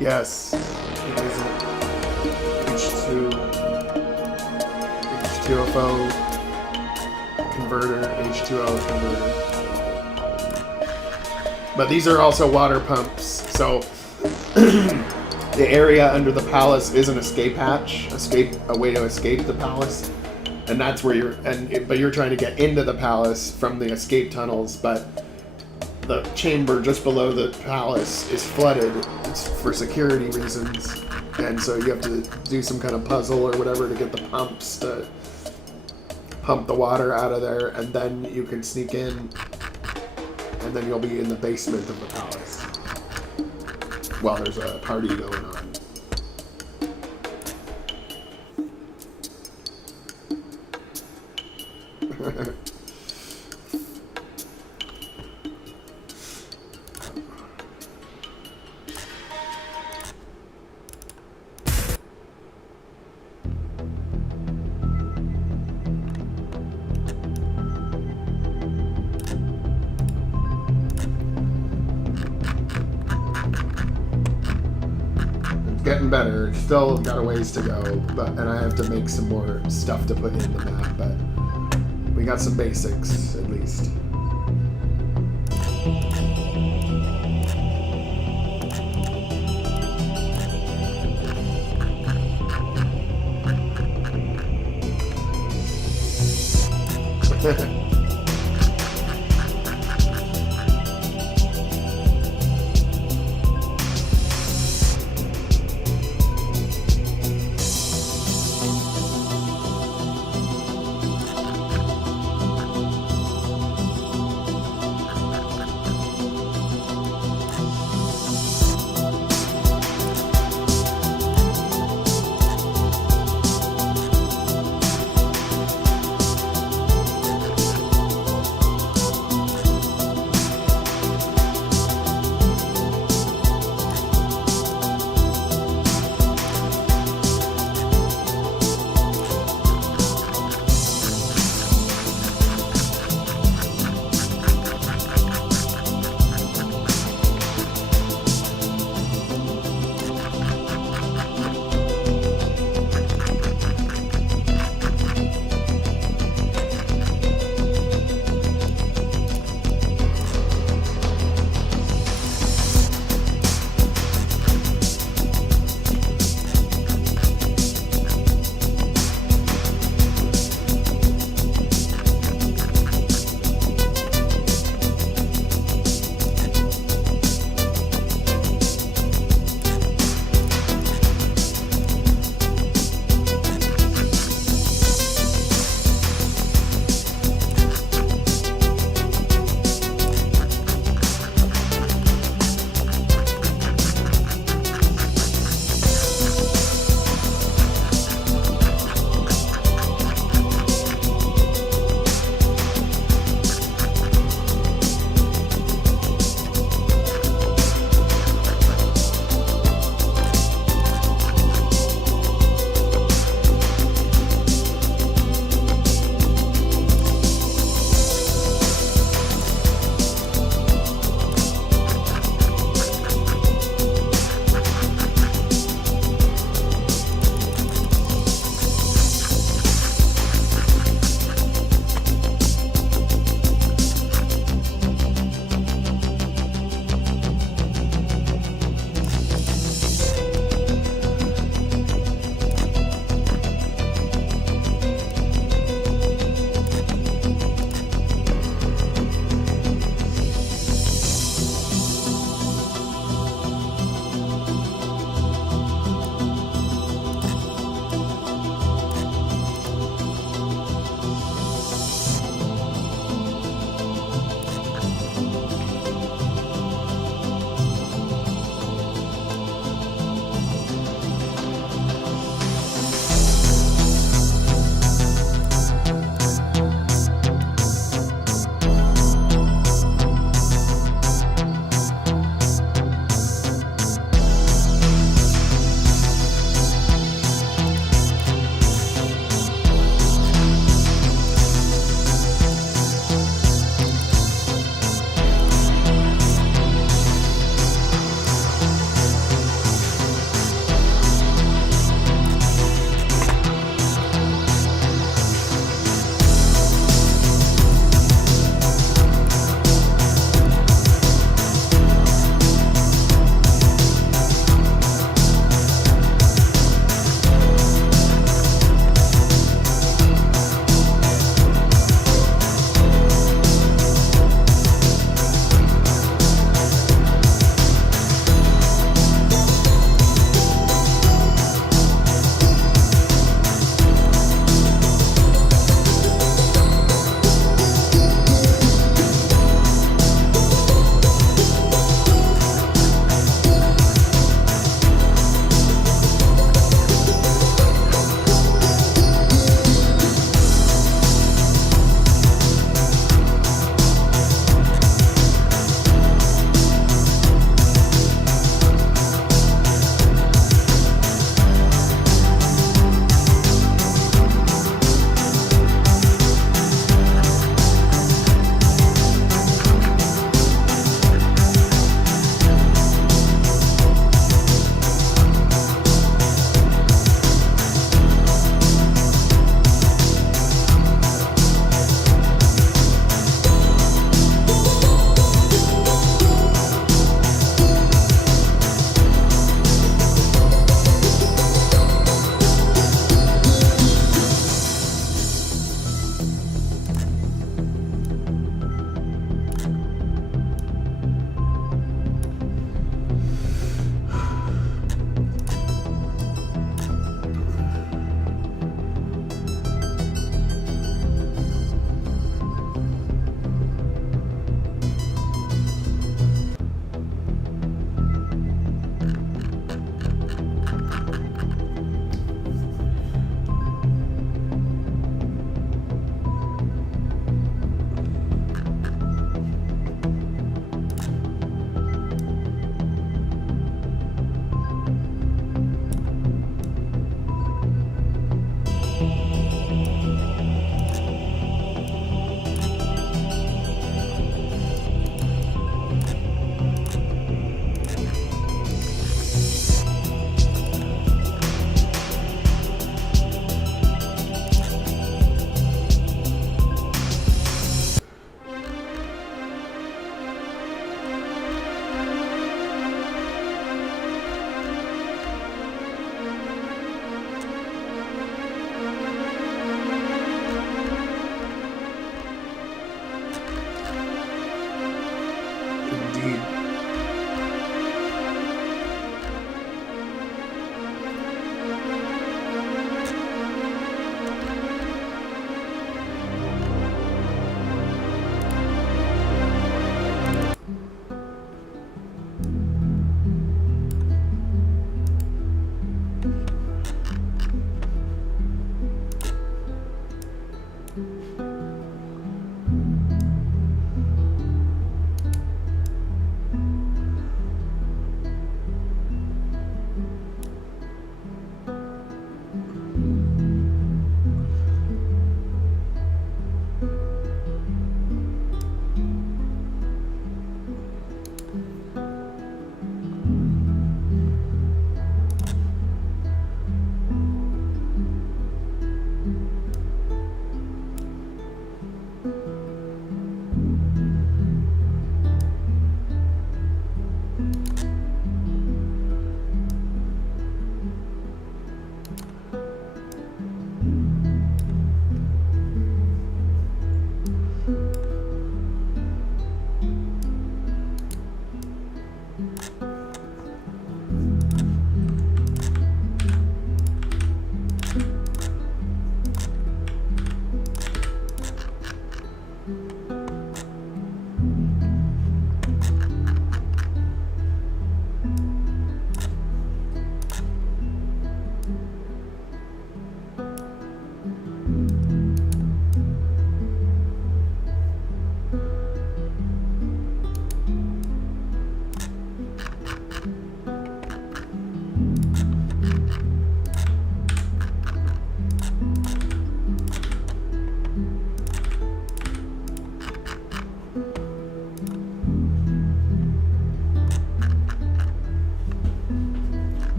Yes, it is an H2FO converter, H2O converter. But these are also water pumps, so the area under the palace is an escape hatch, a way to escape the palace, and that's where but you're trying to get into the palace from the escape tunnels, but the chamber just below the palace is flooded. It's for security reasons, and so you have to do some kind of puzzle or whatever to get the pumps to pump the water out of there, and then you can sneak in, and then you'll be in the basement of the palace while there's a party going on. Getting better. Still got a ways to go, and I have to make some more stuff to put in the map, but we got some basics at least.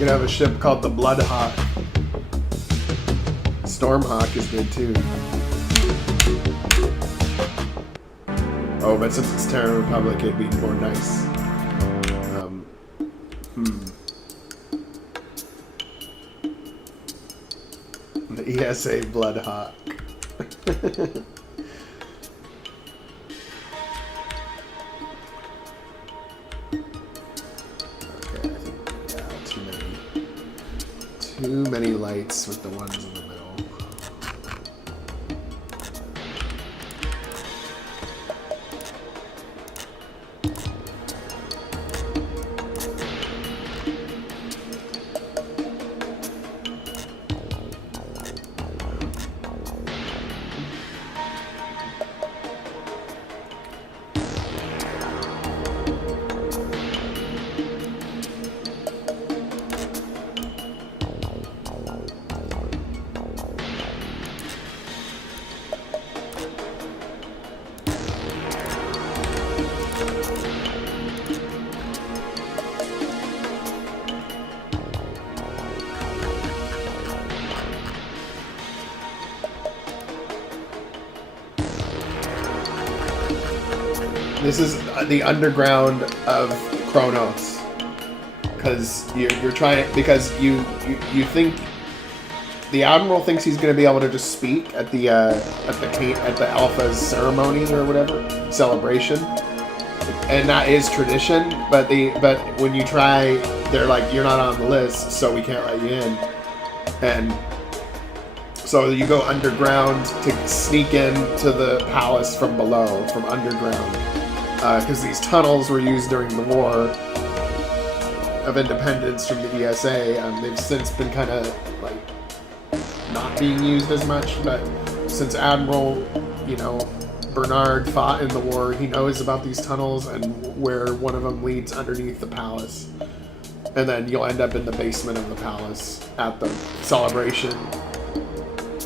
could have a ship called the Bloodhawk. Stormhawk is good too. Oh, but since it's Terran Republic, it'd be more nice. The ESA Bloodhawk. Okay, I think, yeah, too many lights with the ones in the middle. This is the underground of Kronos, because you're trying, because you think the Admiral thinks he's going to be able to just speak at the Alpha's ceremony or whatever celebration, and that is tradition. But when you try, they're like, you're not on the list, so we can't let you in, and so you go underground to sneak into the palace from below, from underground. Because these tunnels were used during the War of Independence from the ESA. They've since been kind of like not being used as much, but since Admiral, Bernard fought in the war, he knows about these tunnels and where one of them leads underneath the palace. And then you'll end up in the basement of the palace at the celebration.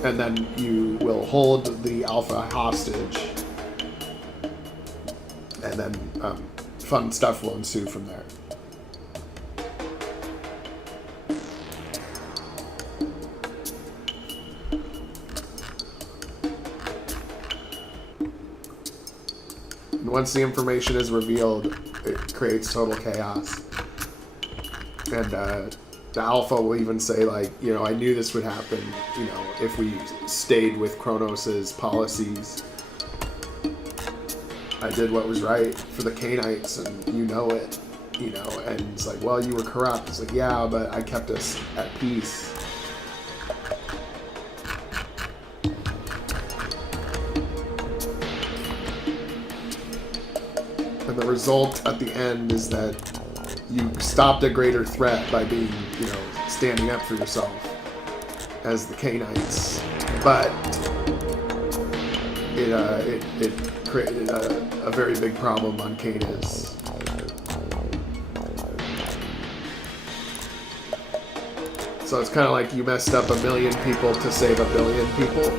And then you will hold the Alpha hostage. And then fun stuff will ensue from there. And once the information is revealed, it creates total chaos. And the Alpha will even say, like, I knew this would happen, if we stayed with Kronos's policies. I did what was right for the Cainites, and you know it, and it's like, well, you were corrupt. It's like, yeah, but I kept us at peace. And the result at the end is that you stopped a greater threat by being, standing up for yourself as the Cainites. But it created a very big problem on Canis. So it's kind of like you messed up 1 million people to save 1 billion people.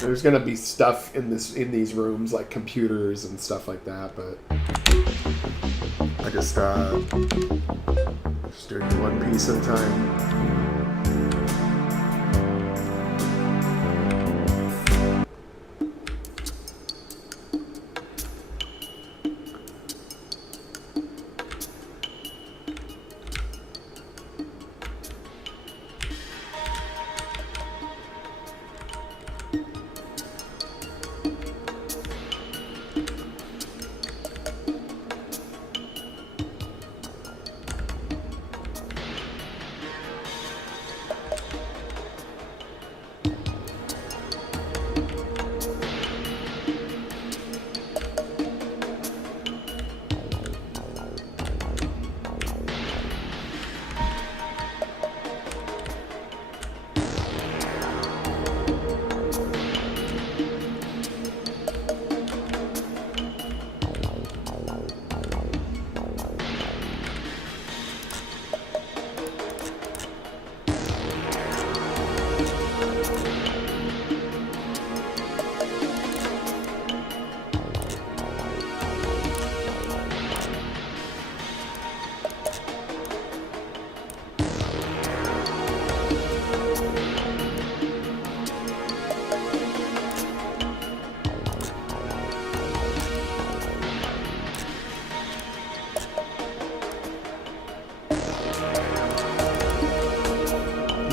There's gonna be stuff in these rooms, like computers and stuff like that, but I just doing one piece at a time.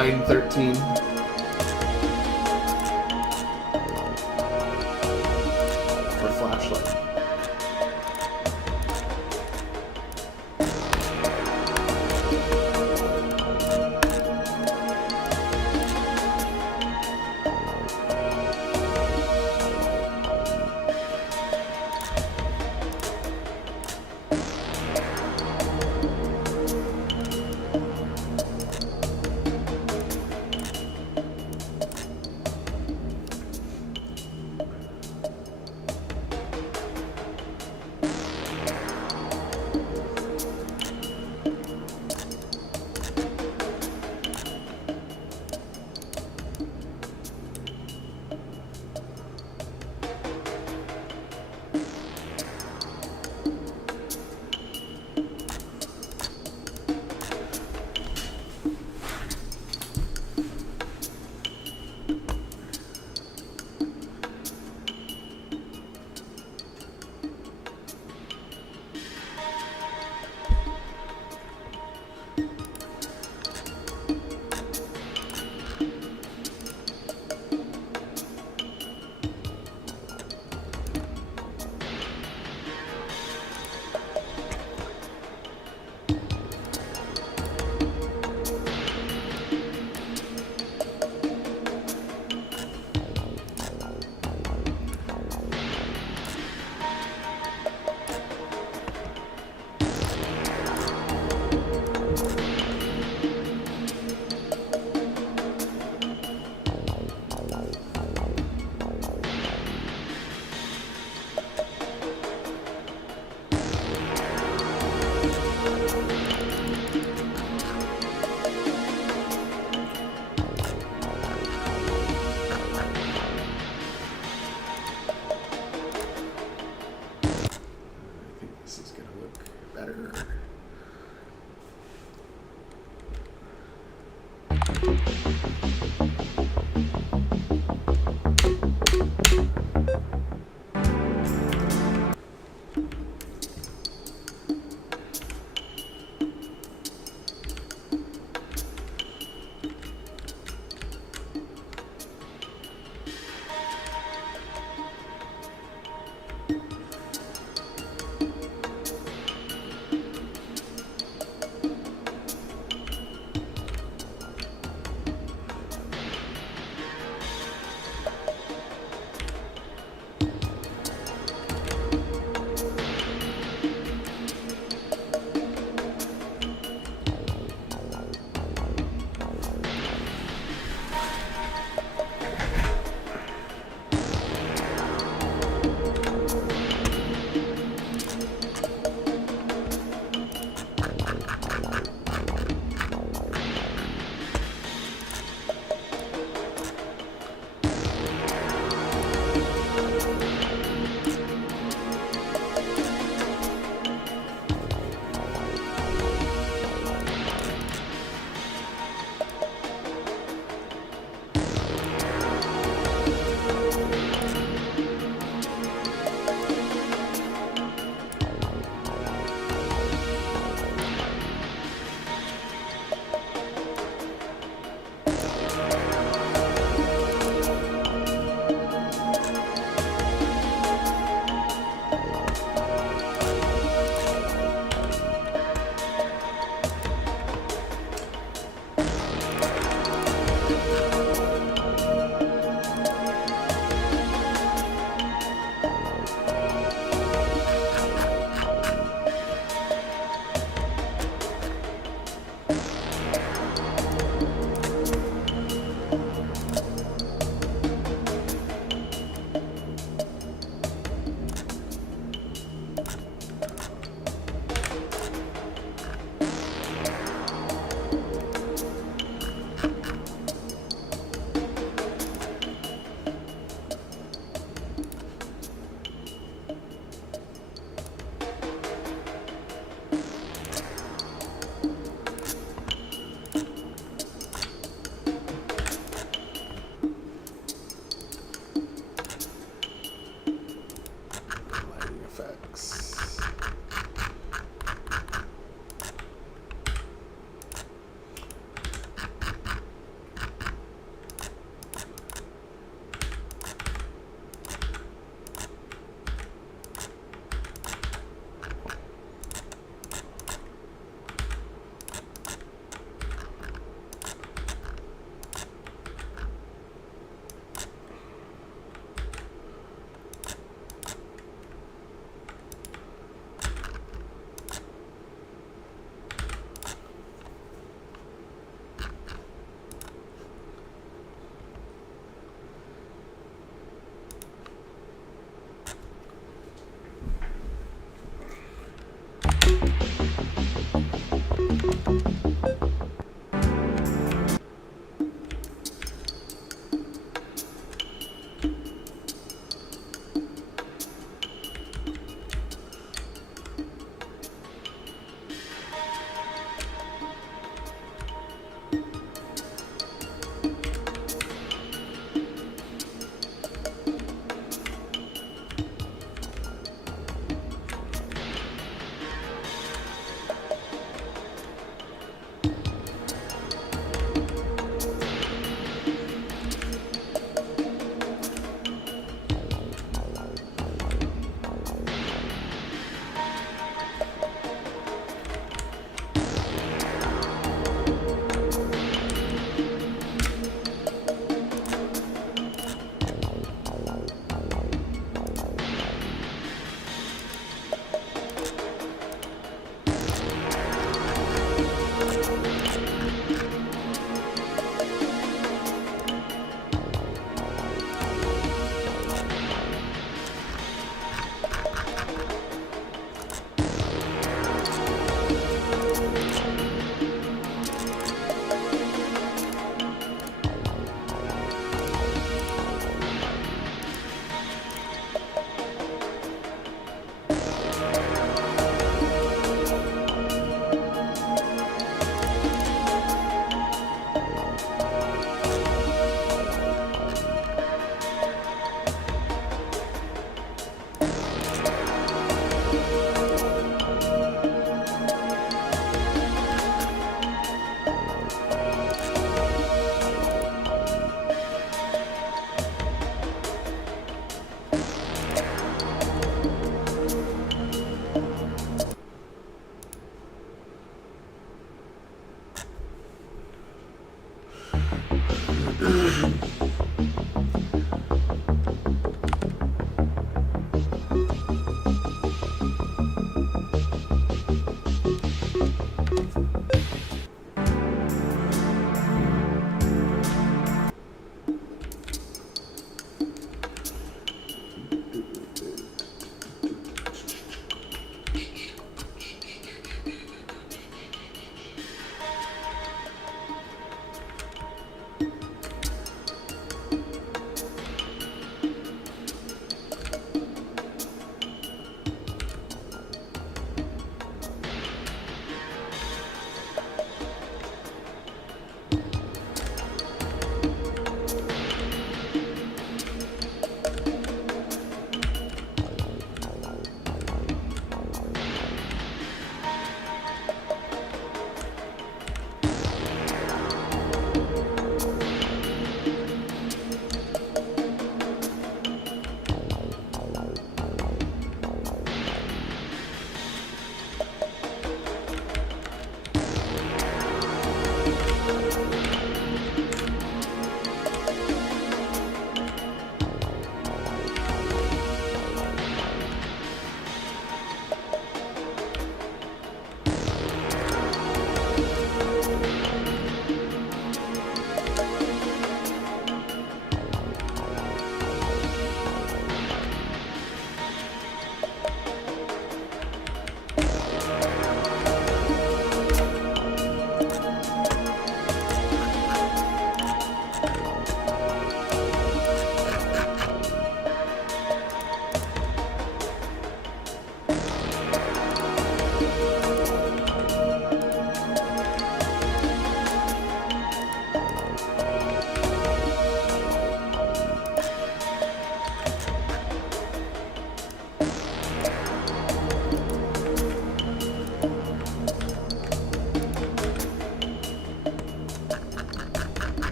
913. For a flashlight.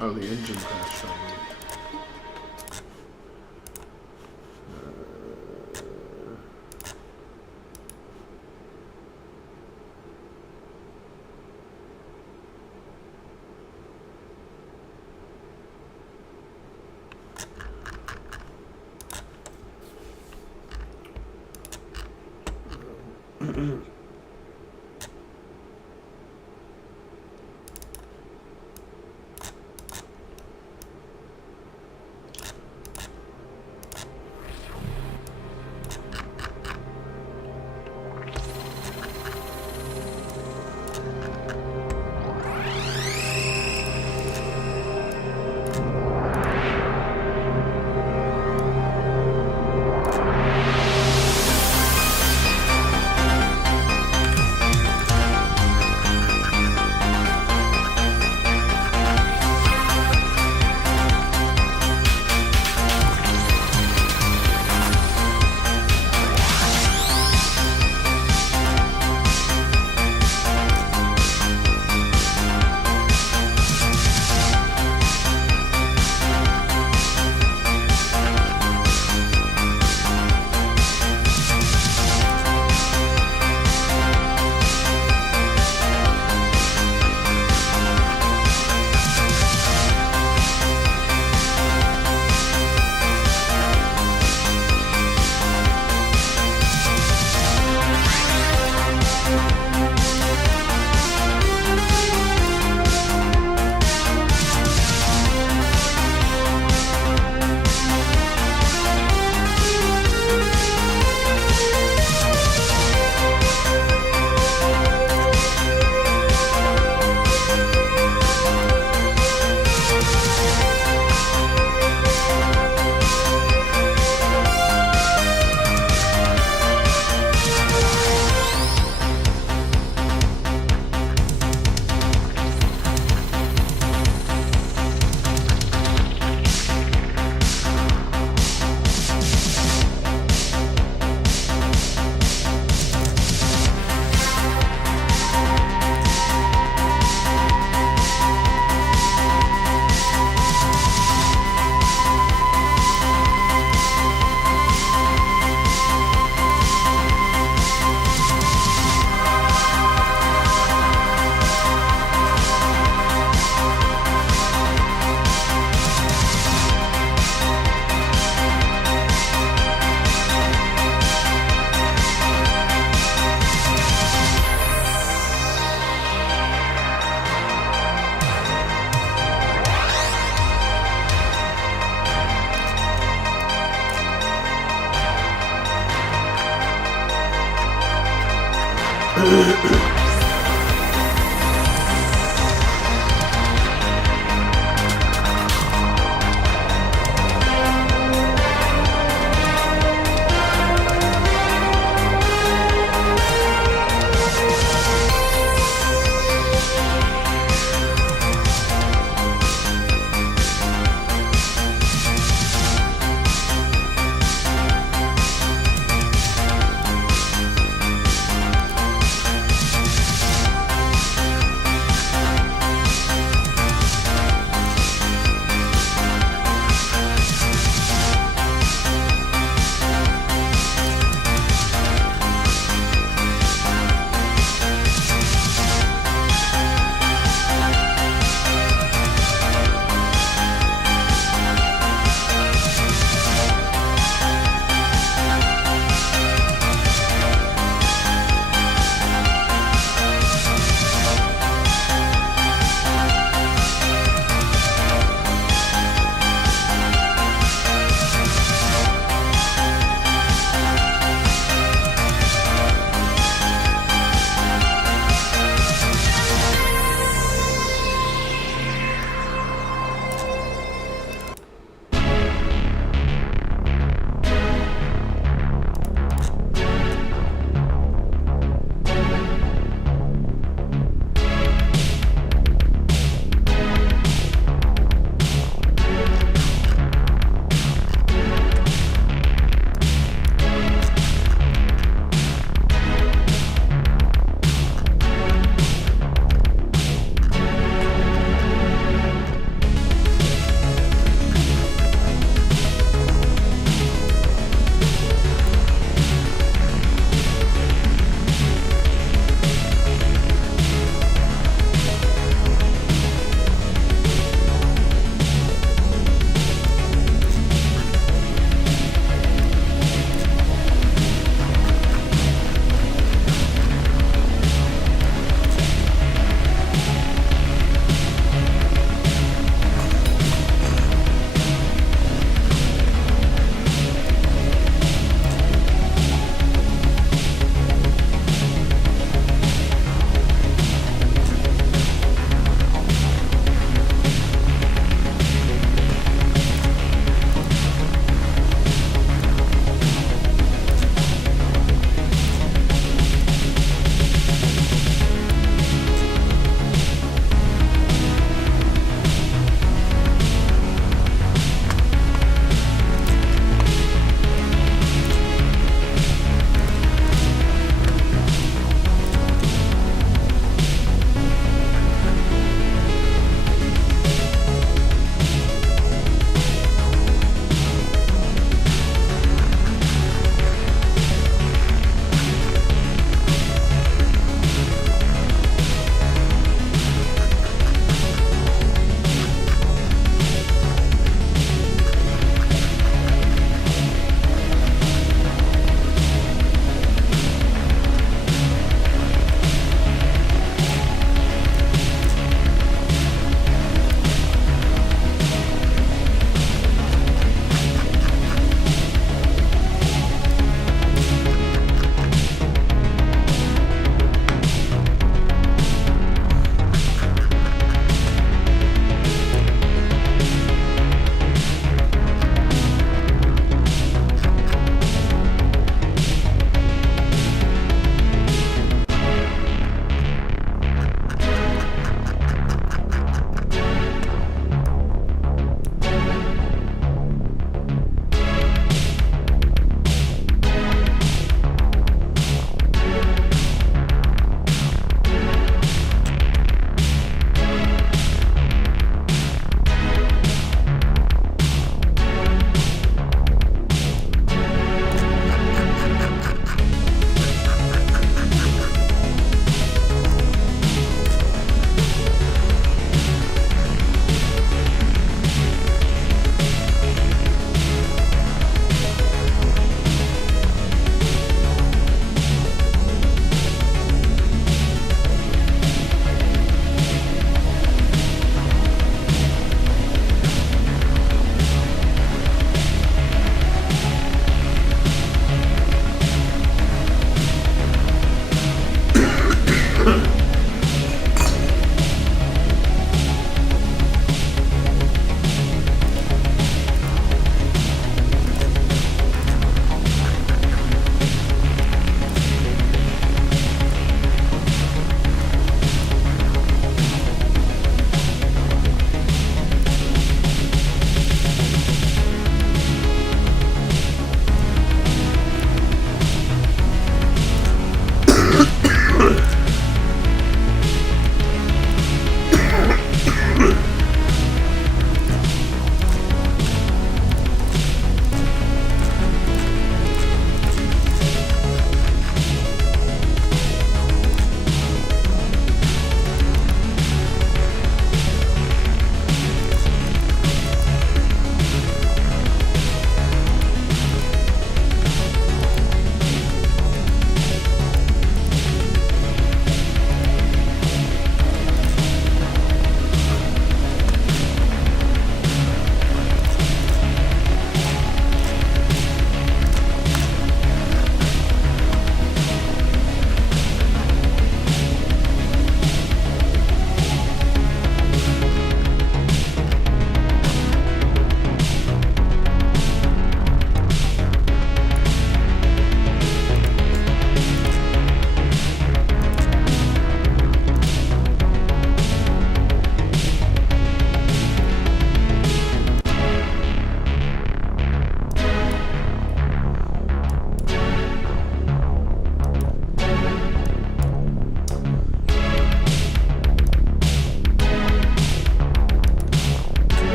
Oh, the engine crashed on me.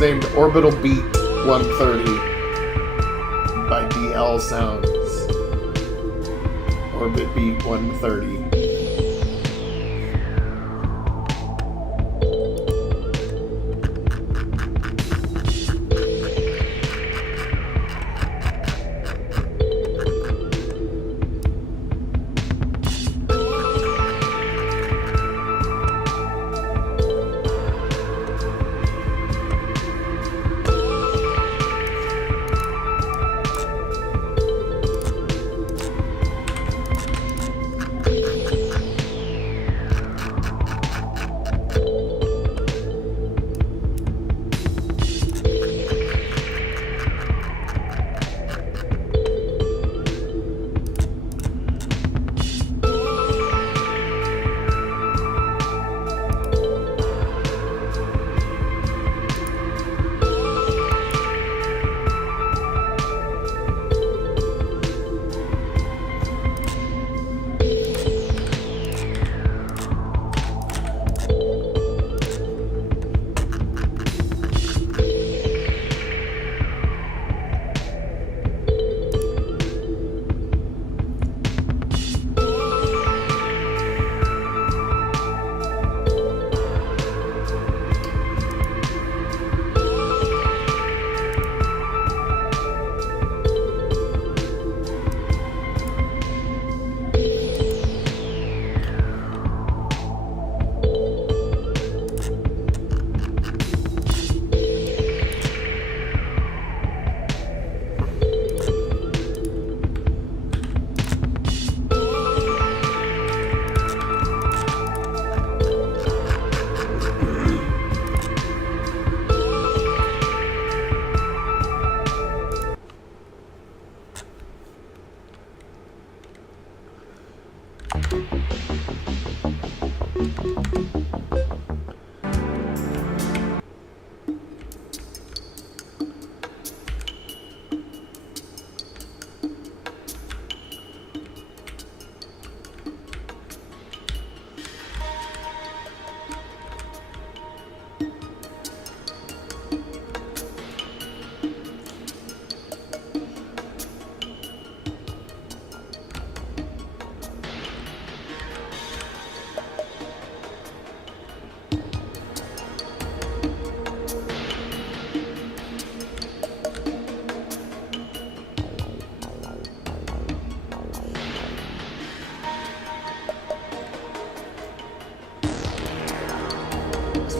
named Orbital Beat 130 by DL Sounds. Orbit Beat 130.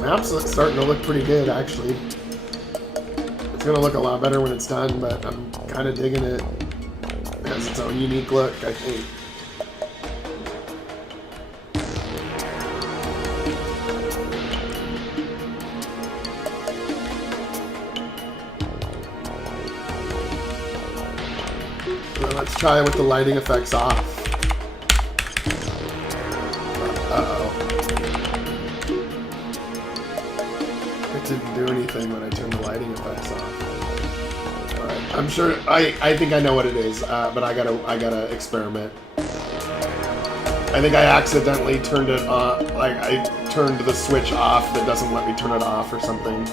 Map's starting to look pretty good, actually. It's gonna look a lot better when it's done, but I'm kind of digging it. It has its own unique look, I think. So let's try it with the lighting effects off. Didn't do anything when I turned the lighting effects off. Alright, I'm sure I think I know what it is, but I gotta experiment. I think I accidentally turned it on, like I turned the switch off that doesn't let me turn it off or something.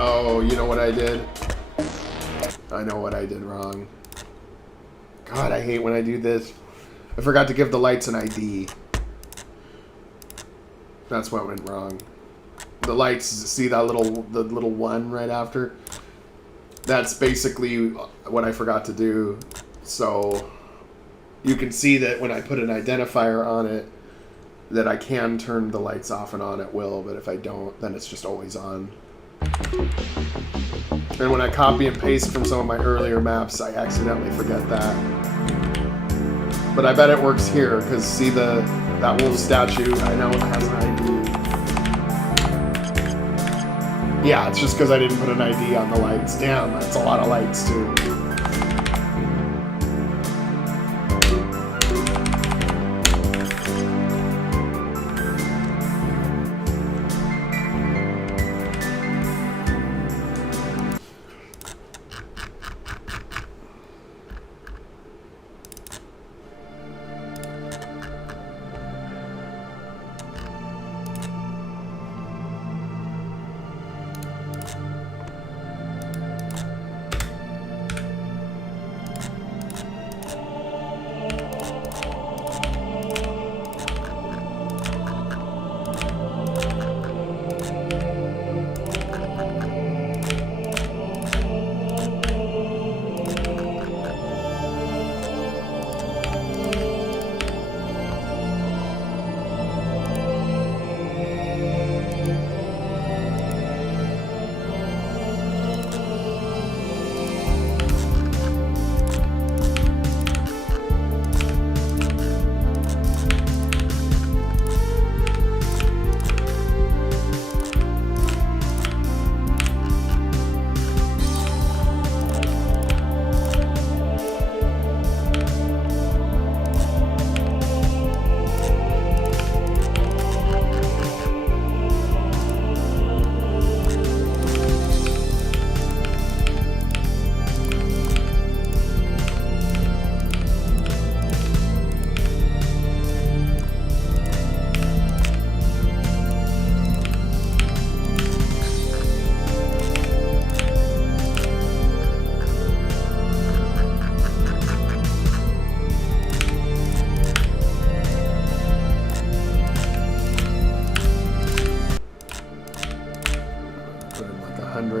Oh, you know what I did? I know what I did wrong. God, I hate when I do this. I forgot to give the lights an ID. That's what went wrong. The lights, see that the little one right after? That's basically what I forgot to do. So you can see that when I put an identifier on it, that I can turn the lights off and on at will, but if I don't, then it's just always on. And when I copy and paste from some of my earlier maps, I accidentally forget that. But I bet it works here, because see that wolf statue, I know it has an ID. Yeah, it's just because I didn't put an ID on the lights. Damn, that's a lot of lights too.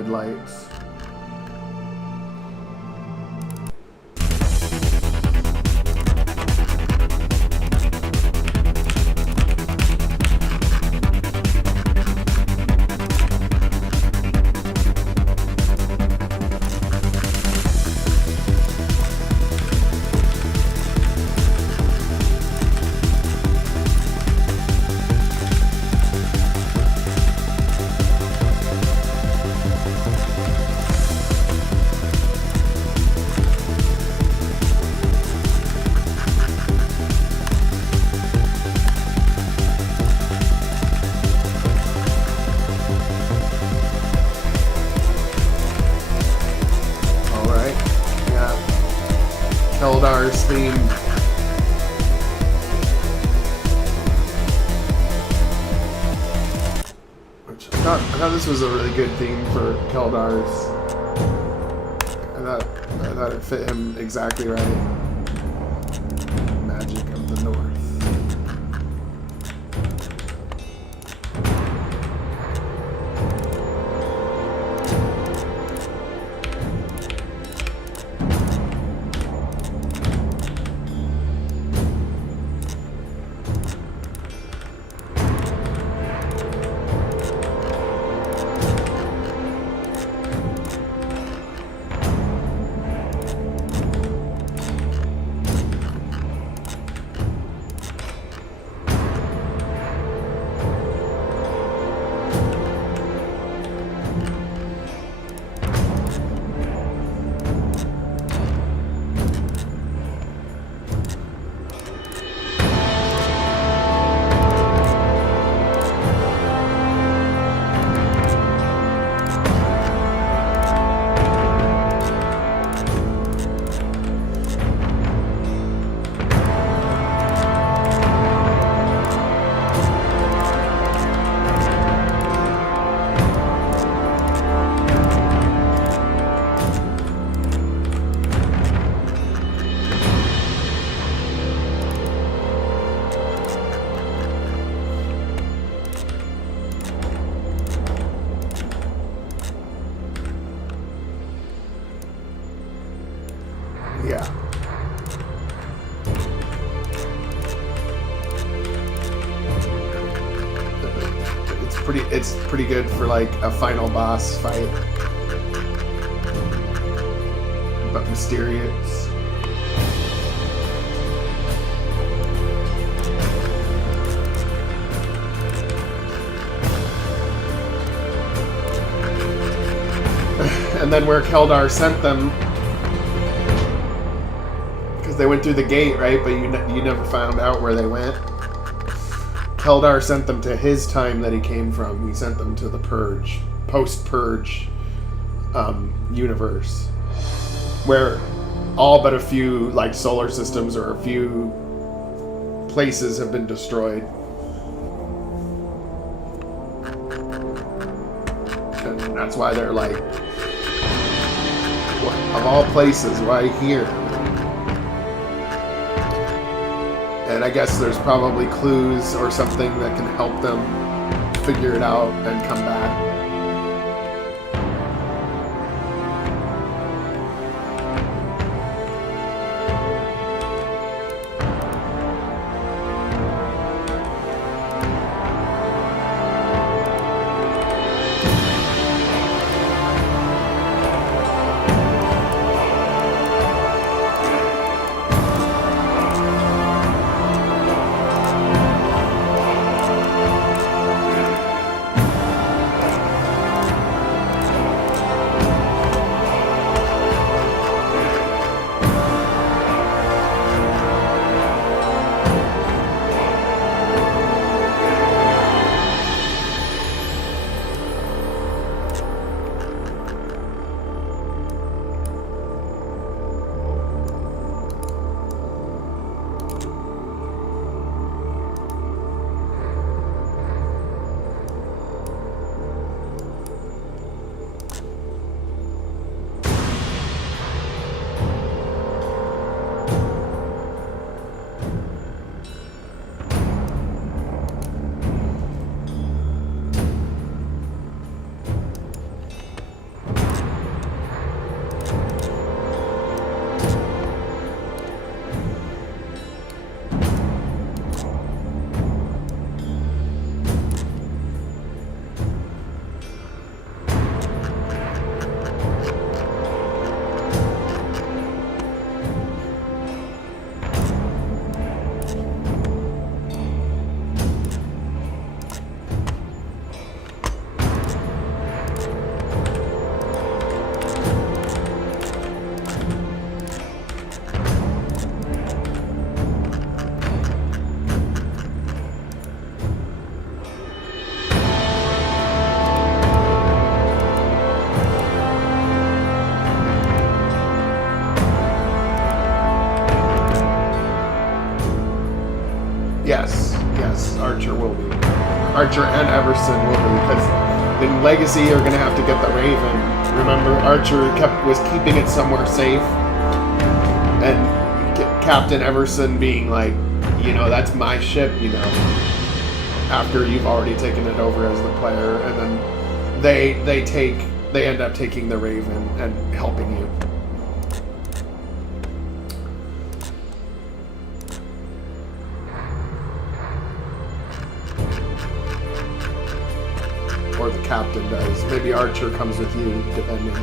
headlights. Keldar's theme. Which I thought this was a really good theme for Keldar's. I thought it fit him exactly right. Magic of the North. Yeah. It's pretty good for like a final boss fight. But mysterious. And then where Keldar sent them, because they went through the gate, right? But you never found out where they went. Keldar sent them to his time that he came from. He sent them to the Purge, post-Purge universe, where all but a few like solar systems or a few places have been destroyed. And that's why they're like, of all places, why here? And I guess there's probably clues or something that can help them figure it out and come back. Archer and Everson will be, because in Legacy you're gonna have to get the Raven. Remember, Archer was keeping it somewhere safe, and Captain Everson being like, you know, that's my ship, you know, after you've already taken it over as the player, and then they end up taking the Raven and helping you. Or the captain does. Maybe Archer comes with you, depending.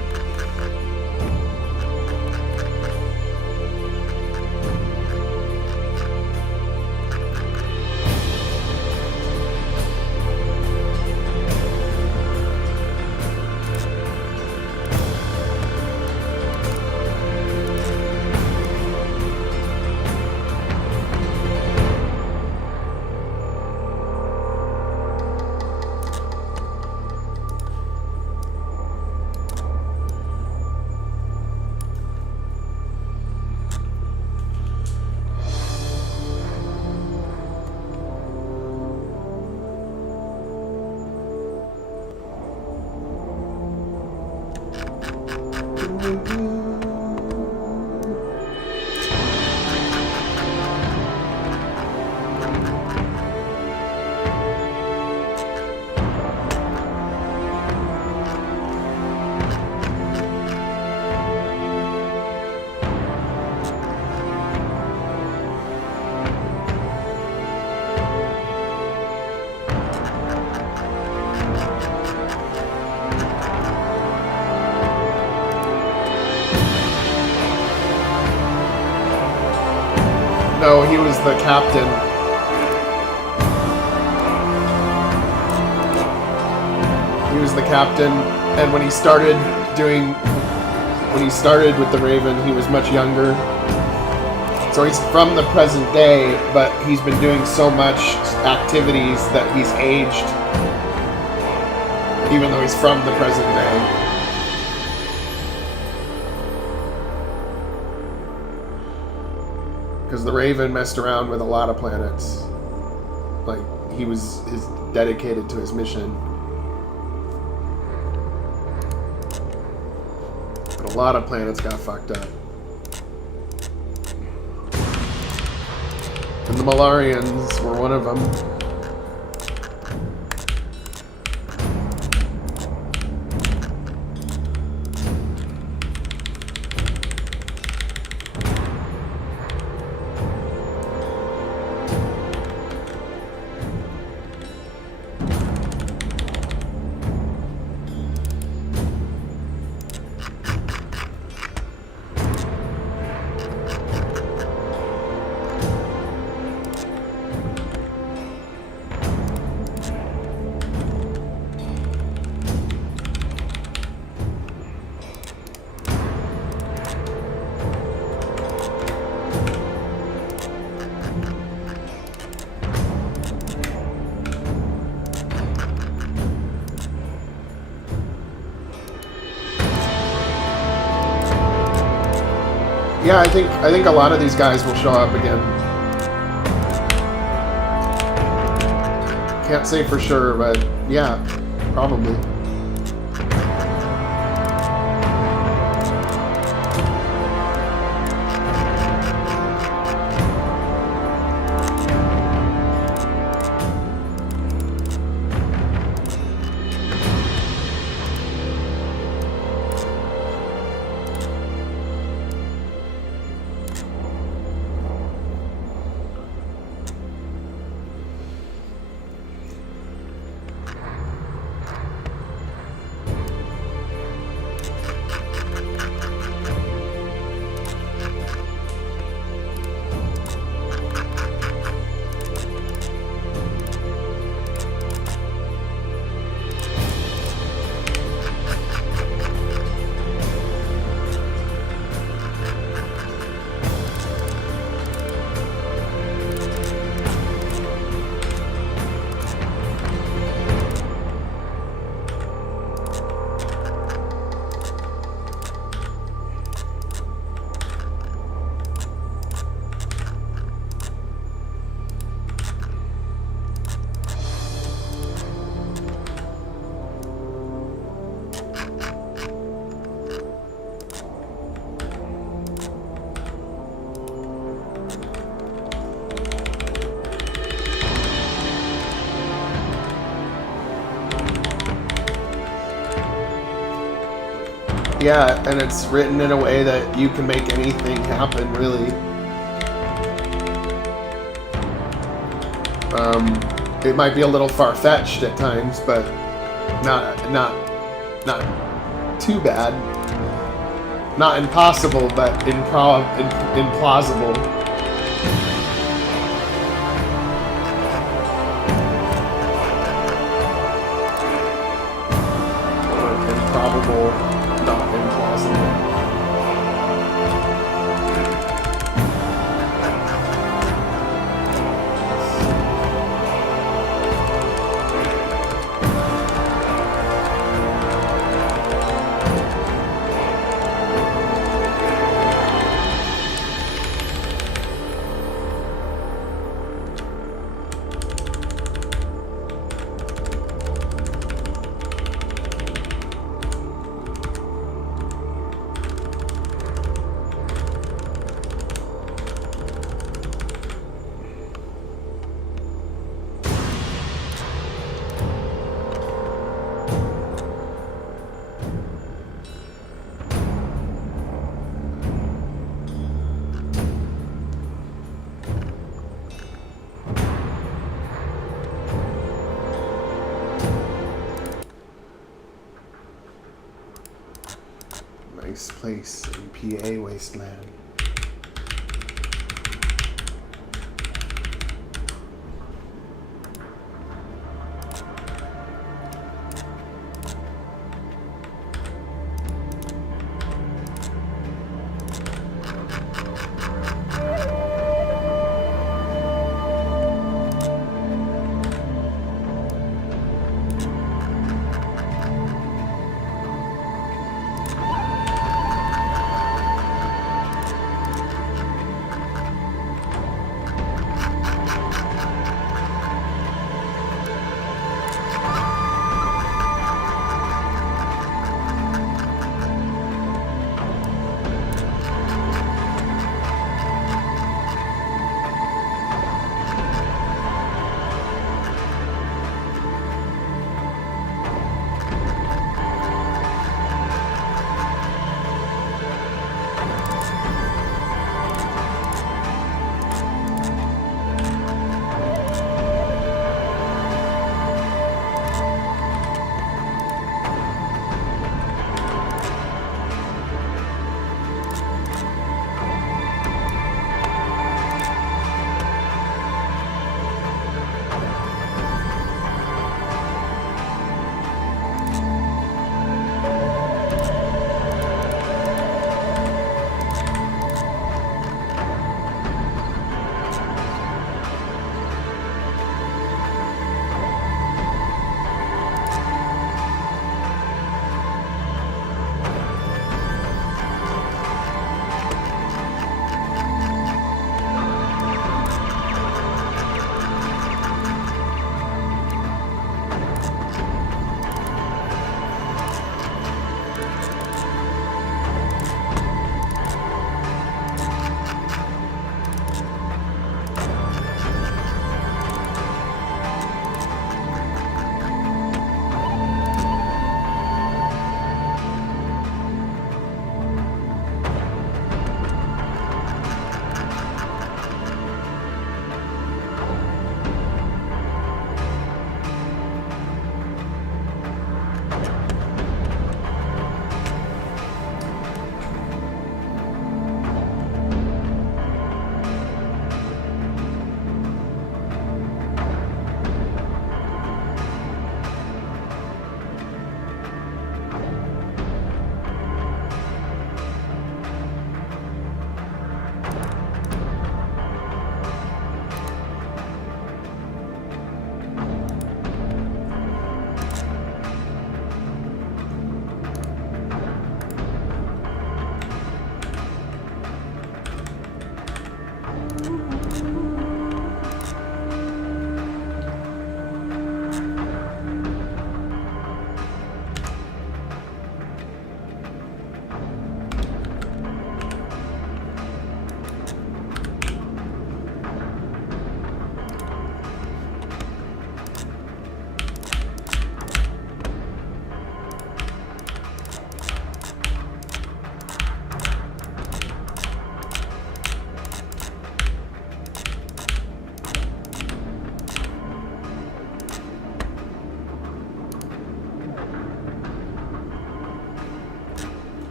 No, he was the captain. He was the captain, and when he started with the Raven, he was much younger. So he's from the present day, but he's been doing so much activities that he's aged, even though he's from the present day. Because the Raven messed around with a lot of planets. Like, he was dedicated to his mission. But a lot of planets got fucked up. And the Malarians were one of them. Yeah, I think a lot of these guys will show up again. Can't say for sure, but yeah, probably. Yeah, and it's written in a way that you can make anything happen, really. It might be a little far-fetched at times, but not too bad. Not impossible, but implausible. Improbable, not implausible. Nice place in PA wasteland.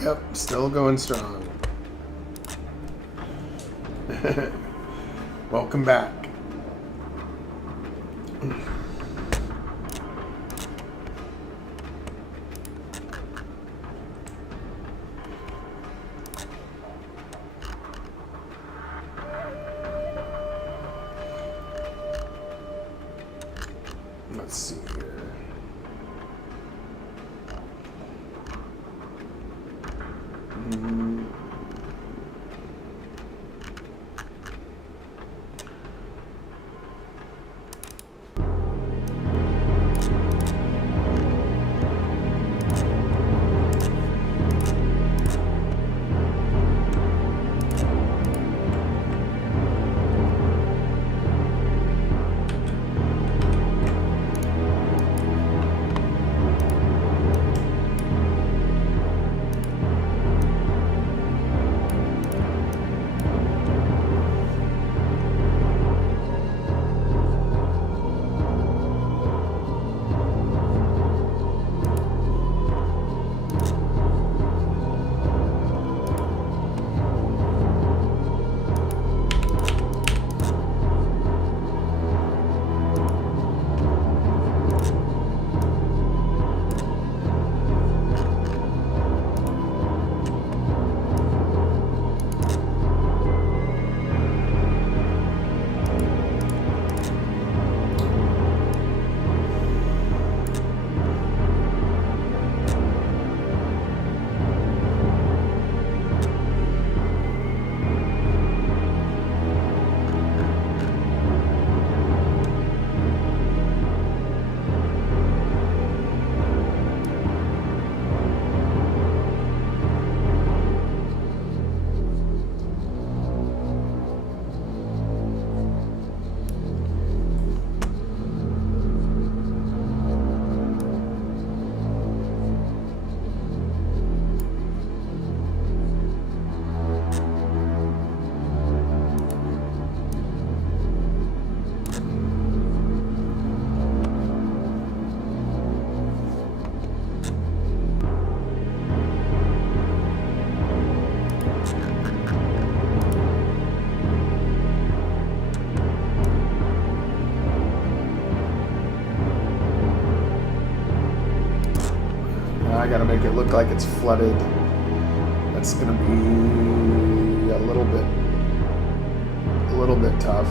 Yep, still going strong. Welcome back. Let's see here. I gotta make it look like it's flooded. That's gonna be a little bit tough.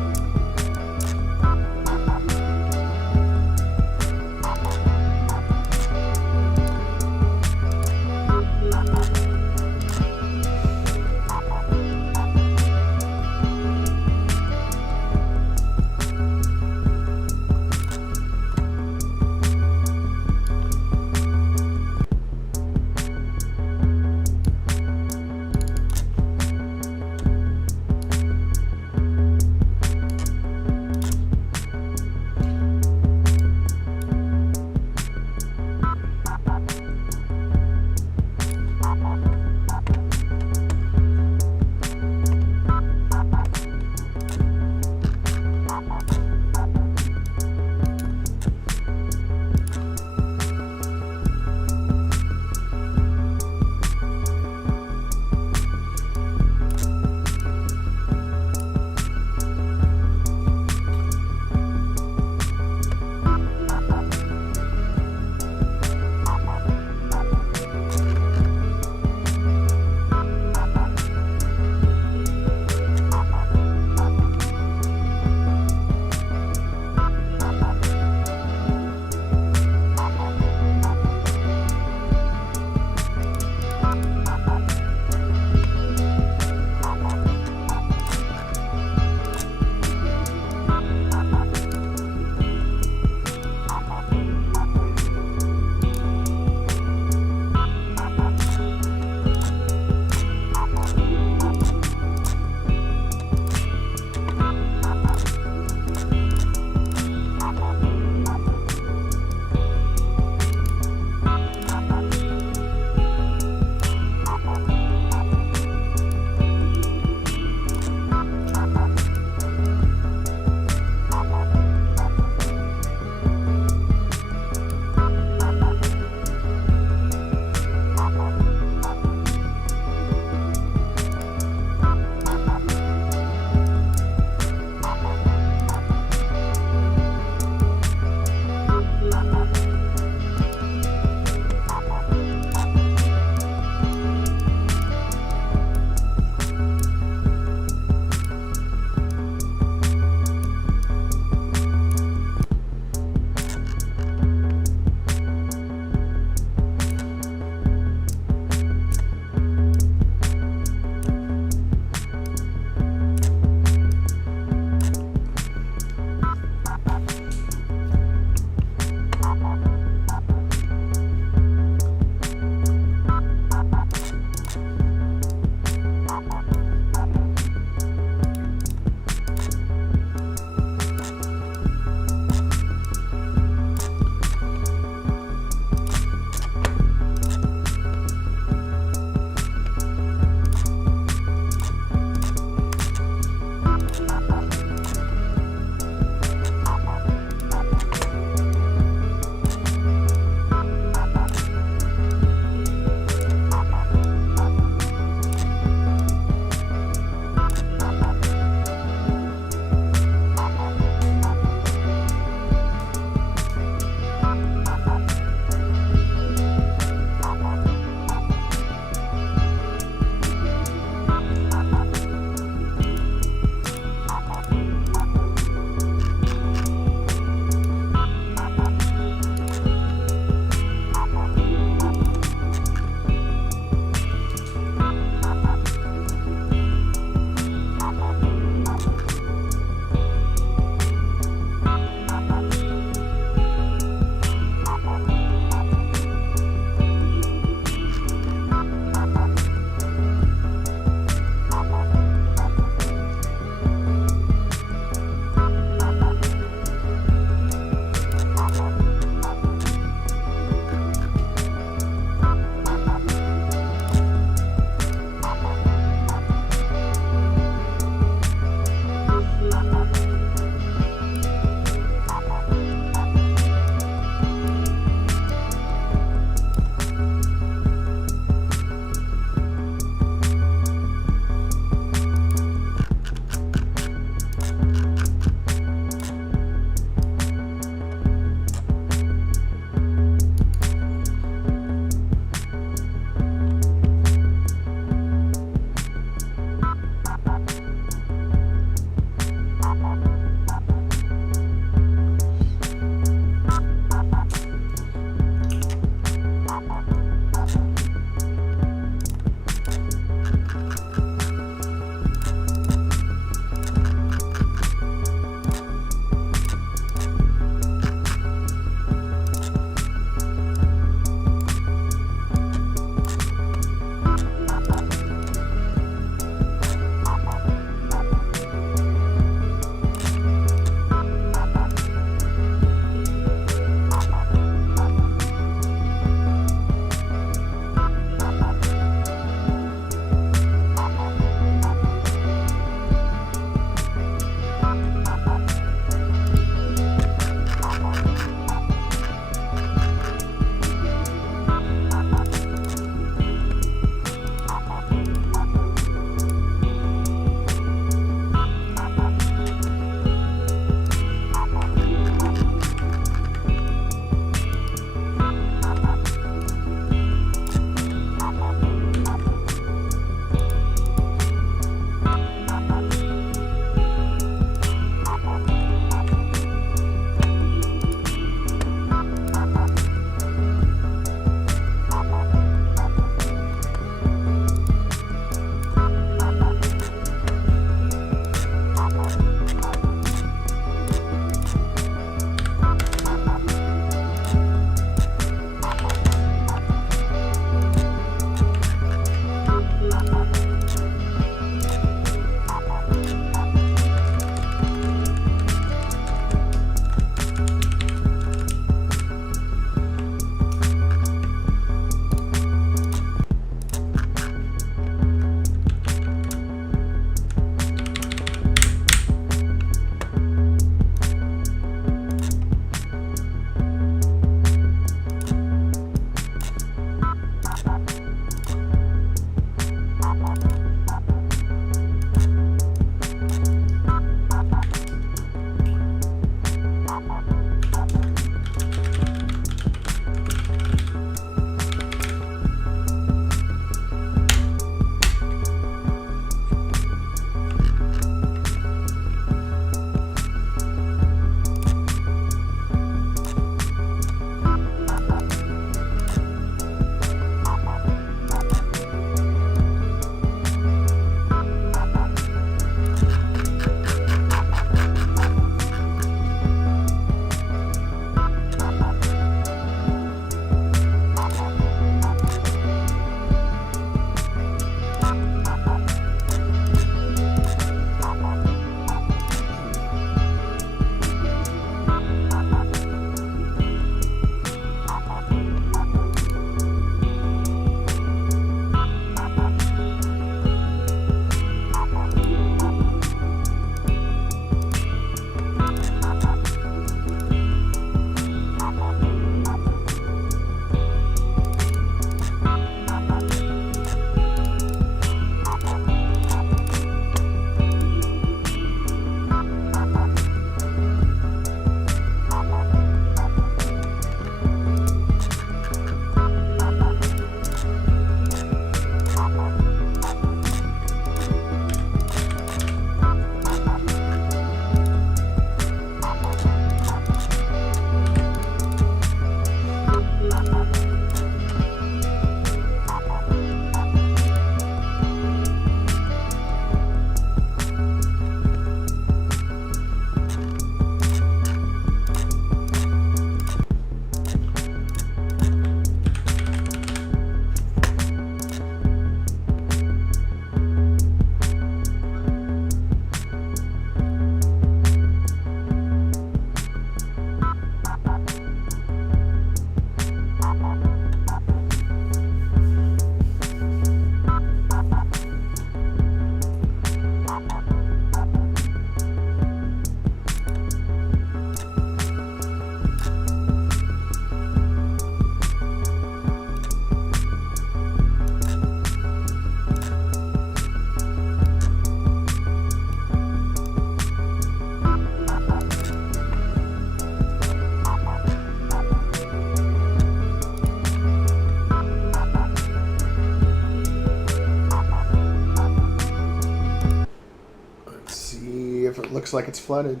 looks like it's flooded.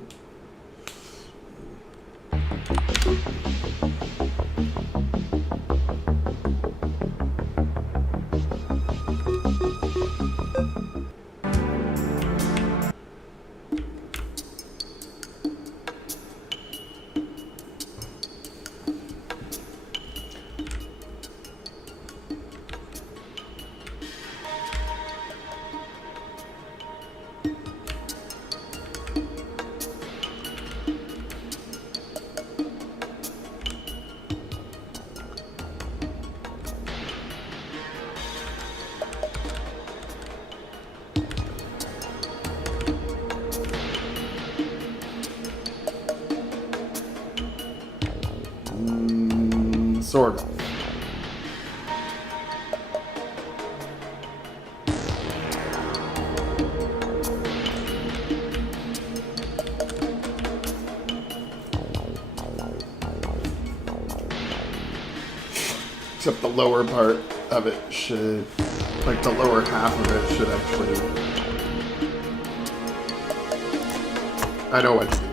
Sort of. Except the lower part of it should, like the lower half of it should actually, I know what to do.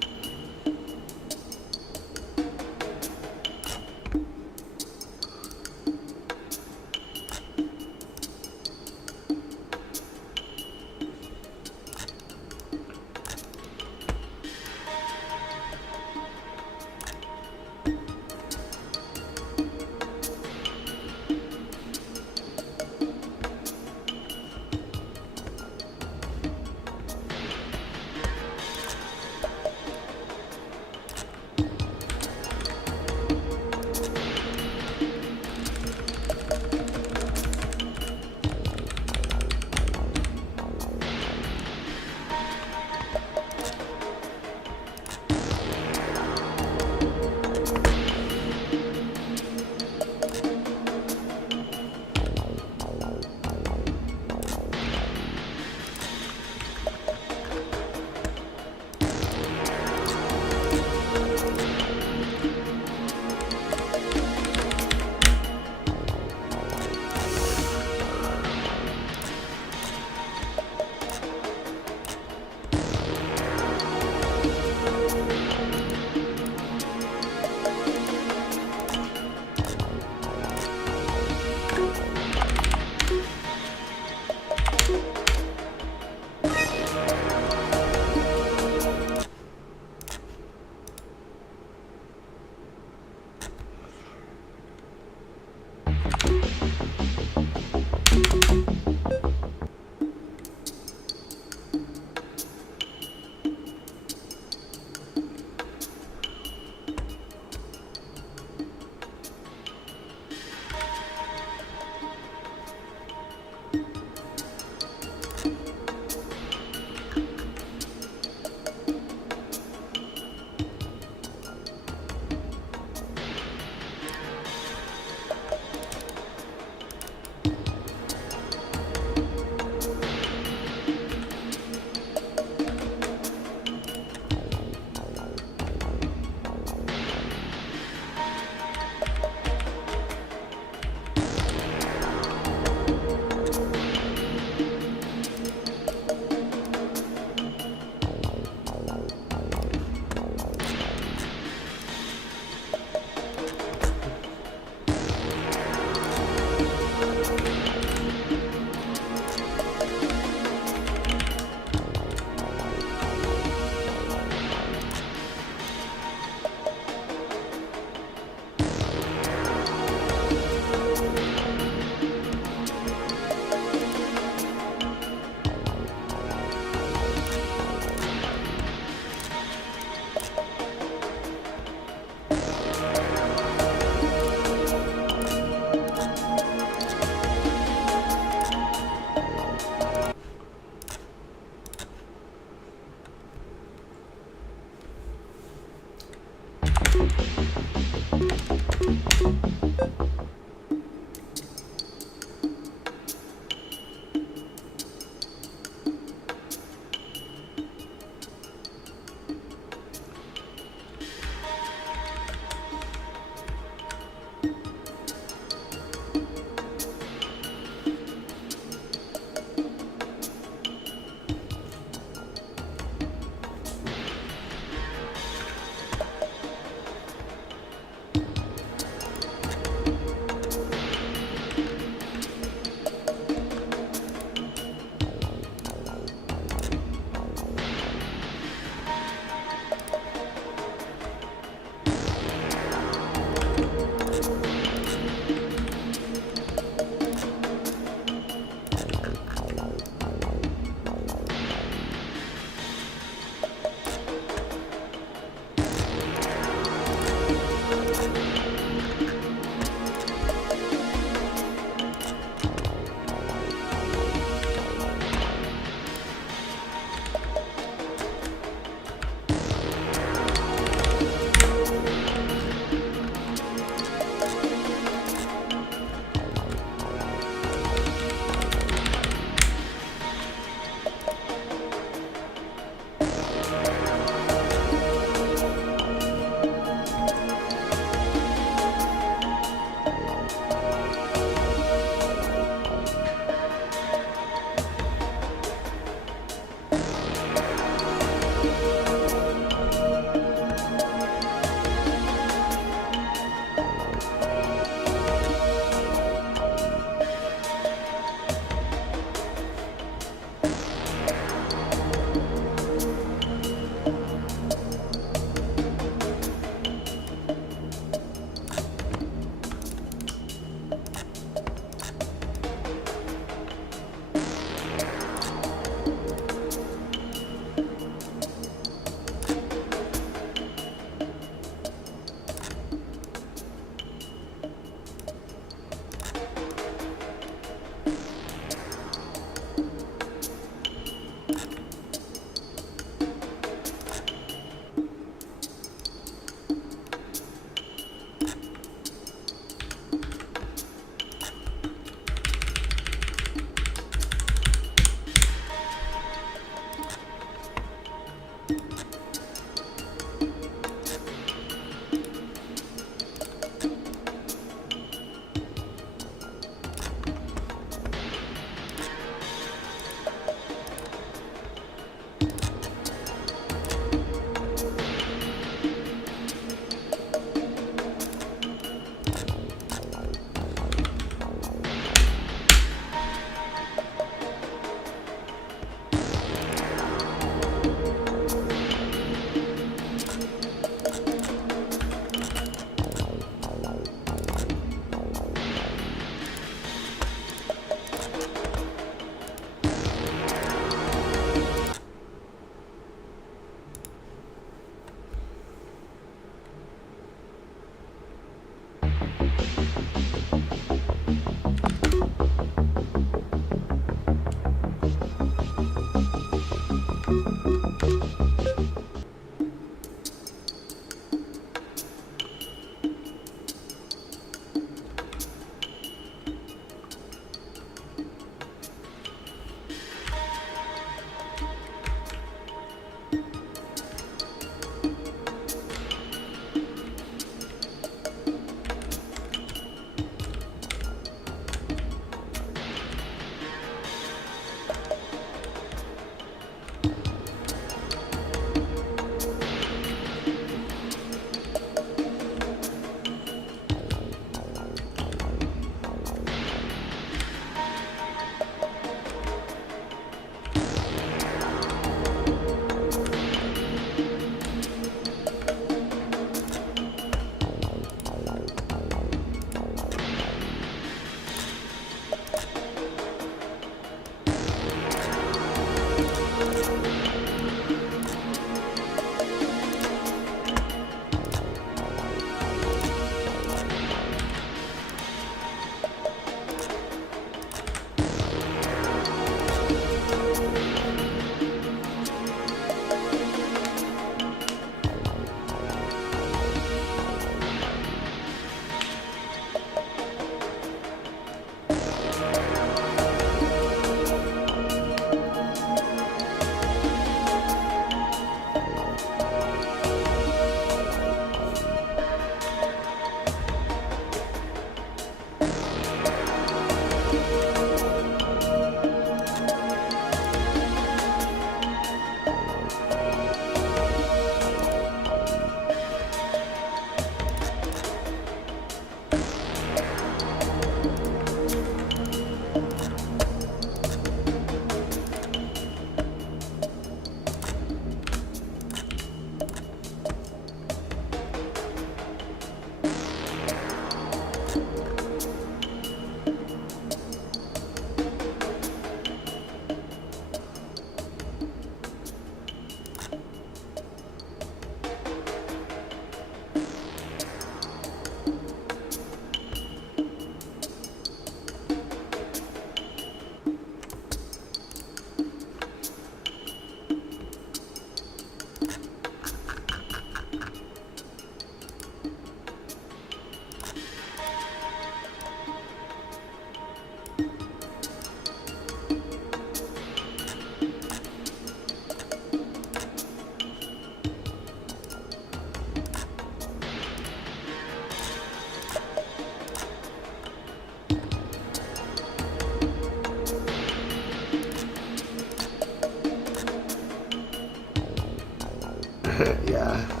Yeah.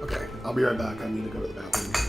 Okay, I'll be right back. I need to go to the bathroom.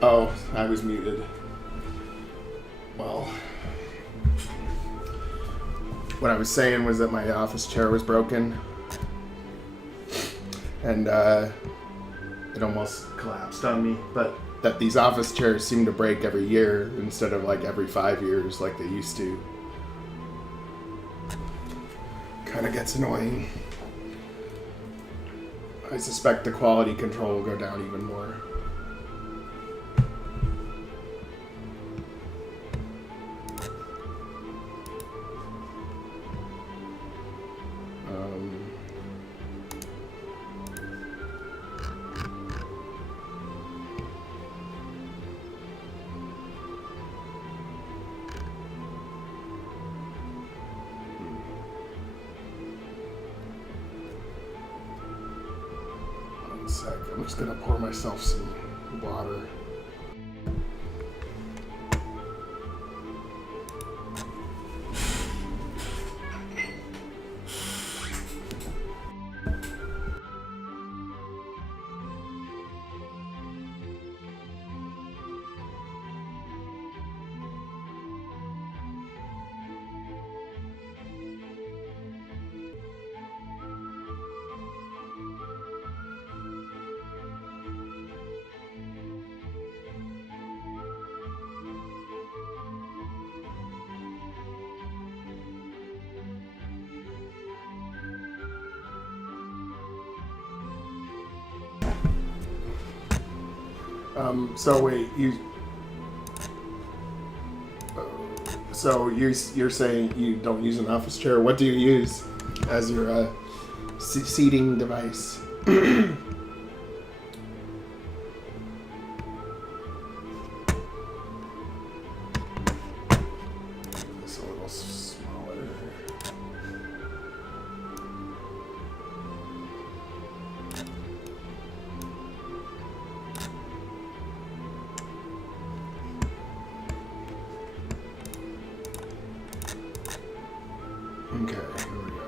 Oh, I was muted. Well, what I was saying was that my office chair was broken. And it almost collapsed on me. But that these office chairs seem to break every year instead of like every 5 years like they used to. Kind of gets annoying. I suspect the quality control will go down even more. I'm just gonna pour myself some water. So wait, you're saying you don't use an office chair? What do you use as your seating device? It's a little smaller. Okay, here we go.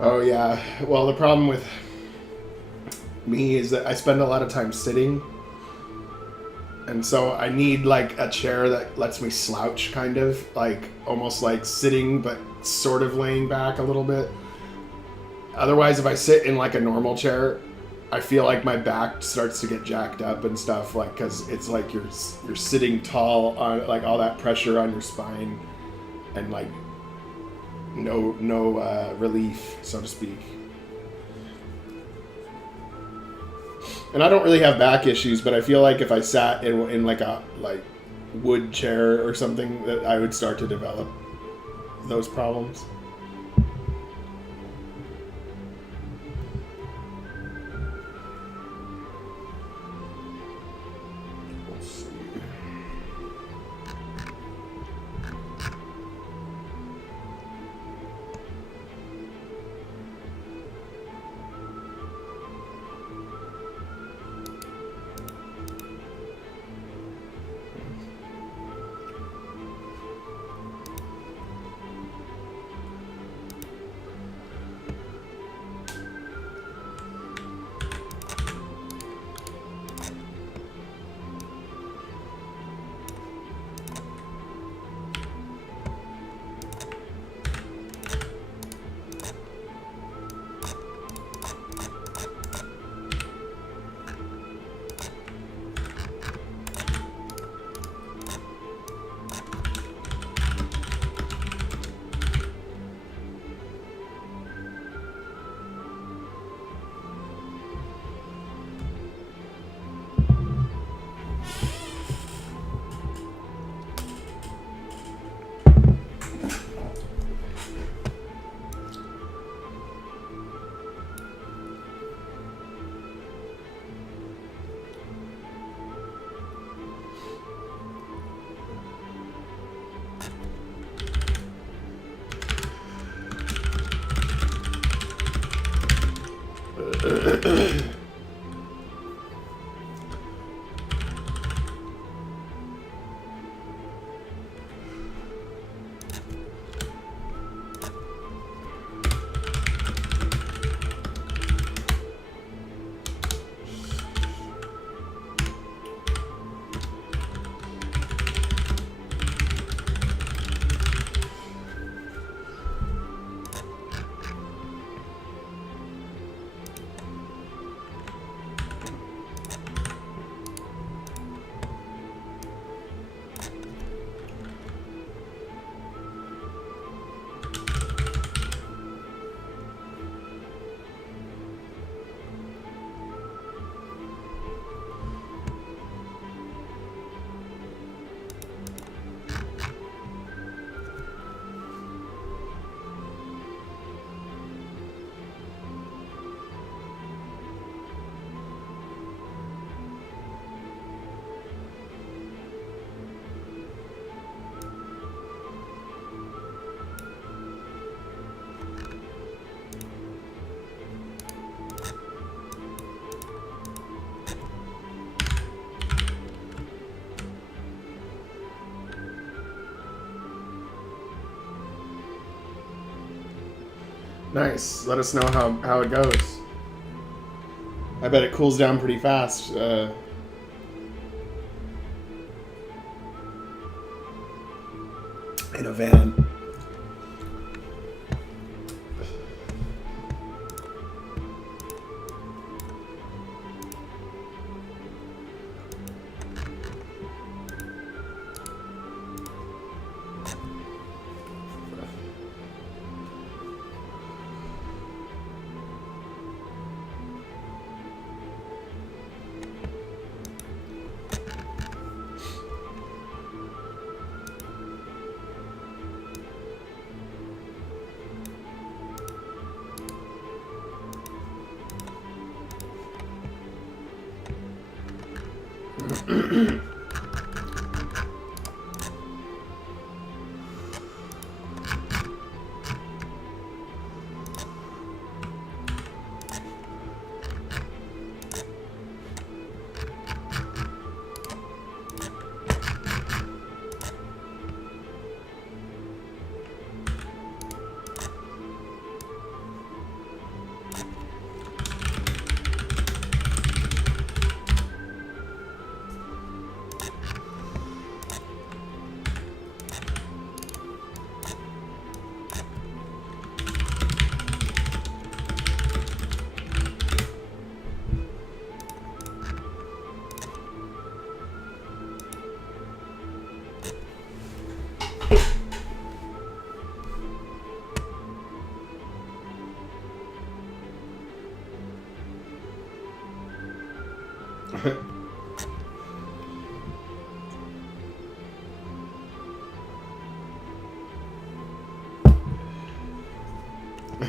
Oh yeah, well the problem with me is that I spend a lot of time sitting. And so I need like a chair that lets me slouch, kind of like almost like sitting, but sort of laying back a little bit. Otherwise, if I sit in like a normal chair, I feel like my back starts to get jacked up and stuff, like because it's like you're sitting tall on like all that pressure on your spine, and like no relief, so to speak. And I don't really have back issues, but I feel like if I sat in like a wood chair or something, that I would start to develop those problems. Let's see. Nice. Let us know how it goes. I bet it cools down pretty fast. In a van.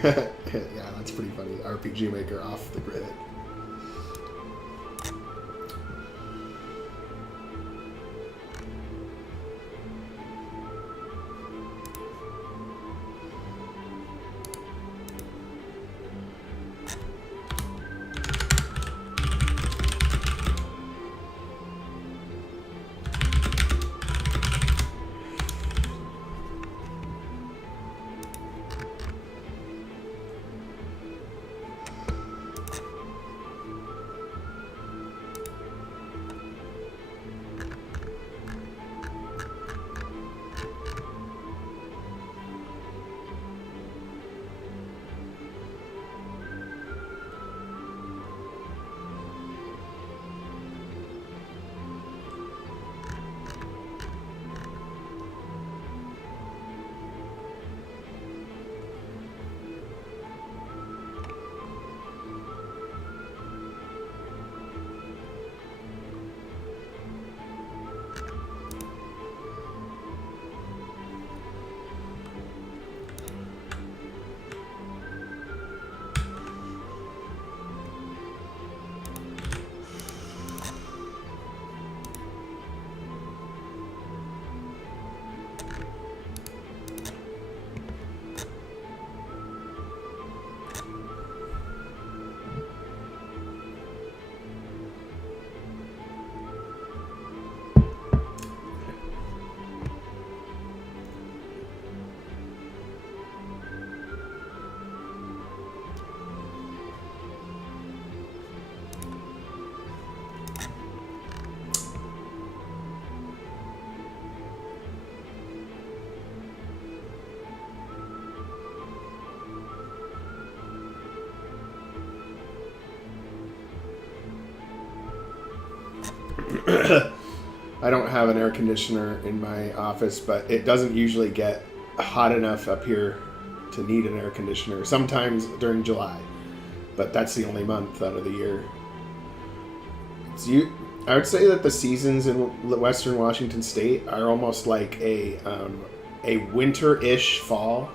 Yeah, that's pretty funny. RPG Maker off the grid. I don't have an air conditioner in my office, but it doesn't usually get hot enough up here to need an air conditioner. Sometimes during July, but that's the only month out of the year. I would say that the seasons in Western Washington State are almost like a winter-ish fall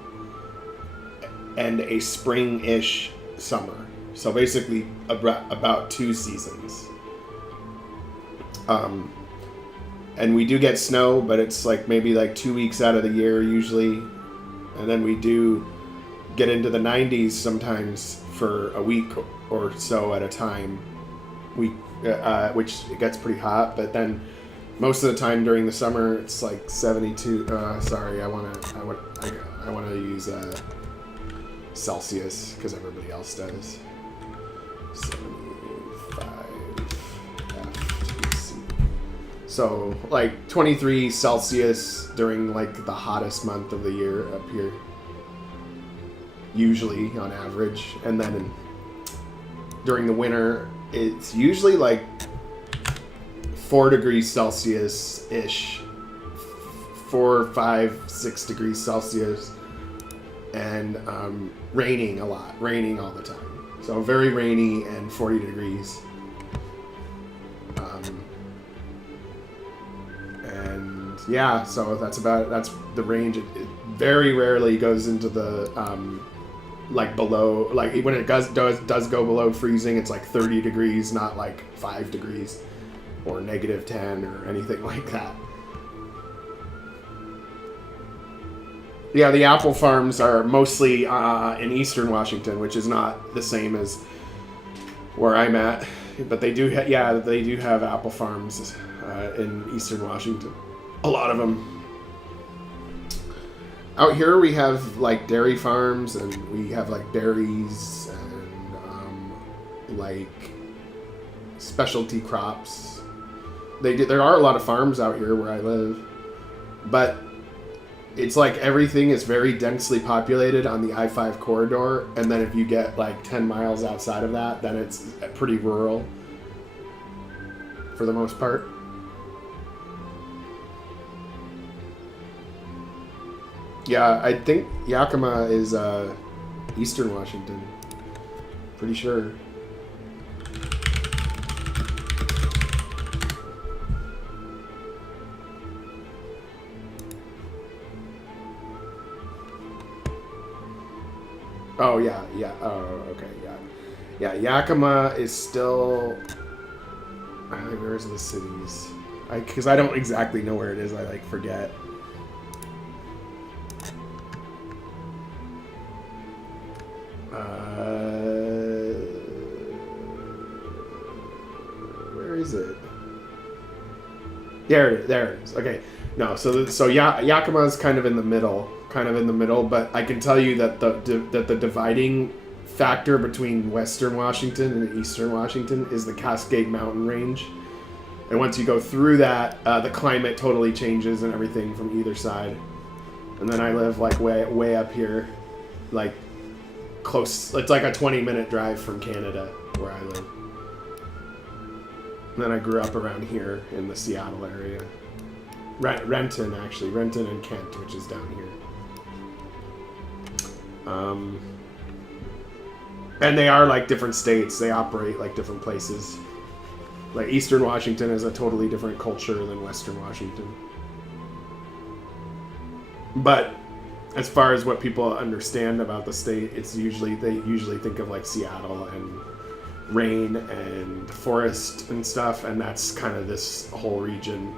and a spring-ish summer. So basically about 2 seasons. And we do get snow, but it's like maybe like 2 weeks out of the year usually. And then we do get into the 90s sometimes for a week or so at a time. Which it gets pretty hot, but then most of the time during the summer it's like 72. Sorry, I want to use Celsius because everybody else does. 75 FTC. So like 23 Celsius during like the hottest month of the year up here, usually on average, and then during the winter it's usually like 4 degrees Celsius ish, 4, 5, 6 degrees Celsius, and raining a lot, raining all the time. So very rainy and 40 degrees. And yeah, so that's the range. It very rarely goes into the like below, like when it does go below freezing, it's like 30 degrees, not like 5 degrees or -10 or anything like that. Yeah, the apple farms are mostly in eastern Washington, which is not the same as where I'm at, but they do they do have apple farms in eastern Washington. A lot of them. Out here we have like dairy farms, and we have like berries and like specialty crops. There are a lot of farms out here where I live, but it's like everything is very densely populated on the I-5 corridor, and then if you get like 10 miles outside of that, then it's pretty rural for the most part. Yeah, I think Yakima is eastern Washington. Pretty sure. Oh, yeah. Oh, okay, yeah. Yeah, Yakima is still... where's the cities? Because I don't exactly know where it is. I, like, forget. Where is it? There it is. Okay. No, so Yakima is kind of in the middle, but I can tell you that the dividing factor between Western Washington and Eastern Washington is the Cascade Mountain Range. And once you go through that, the climate totally changes and everything from either side. And then I live like way up here, like close. It's like a 20-minute drive from Canada where I live. And then I grew up around here in the Seattle area. Renton and Kent, which is down here. And they are like different states. They operate like different places. Like Eastern Washington is a totally different culture than Western Washington. But as far as what people understand about the state, they usually think of like Seattle and rain and forest and stuff, and that's kind of this whole region.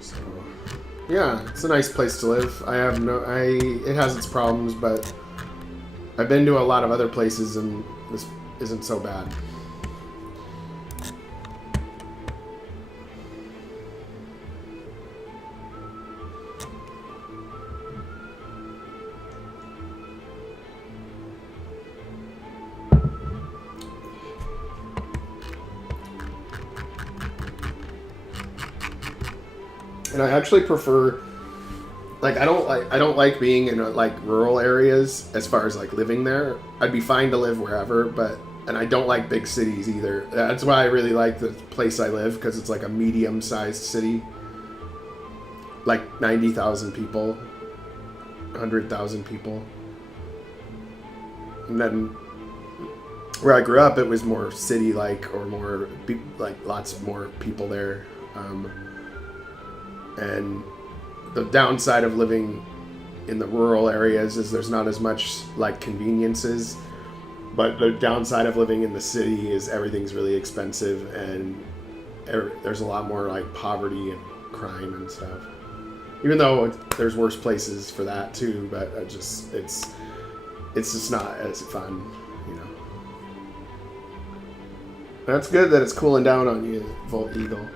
So yeah, it's a nice place to live. It has its problems, but I've been to a lot of other places and this isn't so bad. And I actually prefer like I don't like being in like rural areas as far as like living there. I'd be fine to live wherever, and I don't like big cities either. That's why I really like the place I live, because it's like a medium-sized city, like 90,000 people, 100,000 people. And then where I grew up, it was more city-like, or more like lots more people there. And the downside of living in the rural areas is there's not as much like conveniences, but the downside of living in the city is everything's really expensive, and there's a lot more like poverty and crime and stuff. Even though there's worse places for that too, but it's just not as fun, you know. That's good that it's cooling down on you, Volt Eagle.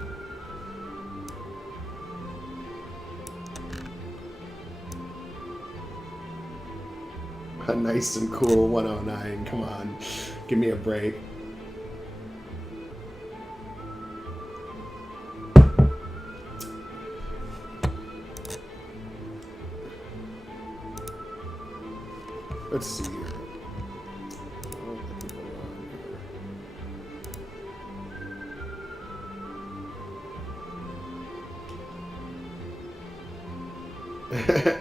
A nice and cool 109. Come on, give me a break. Let's see here.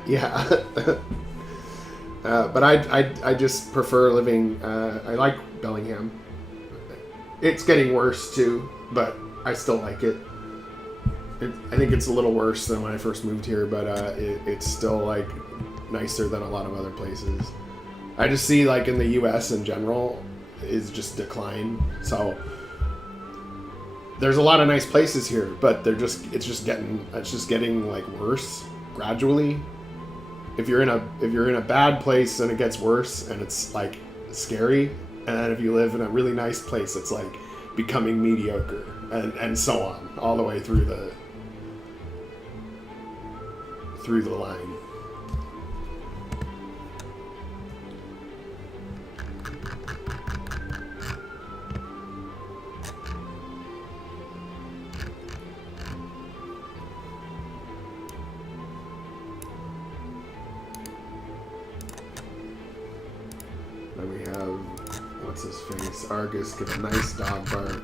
Yeah. But I just prefer living. I like Bellingham. It's getting worse too, but I still like it. I think it's a little worse than when I first moved here, but it's still like nicer than a lot of other places. I just see like in the U.S. in general is just decline. So there's a lot of nice places here, but it's just getting like worse gradually. If you're in a bad place and it gets worse and it's like scary, and then if you live in a really nice place, it's like becoming mediocre, and so on all the way through the line. Then we have, what's his face? Argus, give a nice dog bark.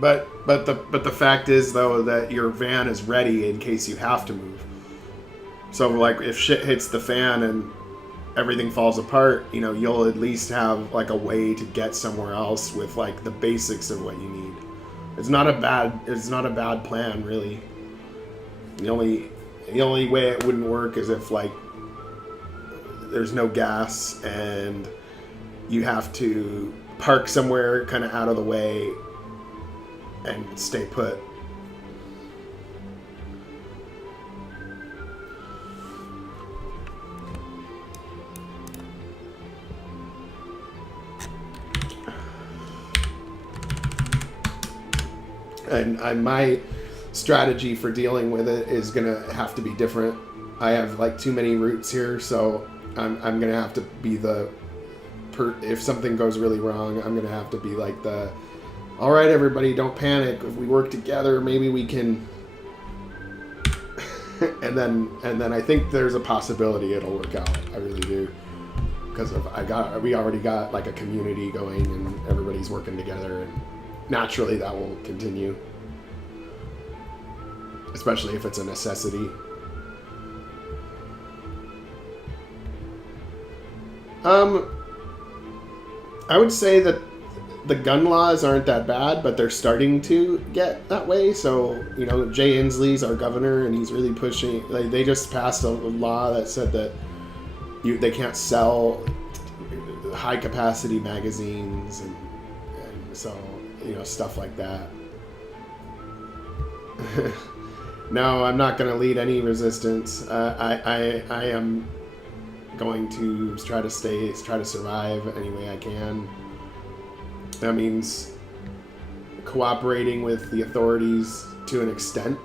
But the fact is though that your van is ready in case you have to move. So like if shit hits the fan and everything falls apart, you know, you'll at least have like a way to get somewhere else with like the basics of what you need. It's not a bad plan really. The only way it wouldn't work is if like there's no gas, and you have to park somewhere kind of out of the way and stay put. And my strategy for dealing with it is gonna have to be different. I have like too many routes here, so I'm gonna have to be if something goes really wrong, I'm gonna have to be like all right, everybody, don't panic. If we work together, maybe we can. and then I think there's a possibility it'll work out. I really do, because we already got like a community going, and everybody's working together, and naturally that will continue, especially if it's a necessity. I would say that the gun laws aren't that bad, but they're starting to get that way. So, you know, Jay Inslee's our governor, and he's really pushing. Like, they just passed a law that said that they can't sell high capacity magazines, and so, you know, stuff like that. No, I'm not going to lead any resistance. I am going to try to survive any way I can. That means cooperating with the authorities to an extent.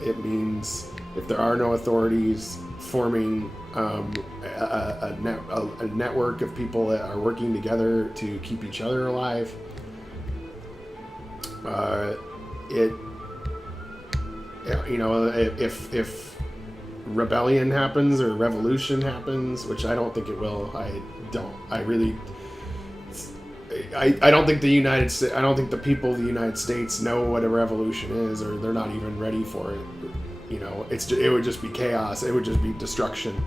It means if there are no authorities, forming a network of people that are working together to keep each other alive. If rebellion happens or revolution happens, which I don't think it will. I don't think the people of the United States know what a revolution is, or they're not even ready for it. You know, it would just be chaos. It would just be destruction.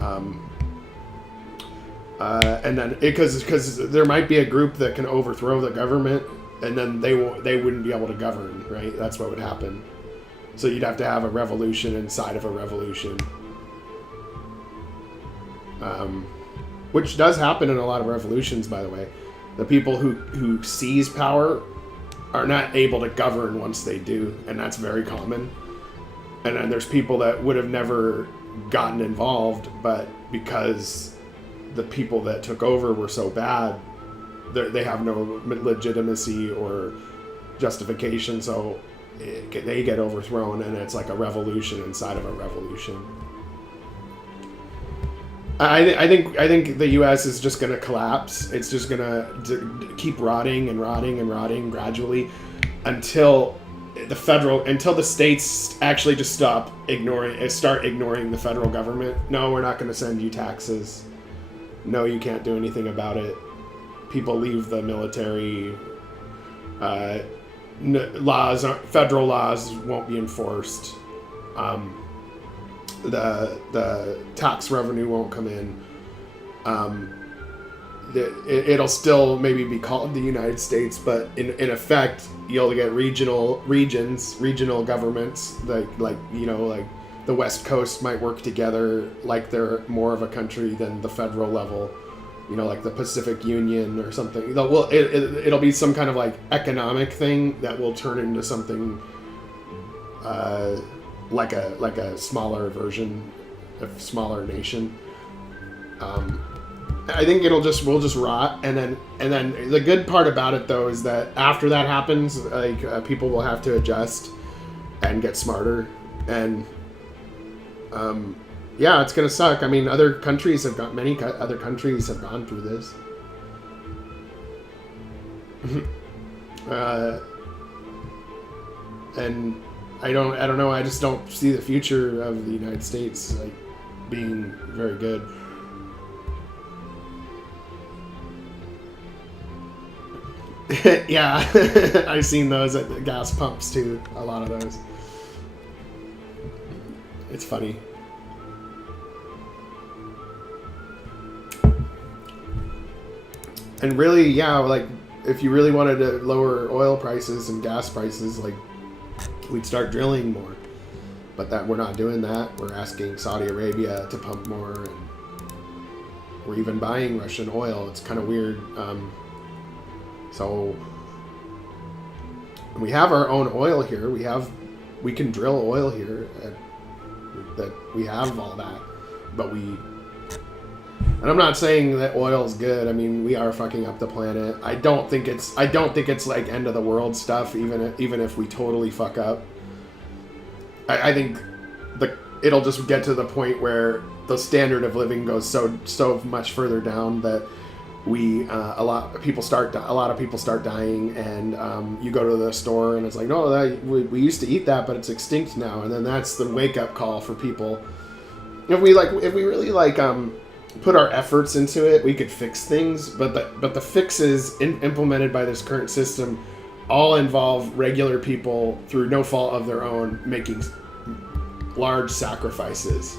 And then because there might be a group that can overthrow the government, and then they wouldn't be able to govern, right? That's what would happen. So you'd have to have a revolution inside of a revolution. Which does happen in a lot of revolutions, by the way. The people who seize power are not able to govern once they do, and that's very common. And then there's people that would have never gotten involved, but because the people that took over were so bad, they have no legitimacy or justification, so they get overthrown, and it's like a revolution inside of a revolution. I think the U.S. is just going to collapse. It's just going to keep rotting and rotting and rotting gradually until the states actually just start ignoring the federal government. No, we're not going to send you taxes. No, you can't do anything about it. People leave the military. Federal laws won't be enforced. The tax revenue won't come in. It'll still maybe be called the United States, but in effect, you'll get regional governments, like the West Coast might work together like they're more of a country than the federal level. You know, like the Pacific Union or something. Well, it'll be some kind of like economic thing that will turn into something like a smaller version, a smaller nation. I think we'll just rot, and then the good part about it though is that after that happens, like people will have to adjust and get smarter, and yeah, it's gonna suck. I mean, many other countries have gone through this. And I don't know. I just don't see the future of the United States like being very good. Yeah, I've seen those at the gas pumps too. A lot of those. It's funny. And really, yeah, like if you really wanted to lower oil prices and gas prices, like we'd start drilling more. but that we're not doing that. We're asking Saudi Arabia to pump more, and we're even buying Russian oil. It's kind of weird. So we have our own oil here. We can drill oil here. That we have all that, but and I'm not saying that oil's good. I mean, we are fucking up the planet. I don't think it's like end of the world stuff. Even if we totally fuck up, I think it'll just get to the point where the standard of living goes so much further down that a lot of people start dying, and you go to the store and it's like, no, we used to eat that, but it's extinct now. And then that's the wake up call for people. If we really put our efforts into it, we could fix things. But the fixes implemented by this current system all involve regular people through no fault of their own making large sacrifices.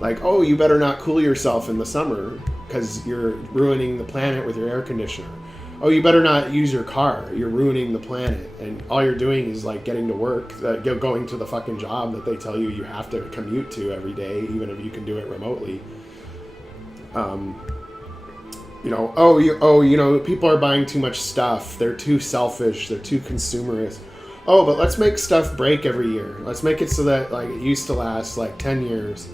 Like, oh, you better not cool yourself in the summer because you're ruining the planet with your air conditioner. Oh, you better not use your car. You're ruining the planet. And all you're doing is like getting to work, going to the fucking job that they tell you have to commute to every day, even if you can do it remotely. People are buying too much stuff. They're too selfish. They're too consumerist. Oh, but let's make stuff break every year. Let's make it so that like it used to last like 10 years.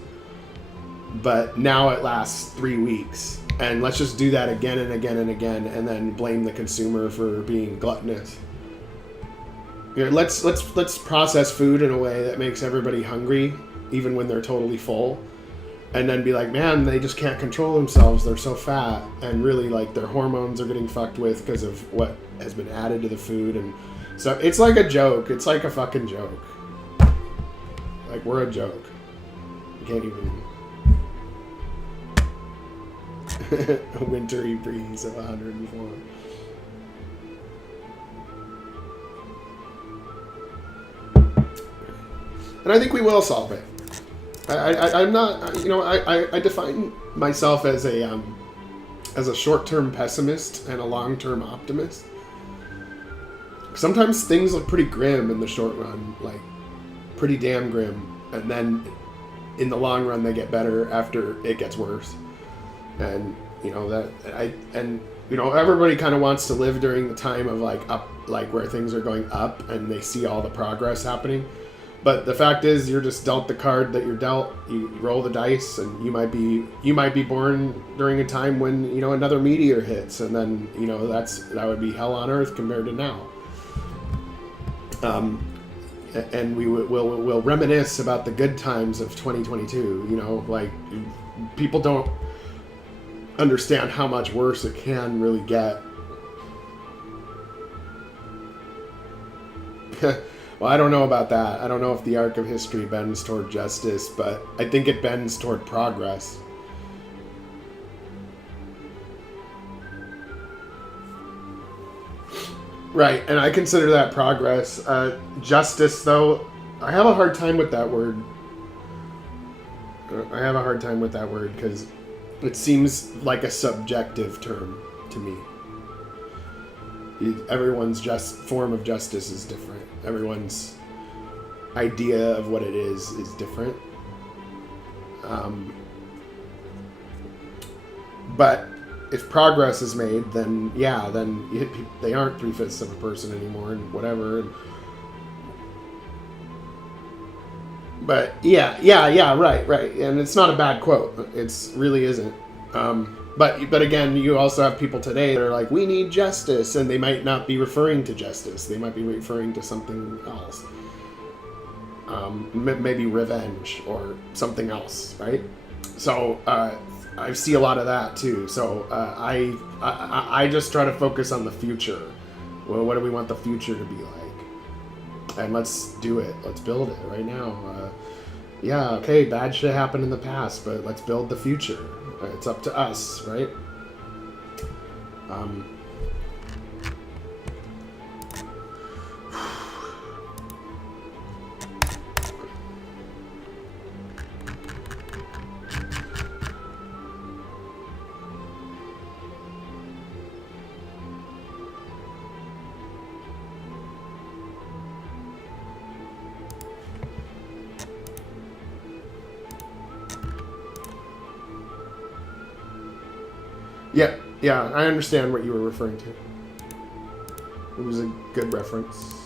But now it lasts 3 weeks, and let's just do that again and again and again, and then blame the consumer for being gluttonous. Let's process food in a way that makes everybody hungry, even when they're totally full, and then be like, man, they just can't control themselves. They're so fat, and really like their hormones are getting fucked with because of what has been added to the food, and so it's like a joke. It's like a fucking joke. Like we're a joke. You can't even. A wintry breeze of 104. And I think we will solve it. I'm not, I define myself as a short-term pessimist and a long-term optimist. Sometimes things look pretty grim in the short run, like pretty damn grim, and then in the long run they get better after it gets worse. And everybody kind of wants to live during the time of where things are going up and they see all the progress happening. But the fact is, you're just dealt the card that you're dealt. You roll the dice, and you might be born during a time when another meteor hits, and then that would be hell on earth compared to now. And we'll reminisce about the good times of 2022. People don't understand how much worse it can really get. Well, I don't know about that. I don't know if the arc of history bends toward justice, but I think it bends toward progress. Right, and I consider that progress. Justice, though, I have a hard time with that word. Because it seems like a subjective term to me. Everyone's form of justice is different. Everyone's idea of what it is different. But if progress is made, then you hit people, they aren't 3/5 of a person anymore, and whatever. But right, and it's not a bad quote. It's really isn't. But again, you also have people today that are like, we need justice, and they might not be referring to justice. They might be referring to something else. Maybe revenge or something else, right? So I see a lot of that too. So I just try to focus on the future. Well, what do we want the future to be like? And let's do it. Let's build it right now. Okay, bad shit happened in the past, but let's build the future. It's up to us, right? Yeah, yeah, I understand what you were referring to. It was a good reference.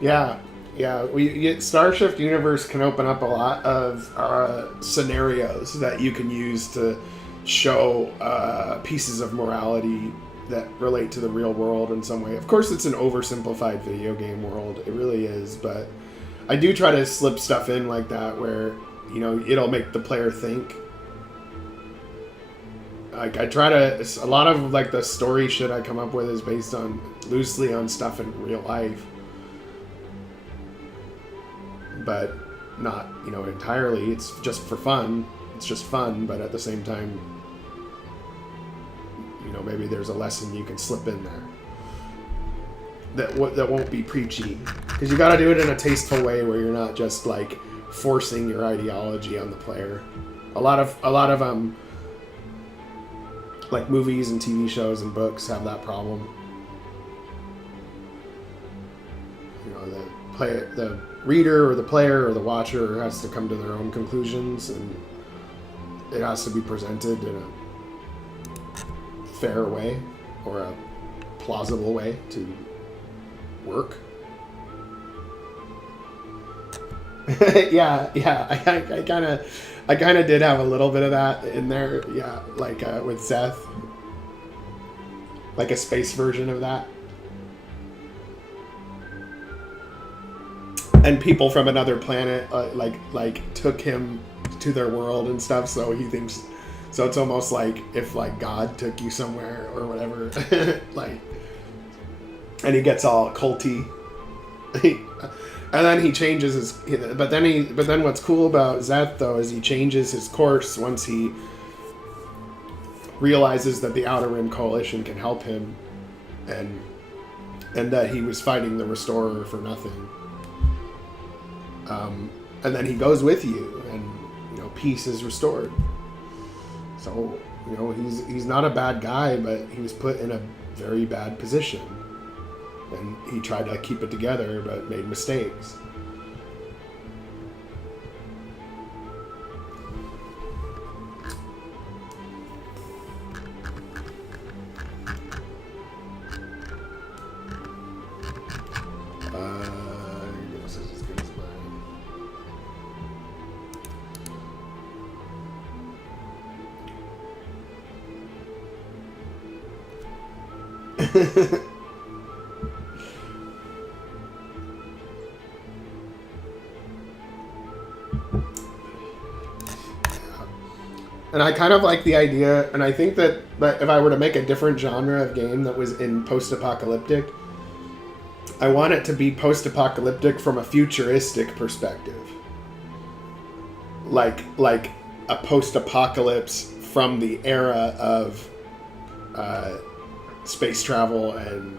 Yeah, yeah. Starshift Universe can open up a lot of scenarios that you can use to show pieces of morality that relate to the real world in some way. Of course, it's an oversimplified video game world. It really is, but I do try to slip stuff in like that where, you know, it'll make the player think. Like, I try to... A lot of, like, the story shit I come up with is based on... loosely on stuff in real life. But not, you know, entirely. It's just for fun. It's just fun, but at the same time, you know, maybe there's a lesson you can slip in there that won't be preachy, because you got to do it in a tasteful way where you're not just like forcing your ideology on the player. A lot of like movies and TV shows and books have that problem. You know, the reader or the player or the watcher has to come to their own conclusions, and it has to be presented in a fair way or a plausible way to work. yeah, I kind of did have a little bit of that in there, yeah, like with Seth, like a space version of that. And people from another planet like took him to their world and stuff, so he thinks, so it's almost like if like God took you somewhere or whatever. Like, and he gets all culty. And then he changes his, but then what's cool about Zeth though is he changes his course once he realizes that the Outer Rim Coalition can help him, and that he was fighting the Restorer for nothing. And then he goes with you, and you know, peace is restored. So, you know, he's not a bad guy, but he was put in a very bad position, and he tried to keep it together, but made mistakes. And I kind of like the idea, and I think that if I were to make a different genre of game that was in post-apocalyptic, I want it to be post-apocalyptic from a futuristic perspective. Like a post-apocalypse from the era of space travel and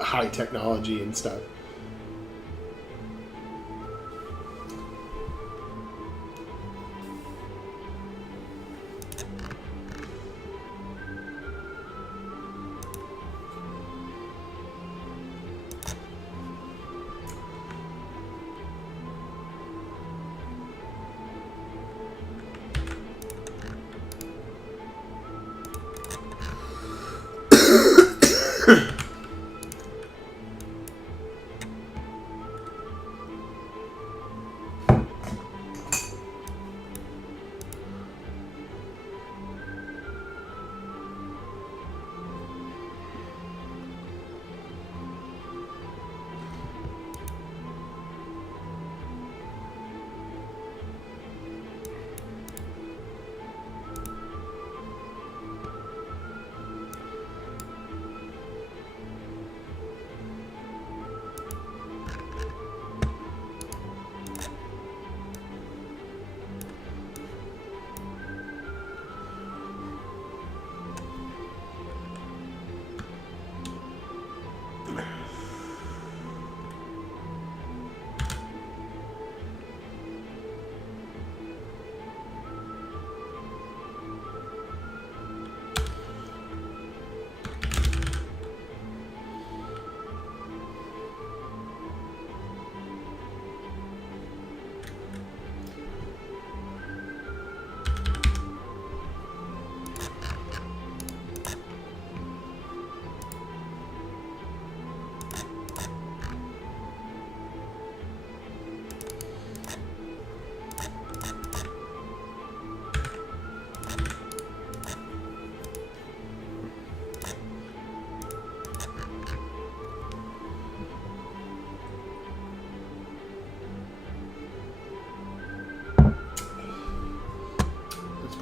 high technology and stuff.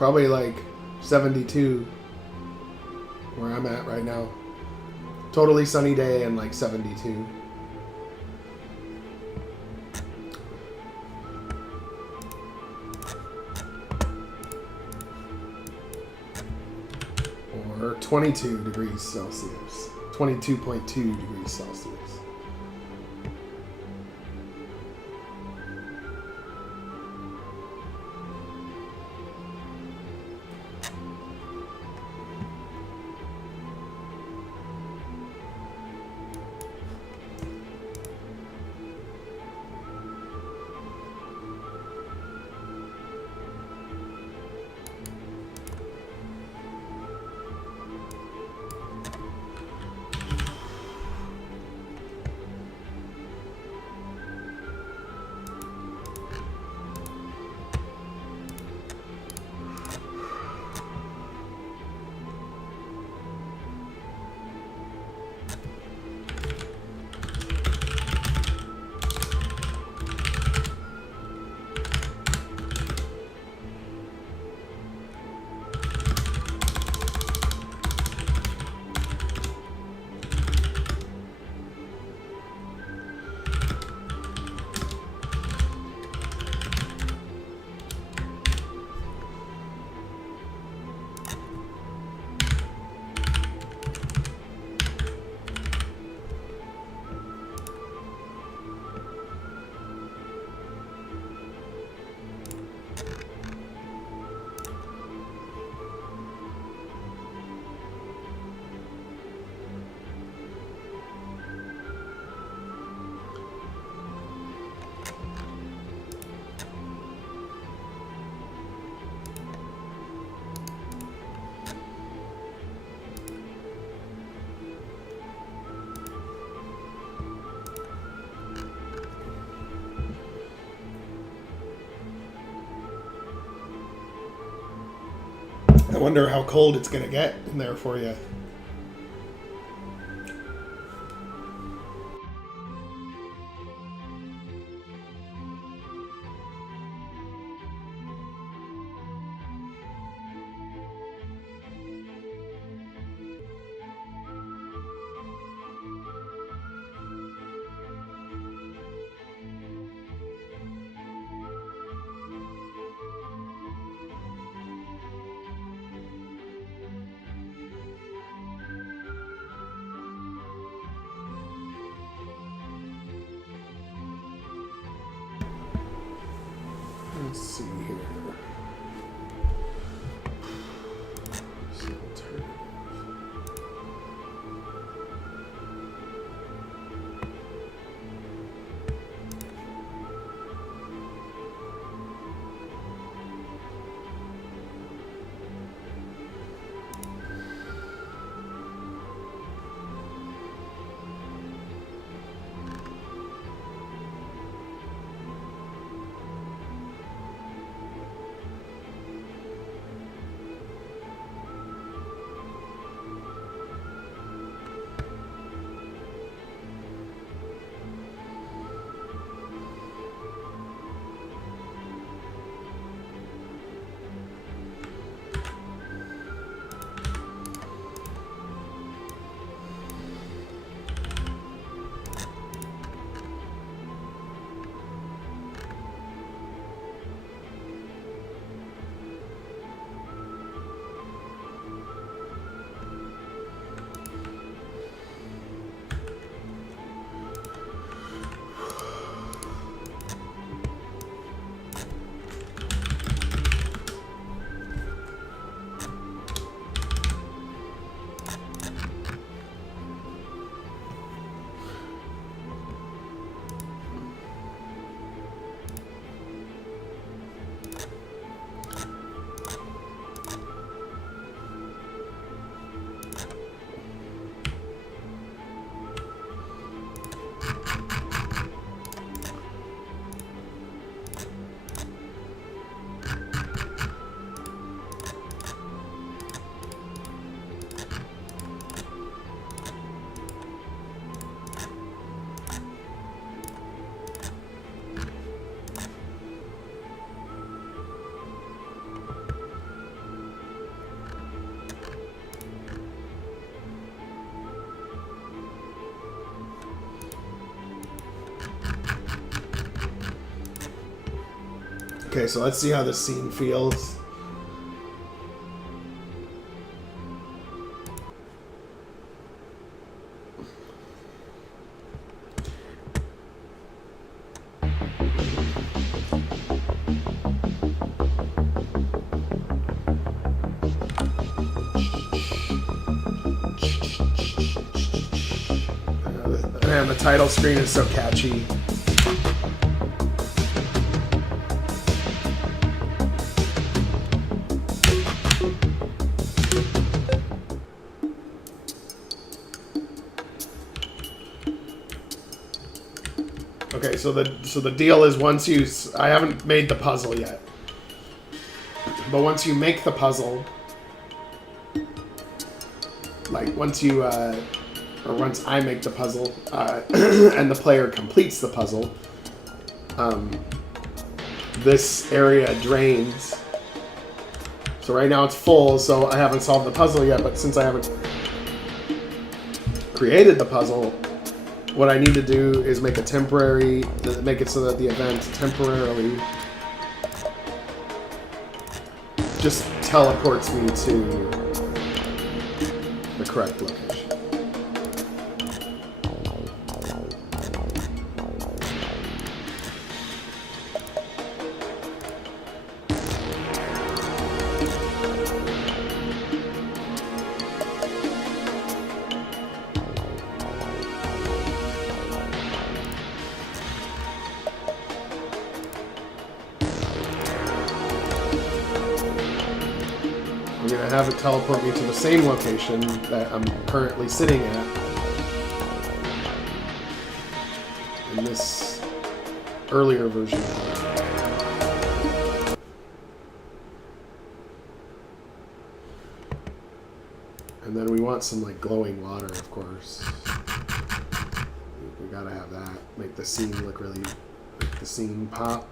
Probably like 72 where I'm at right now. Totally sunny day and like 72. Or 22 degrees Celsius. 22.2 degrees Celsius. I wonder how cold it's going to get in there for you. Let's see here. Okay, so let's see how this scene feels. Man, the title screen is so catchy. Okay, so the deal is once you... I haven't made the puzzle yet. But once you make the puzzle... Like, once you... or once I make the puzzle, and the player completes the puzzle, this area drains. So right now it's full, so I haven't solved the puzzle yet, but since I haven't created the puzzle, what I need to do is make a temporary, make it so that the event temporarily just teleports me to the correct location. I'm going to have it teleport me to the same location that I'm currently sitting at in this earlier version. And then we want some like glowing water, of course. We gotta have that. Make the scene look really, make the scene pop.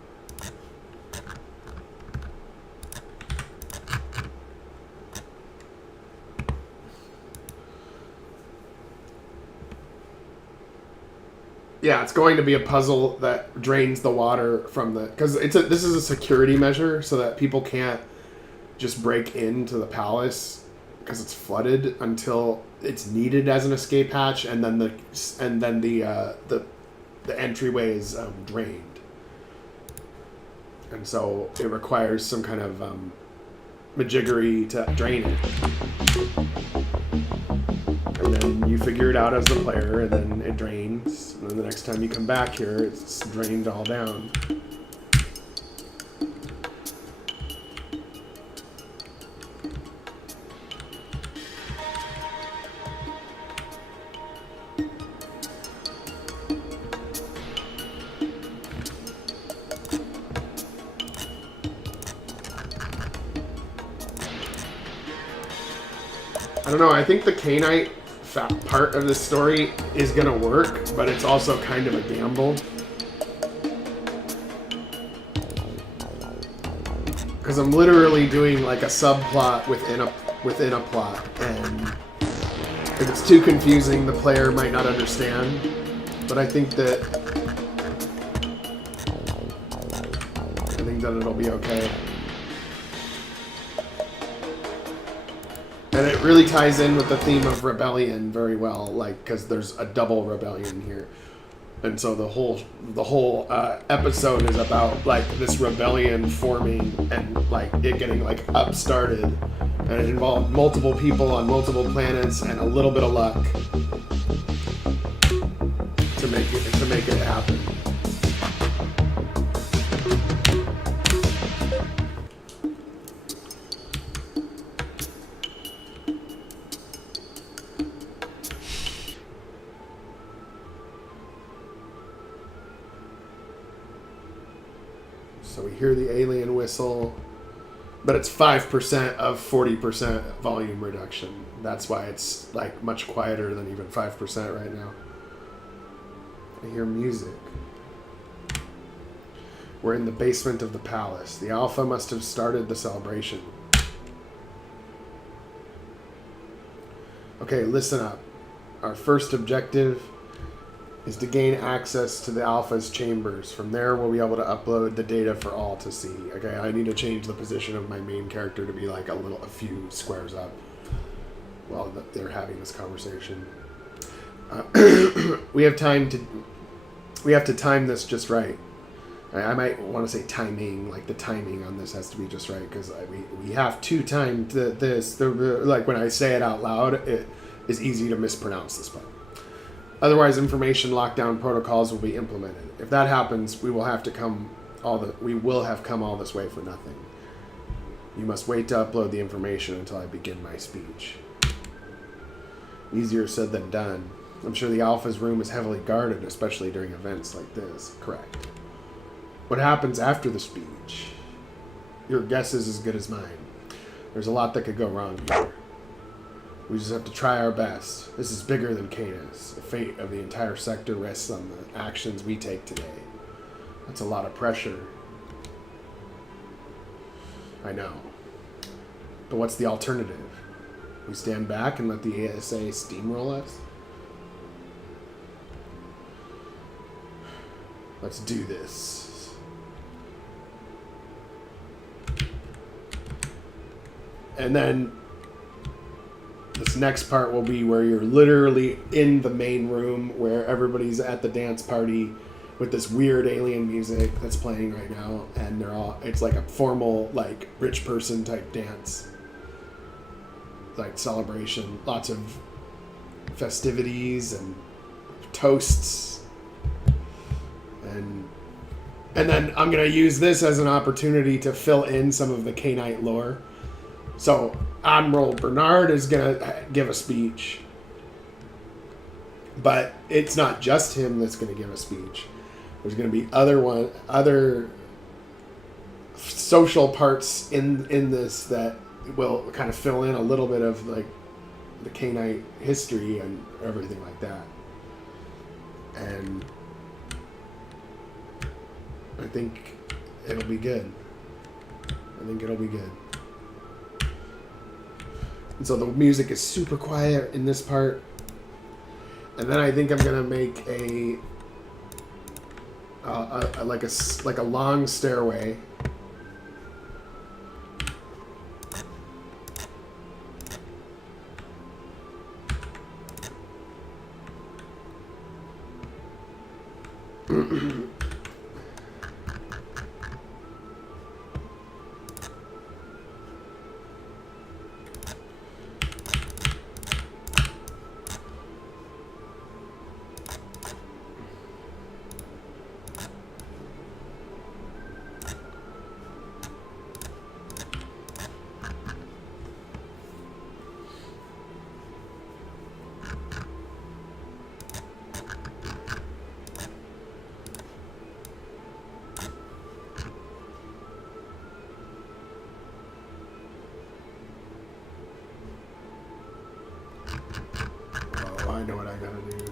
Yeah, it's going to be a puzzle that drains the water from the... Because this is a security measure so that people can't just break into the palace because it's flooded until it's needed as an escape hatch, and then the entryway is drained. And so it requires some kind of majiggery to drain it. And then you figure it out as the player, and then it drains. And then the next time you come back here, it's drained all down. I don't know, I think the Cainite part of this story is gonna work, but it's also kind of a gamble. Because I'm literally doing like a subplot within a plot, and if it's too confusing, the player might not understand. But I think that it'll be okay. And it really ties in with the theme of rebellion very well, like, because there's a double rebellion here. And so the whole episode is about like this rebellion forming and like it getting like upstarted, and it involved multiple people on multiple planets and a little bit of luck to make it happen. So we hear the alien whistle, but it's 5% of 40% volume reduction. That's why it's like much quieter than even 5% right now. I hear music. We're in the basement of the palace. The Alpha must have started the celebration. Okay, listen up. Our first objective is to gain access to the alpha's chambers. From there, we'll be able to upload the data for all to see. Okay, I need to change the position of my main character to be like a few squares up while they're having this conversation. We have to time this just right. I might want to say timing, like the timing on this has to be just right, because we have to time this. Like when I say it out loud, it is easy to mispronounce this part. Otherwise, information lockdown protocols will be implemented. If that happens, we will have come all this way for nothing. You must wait to upload the information until I begin my speech. Easier said than done. I'm sure the Alpha's room is heavily guarded, especially during events like this. Correct. What happens after the speech? Your guess is as good as mine. There's a lot that could go wrong here. We just have to try our best. This is bigger than Canis. The fate of the entire sector rests on the actions we take today. That's a lot of pressure. I know. But what's the alternative? We stand back and let the ASA steamroll us? Let's do this. And then this next part will be where you're literally in the main room where everybody's at the dance party with this weird alien music that's playing right now, and it's like a formal, like, rich person type dance. Like celebration, lots of festivities and toasts. And then I'm going to use this as an opportunity to fill in some of the K-Knight lore. So Admiral Bernard is going to give a speech. But it's not just him that's going to give a speech. There's going to be other social parts in this that will kind of fill in a little bit of like the K-Knight history and everything like that. And I think it'll be good. And so the music is super quiet in this part. And then I think I'm gonna make like a long stairway. I know what I gotta do.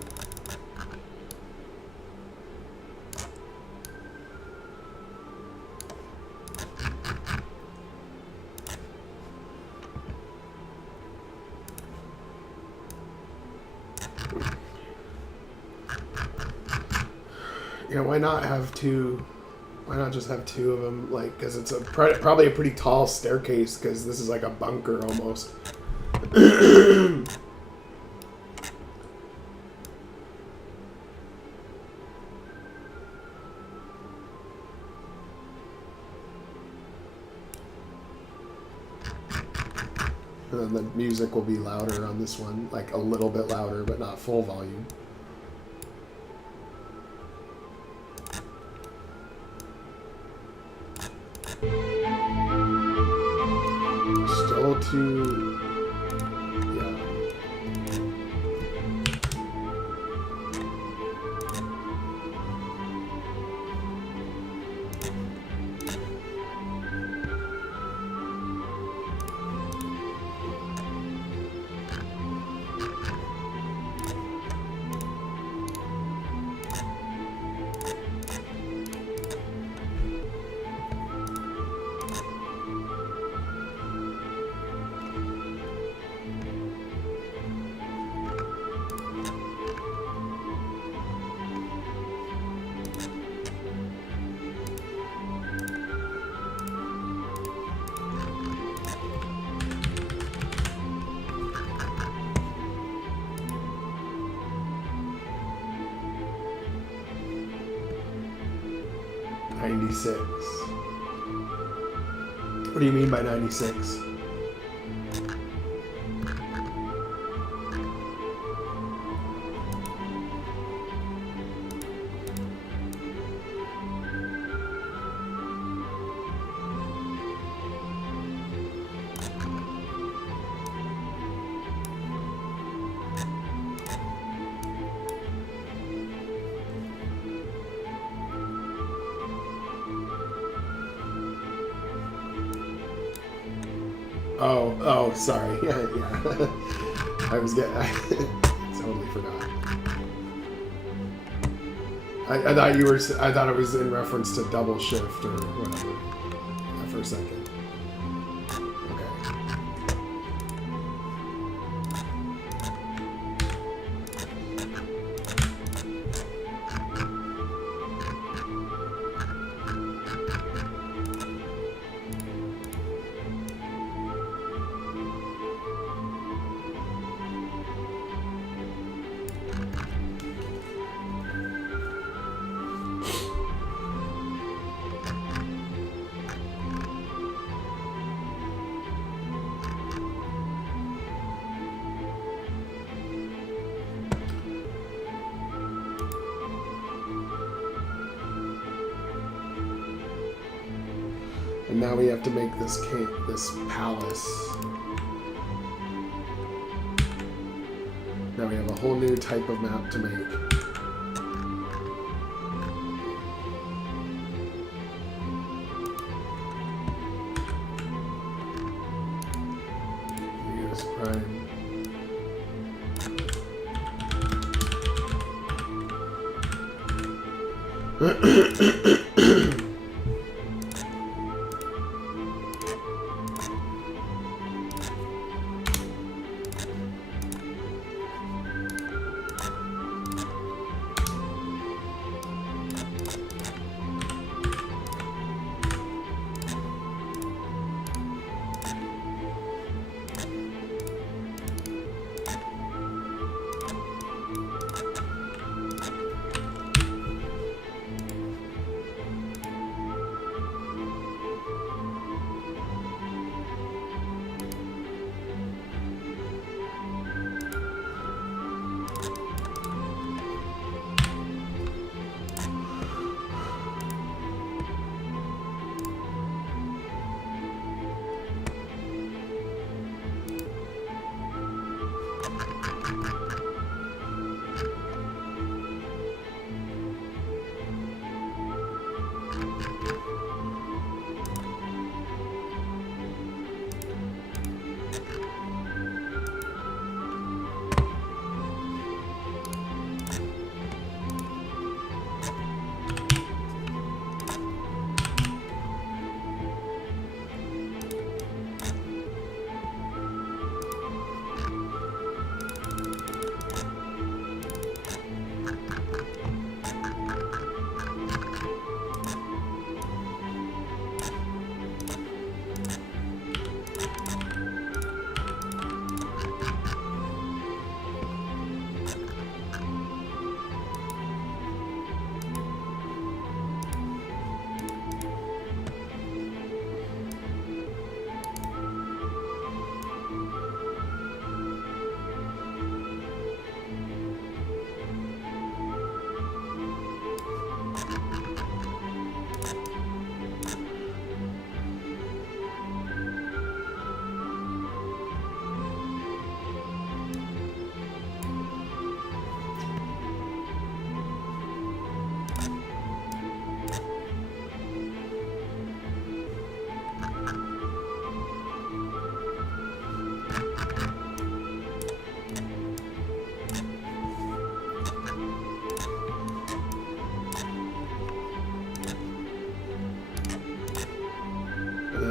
Yeah, why not have two? Why not just have two of them? Like, because it's probably a pretty tall staircase, because this is like a bunker almost. And then the music will be louder on this one, like a little bit louder, but not full volume. Still too... yeah. 96. What do you mean by 96? Oh, sorry. Yeah. I totally forgot. I thought it was in reference to double shift or whatever for a second. Okay. And now we have to make this palace. Now we have a whole new type of map to make. Infernis Prime.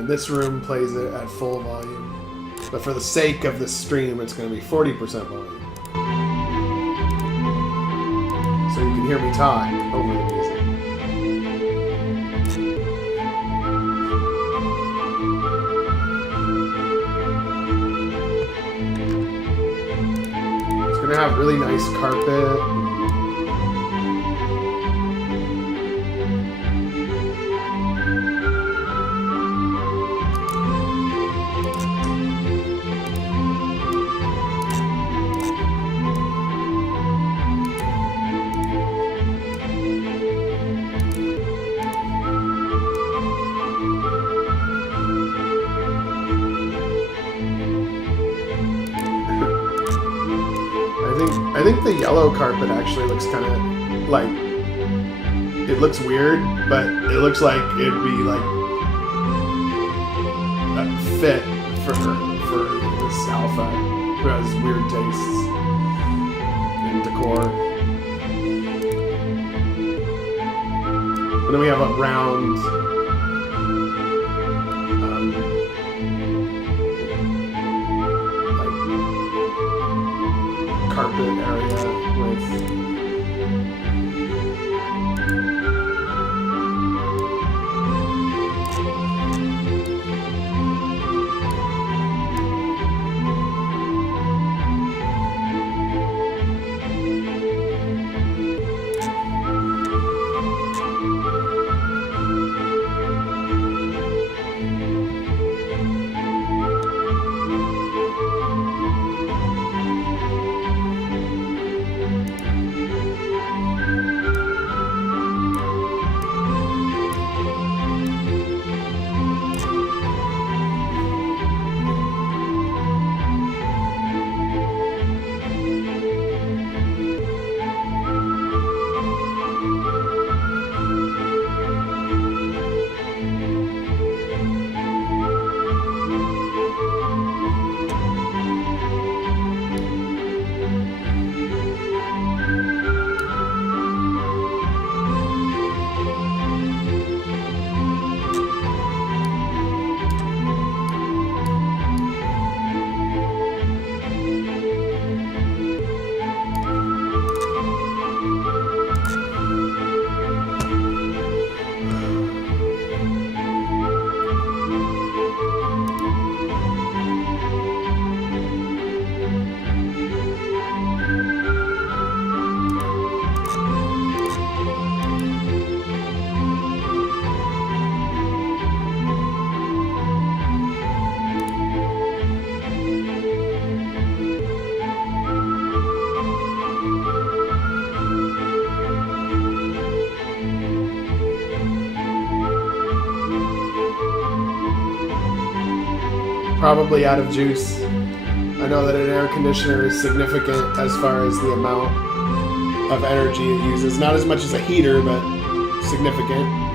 And this room plays it at full volume. But for the sake of the stream, it's going to be 40% volume. So you can hear me talk over the music. It's going to have really nice carpet. I think the yellow carpet actually looks kind of like, it looks weird, but it looks like it'd be like a fit for this alpha who has weird tastes in decor. And then we have a round like carpet area with probably out of juice. I know that an air conditioner is significant as far as the amount of energy it uses. Not as much as a heater, but significant.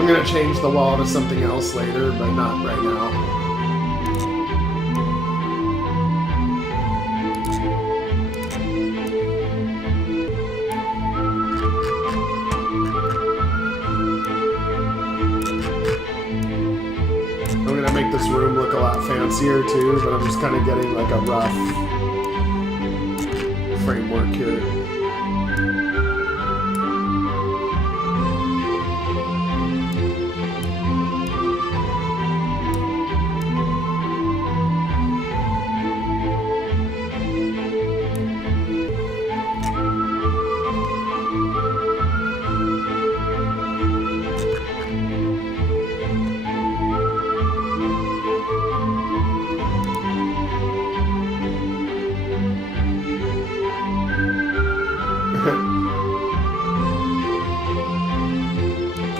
I'm gonna change the wall to something else later, but not right now. I'm gonna make this room look a lot fancier too, but I'm just kind of getting like a rough framework here.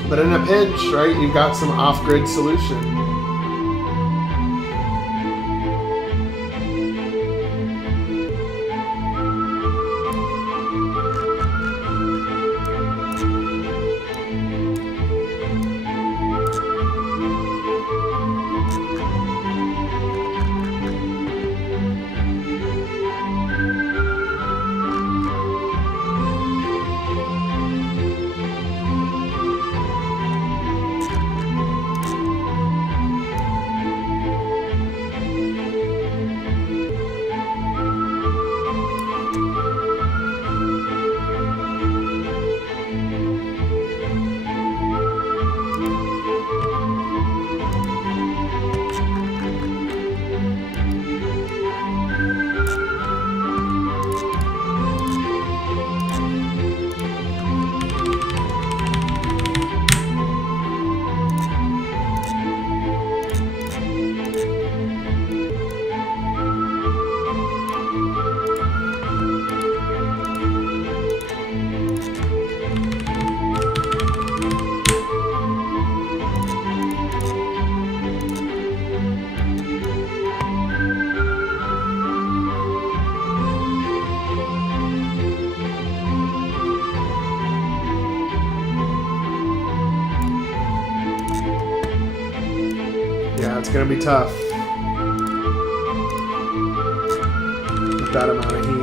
But in a pinch, right, you've got some off-grid solution. It's gonna be tough with that amount of heat.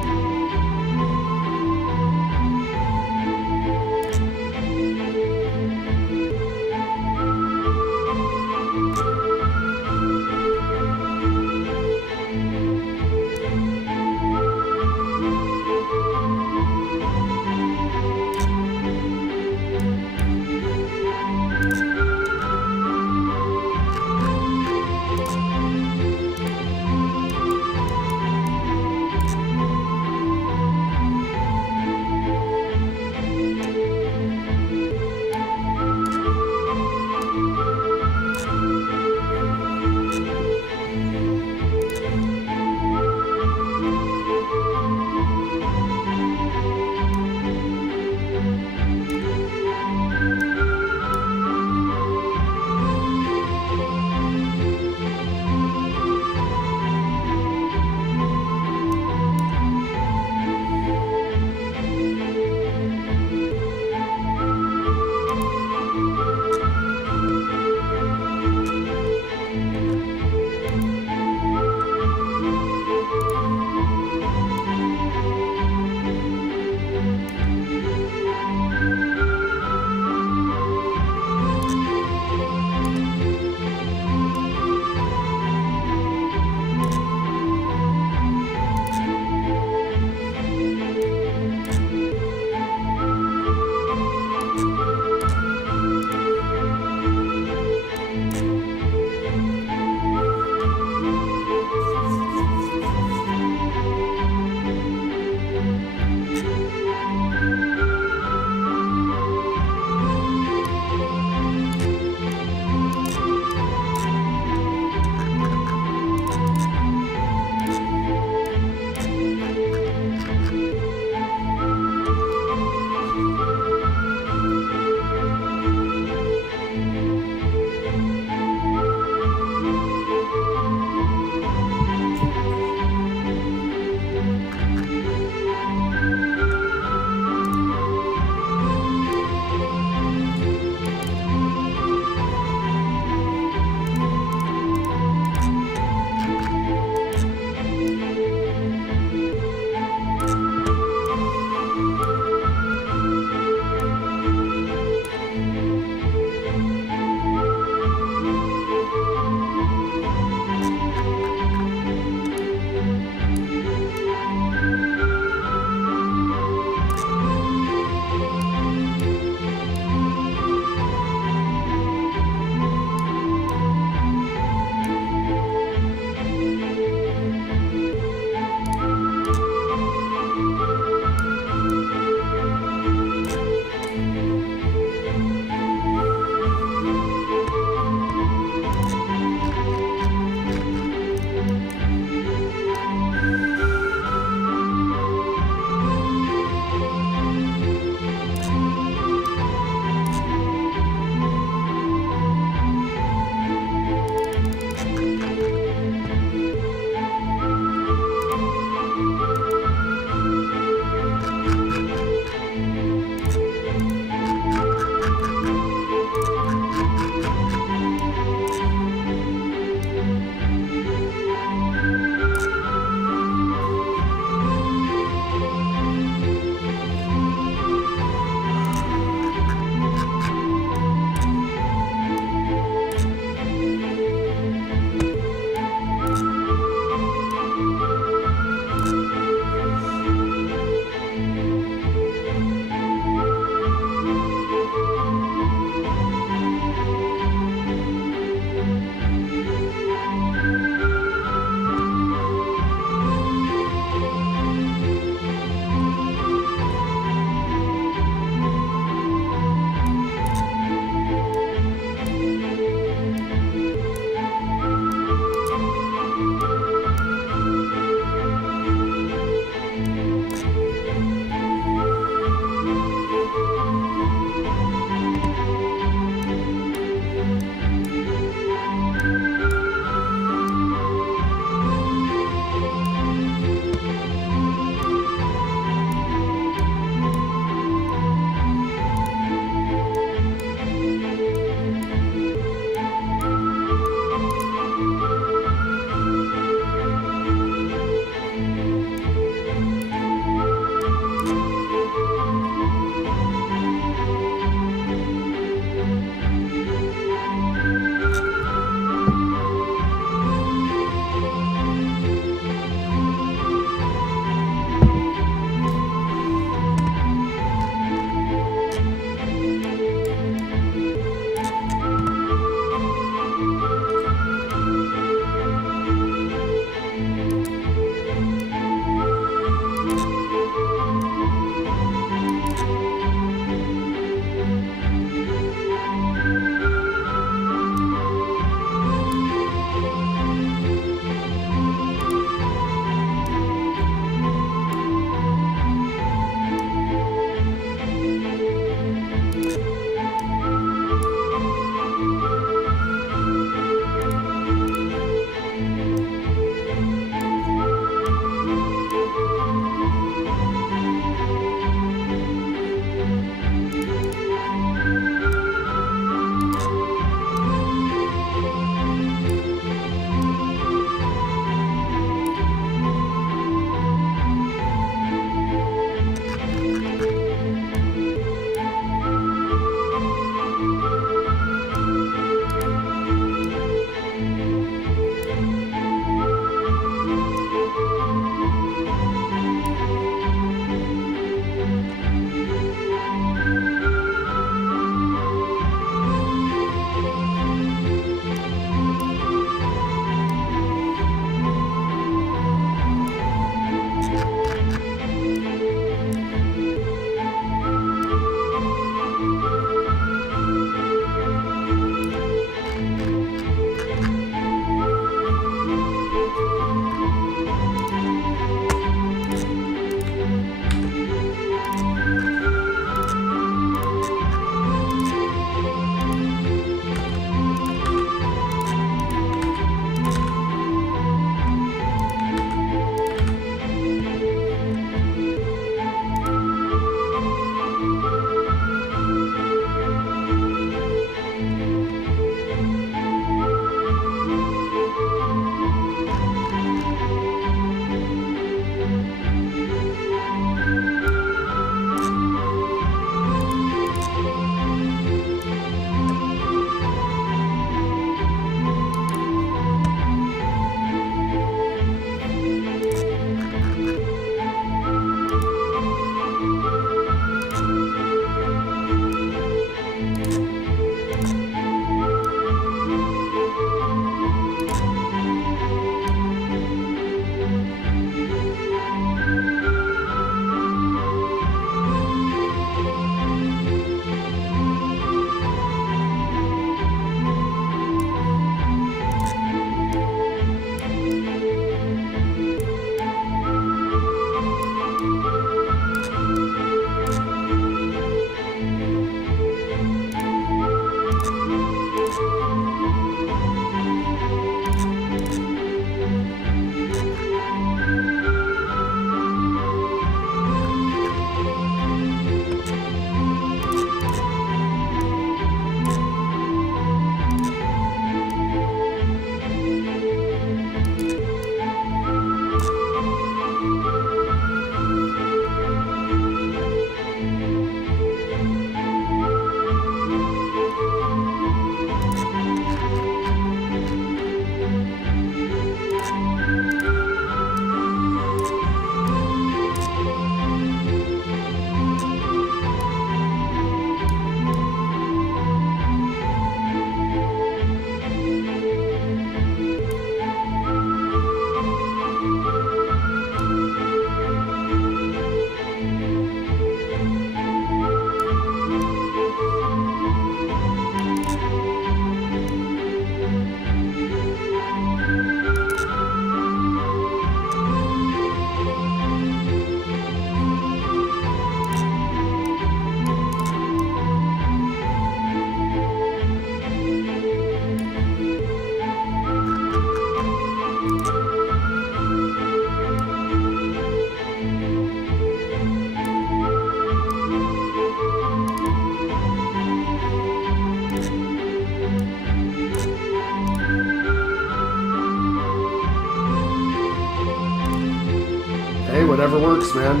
whatever works, man.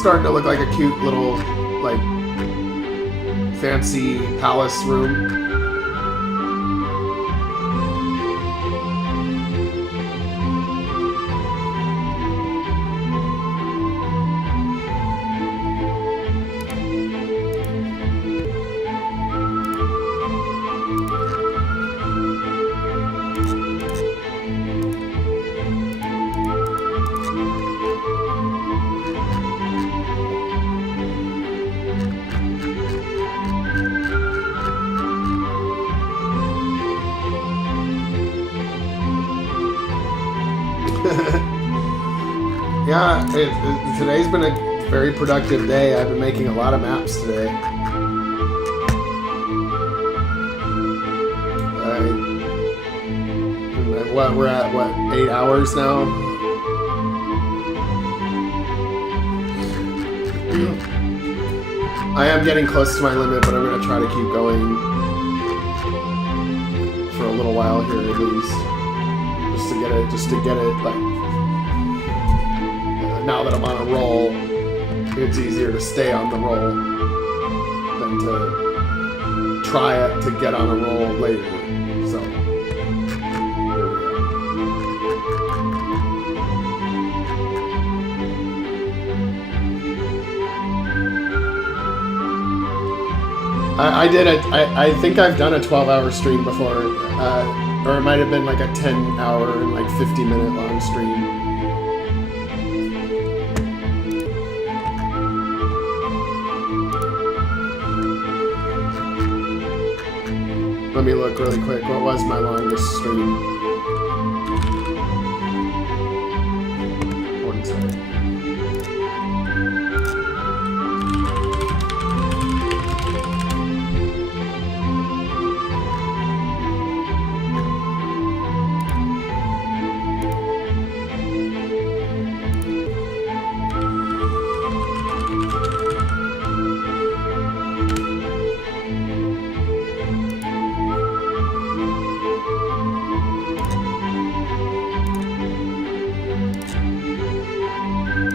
Starting to look like a cute little, like, fancy palace room. Yeah, today's been a very productive day. I've been making a lot of maps today. We're at, 8 hours now? I am getting close to my limit, but I'm going to try to keep going for a little while here at least. Just to get it, like, now that I'm on a roll, it's easier to stay on the roll than to try it to get on a roll later. So, here we go. I think I've done a 12-hour stream before, or it might have been like a 10-hour and like 50-minute long stream. Let me look really quick. What was my longest stream? One second.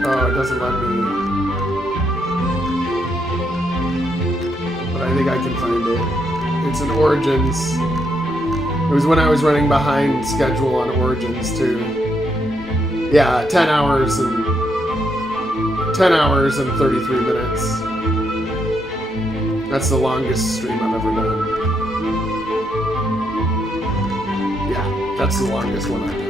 Oh, it doesn't let me. But I think I can find it. It's in Origins. It was when I was running behind schedule on Origins too. Yeah, 10 hours and 33 minutes. That's the longest stream I've ever done. Yeah, that's the longest one I've done.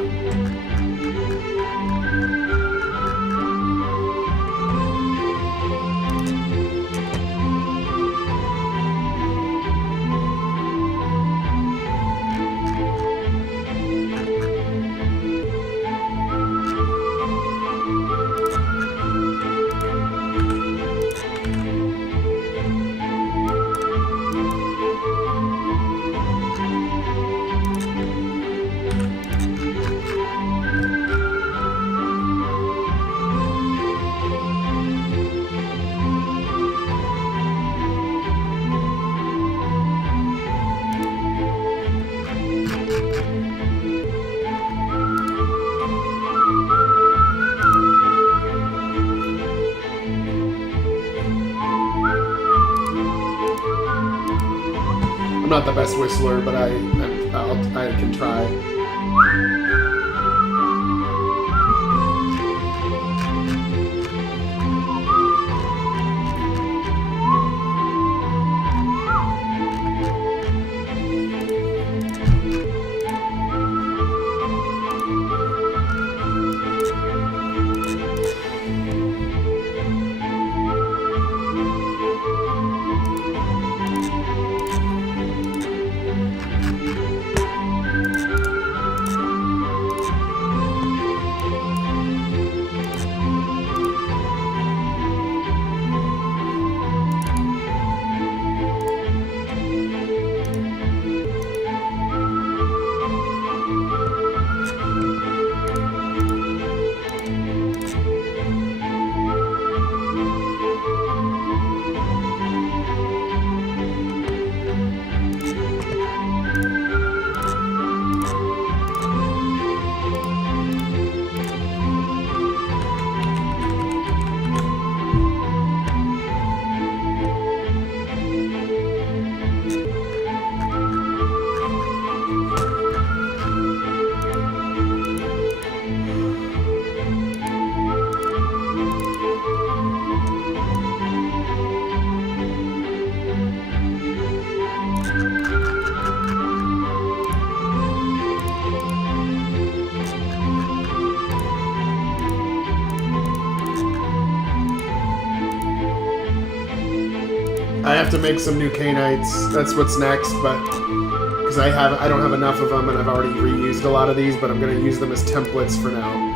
I'm not the best whistler, but I can try. I have to make some new Canites. That's what's next, but because I don't have enough of them, and I've already reused a lot of these, but I'm going to use them as templates for now.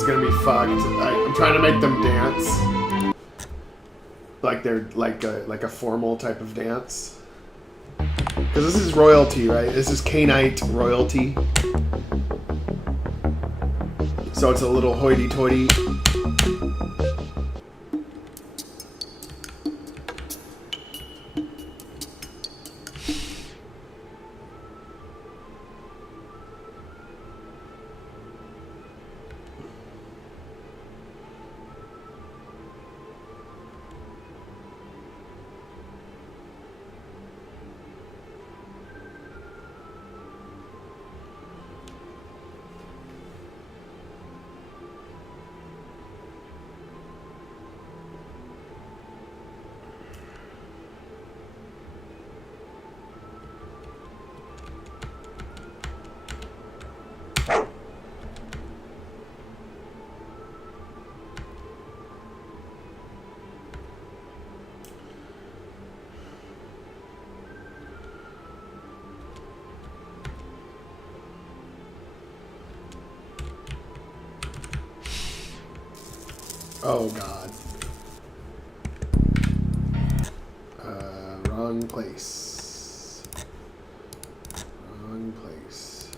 is gonna be fucked. I'm trying to make them dance, like they're like a formal type of dance. Because this is royalty, right? This is Canite royalty. So it's a little hoity-toity. Oh god. Wrong place. Wrong place.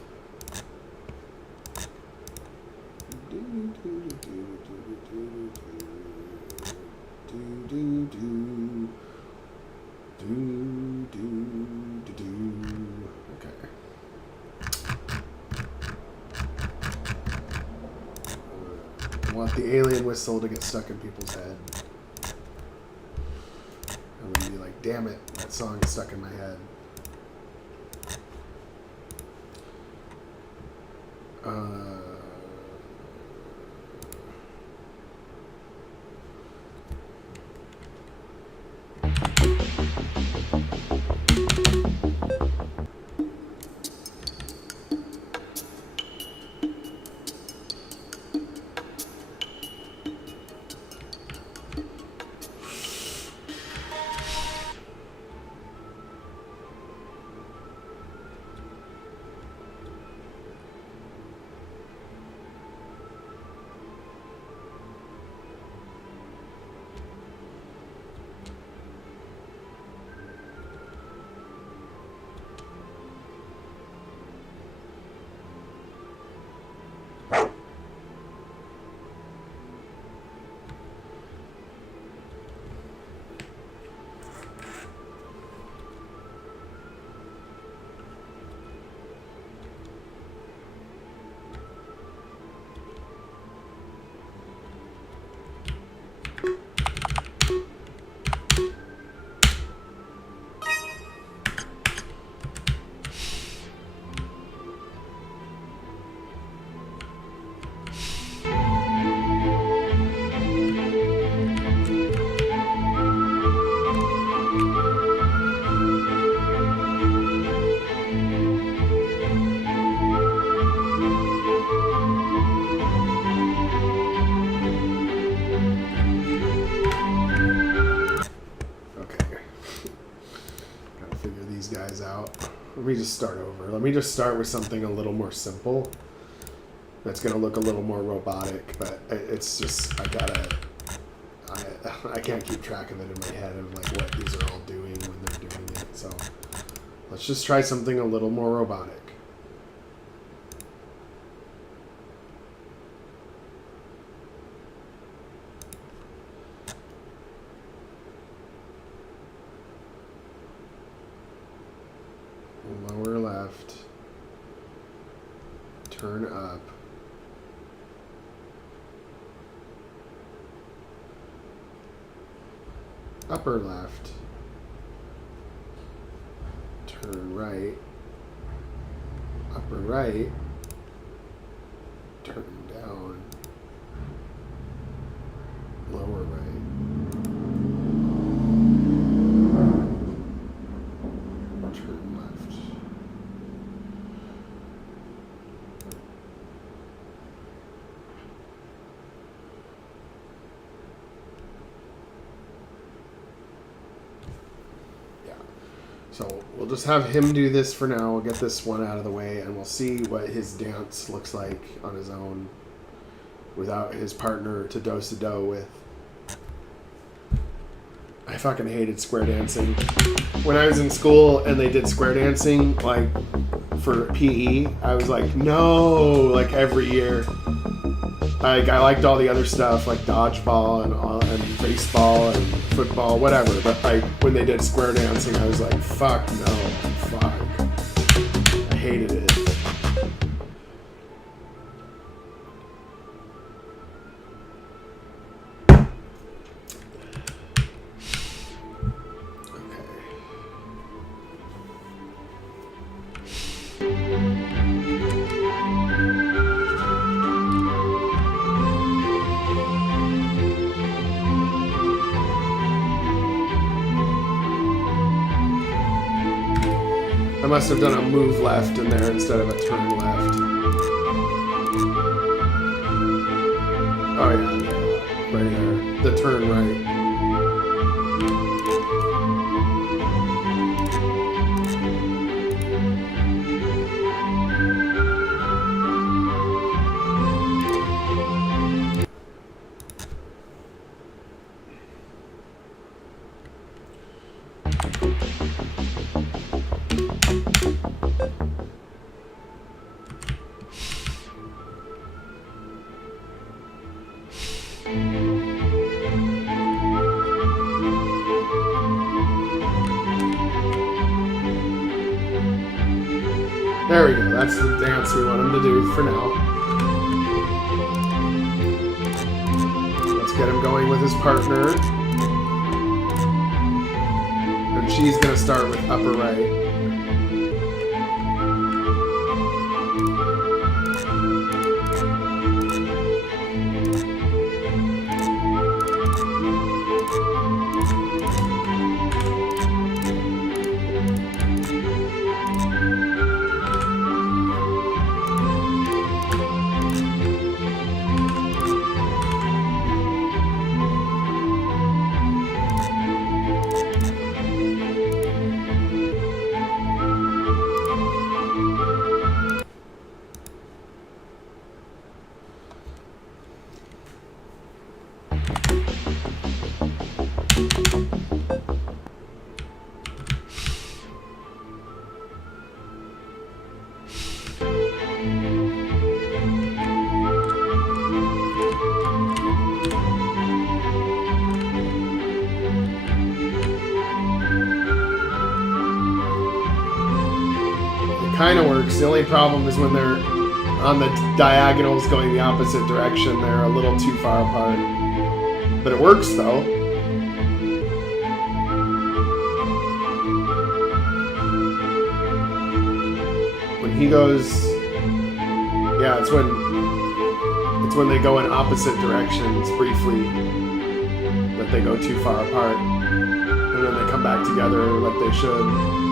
Okay. I want the alien whistle to get stuck in people's head. I'm gonna be like, damn it, that song is stuck in my head. Let me just start over. Let me just start with something a little more simple. That's going to look a little more robotic, but it's just, I can't keep track of it in my head of like what these are all doing when they're doing it. So let's just try something a little more robotic. Lower left, turn up, upper left, turn right, upper right, turn down, lower right. So we'll just have him do this for now. We'll get this one out of the way, and we'll see what his dance looks like on his own. without his partner to do with. I fucking hated square dancing. When I was in school and they did square dancing, like, for PE, I was like, no, like, every year. Like, I liked all the other stuff, like dodgeball and baseball and football, whatever. But, like, when they did square dancing, I was like, fuck no, fuck. I hated it. I must have done a move left in there instead of a turn left. Oh yeah, right there. The turn right. There we go, that's the dance we want him to do for now. Let's get him going with his partner. And she's gonna start with upper right. Kind of works. The only problem is when they're on the diagonals going the opposite direction, they're a little too far apart. But it works though. When he goes, yeah, it's when they go in opposite directions briefly that they go too far apart, and then they come back together like they should.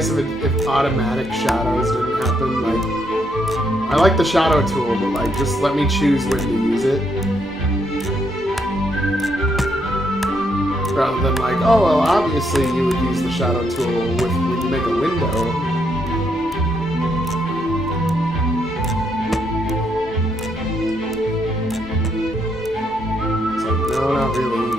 nice if automatic shadows didn't happen. Like, I like the shadow tool, but like, just let me choose when to use it. Rather than like, oh, well, obviously you would use the shadow tool when you make a window. It's like, no, not really.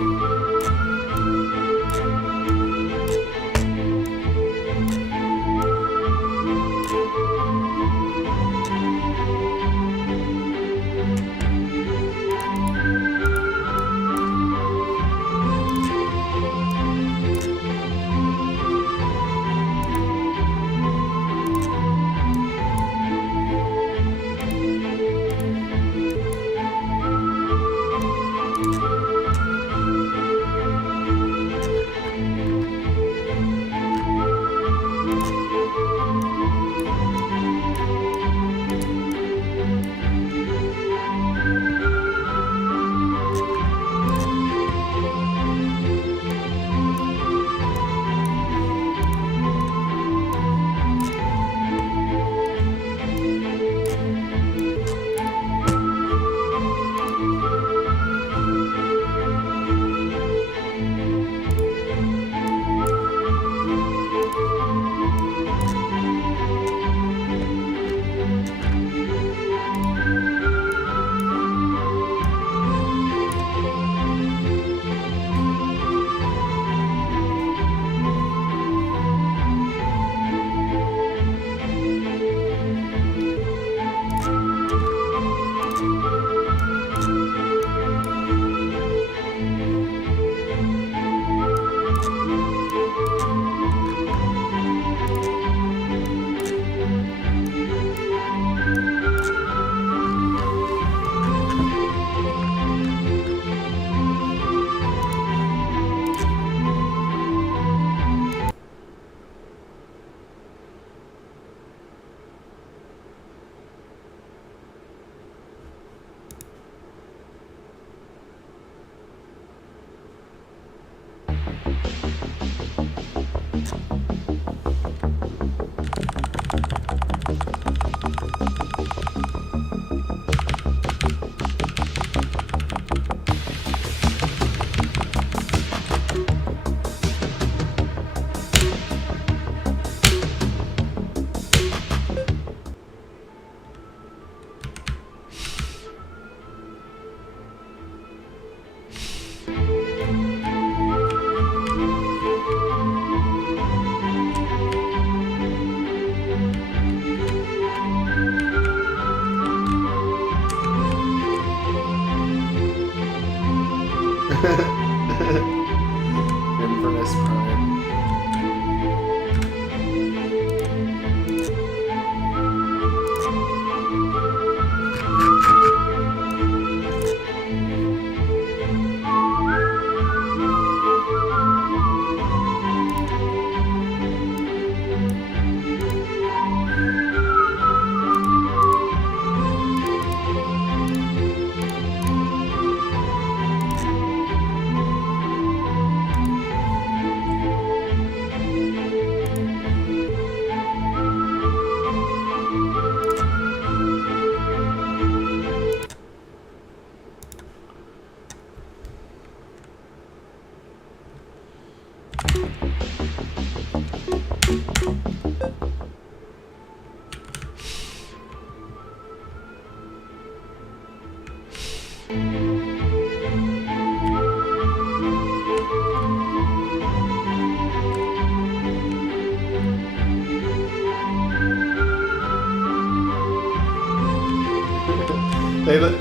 Infernis Prime.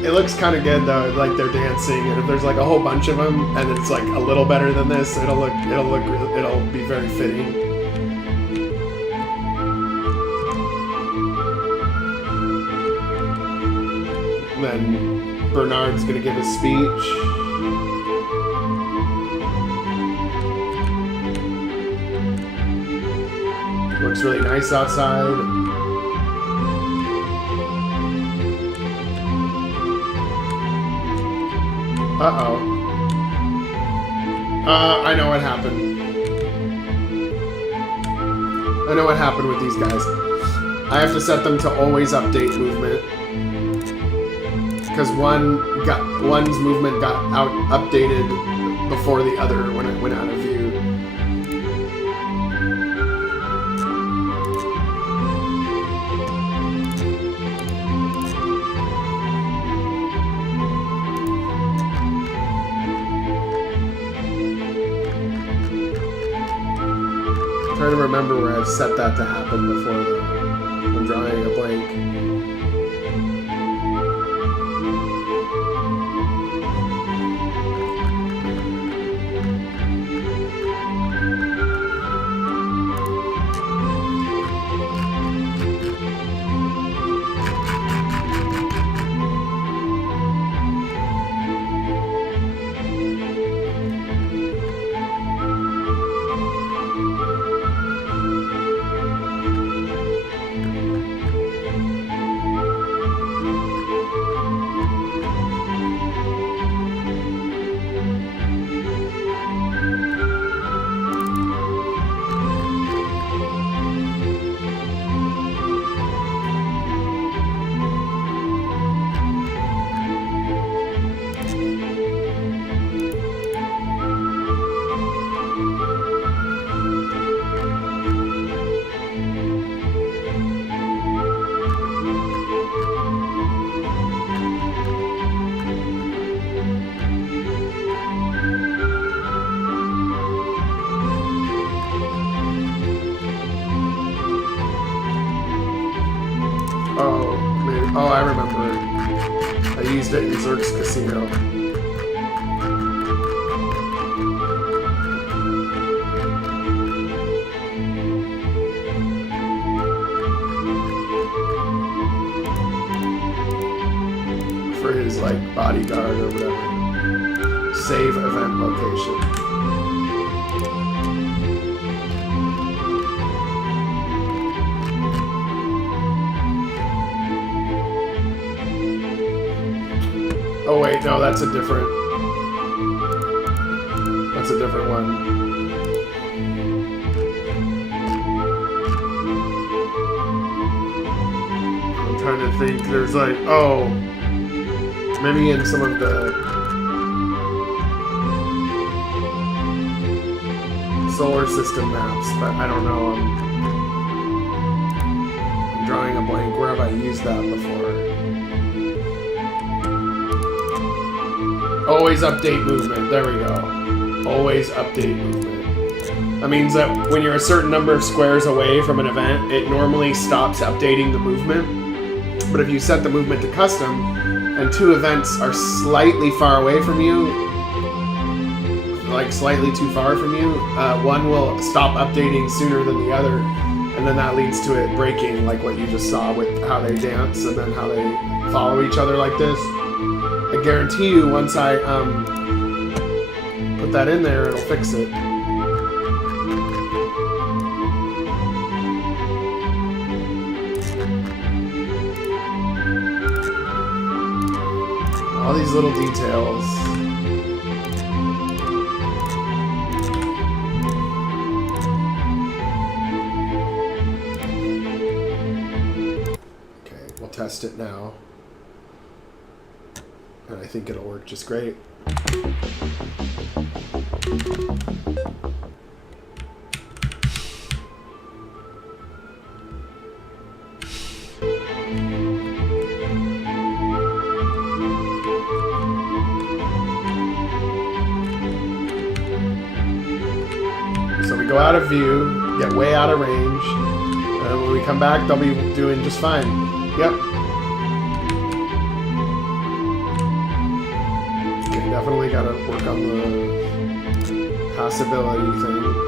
It looks kind of good though, like they're dancing, and if there's like a whole bunch of them, and it's like a little better than this, it'll be very fitting. And then Bernard's gonna give his speech. Looks really nice outside. Uh-oh. I know what happened. I know what happened with these guys. I have to set them to always update movement. Because one's movement got updated before the other when it went out of view. I'm trying to remember where I've set that to happen before I'm drawing a blank. Oh, I remember. I used it in Zerk's Casino. For his, like, bodyguard or whatever. Save event location. Oh wait, no, that's a different one. I'm trying to think, there's like, oh, maybe in some of the solar system maps, but I don't know, I'm drawing a blank. Where have I used that before? Always update movement. There we go. Always update movement. That means that when you're a certain number of squares away from an event, it normally stops updating the movement. But if you set the movement to custom, and two events are slightly far away from you, like slightly too far from you, one will stop updating sooner than the other, and then that leads to it breaking, like what you just saw with how they dance and then how they follow each other like this. I guarantee you, once I put that in there, it'll fix it. All these little details. Okay, we'll test it now. And I think it'll work just great. So we go out of view, get way out of range, and when we come back, they'll be doing just fine. Yep. Definitely gotta work on the passability thing.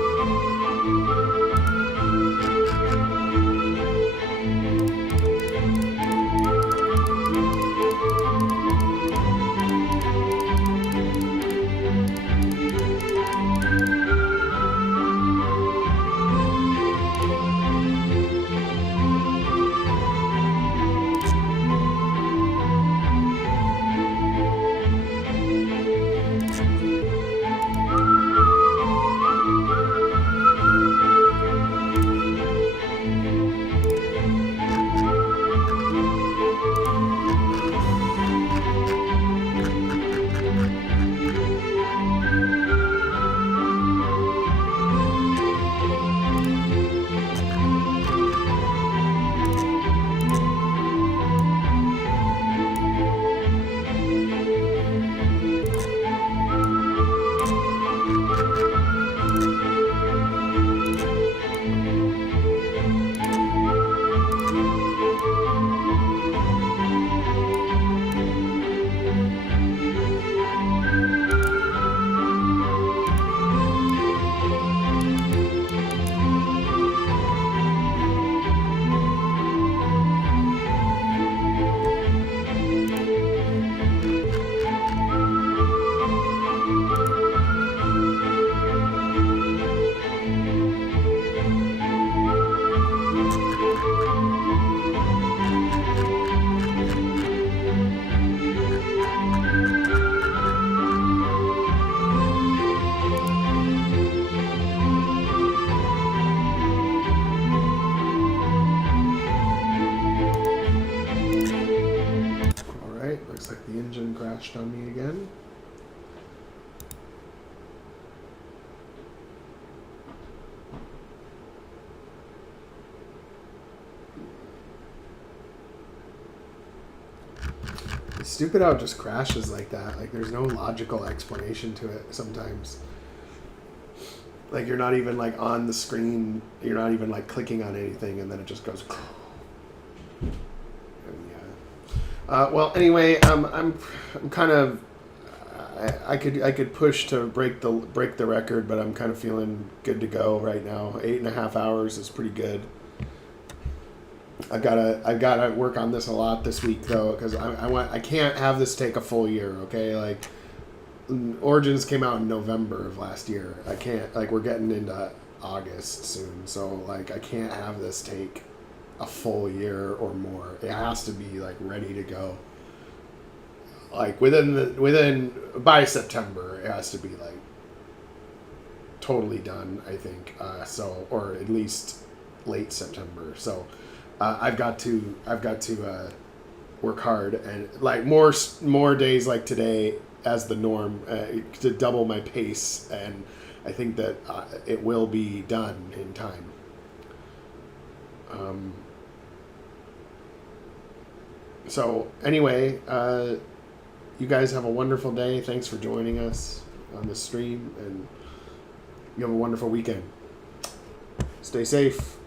crashed on me again. It's stupid how it just crashes like that. Like, there's no logical explanation to it sometimes. Like, you're not even, like, on the screen. You're not even, like, clicking on anything, and then it just goes... And, yeah. Well, anyway, I'm kind of... I could push to break the record, but I'm kind of feeling good to go right now. 8.5 hours is pretty good. I've gotta work on this a lot this week though, because I can't have this take a full year. Okay, like Origins came out in November of last year. I can't, like, we're getting into August soon, so like I can't have this take a full year or more. It has to be like ready to go. Like by September, it has to be like totally done. I think so, or at least late September. So. I've got to work hard and like more days like today as the norm to double my pace, and I think that it will be done in time. So anyway, you guys have a wonderful day. Thanks for joining us on the stream, and you have a wonderful weekend. Stay safe.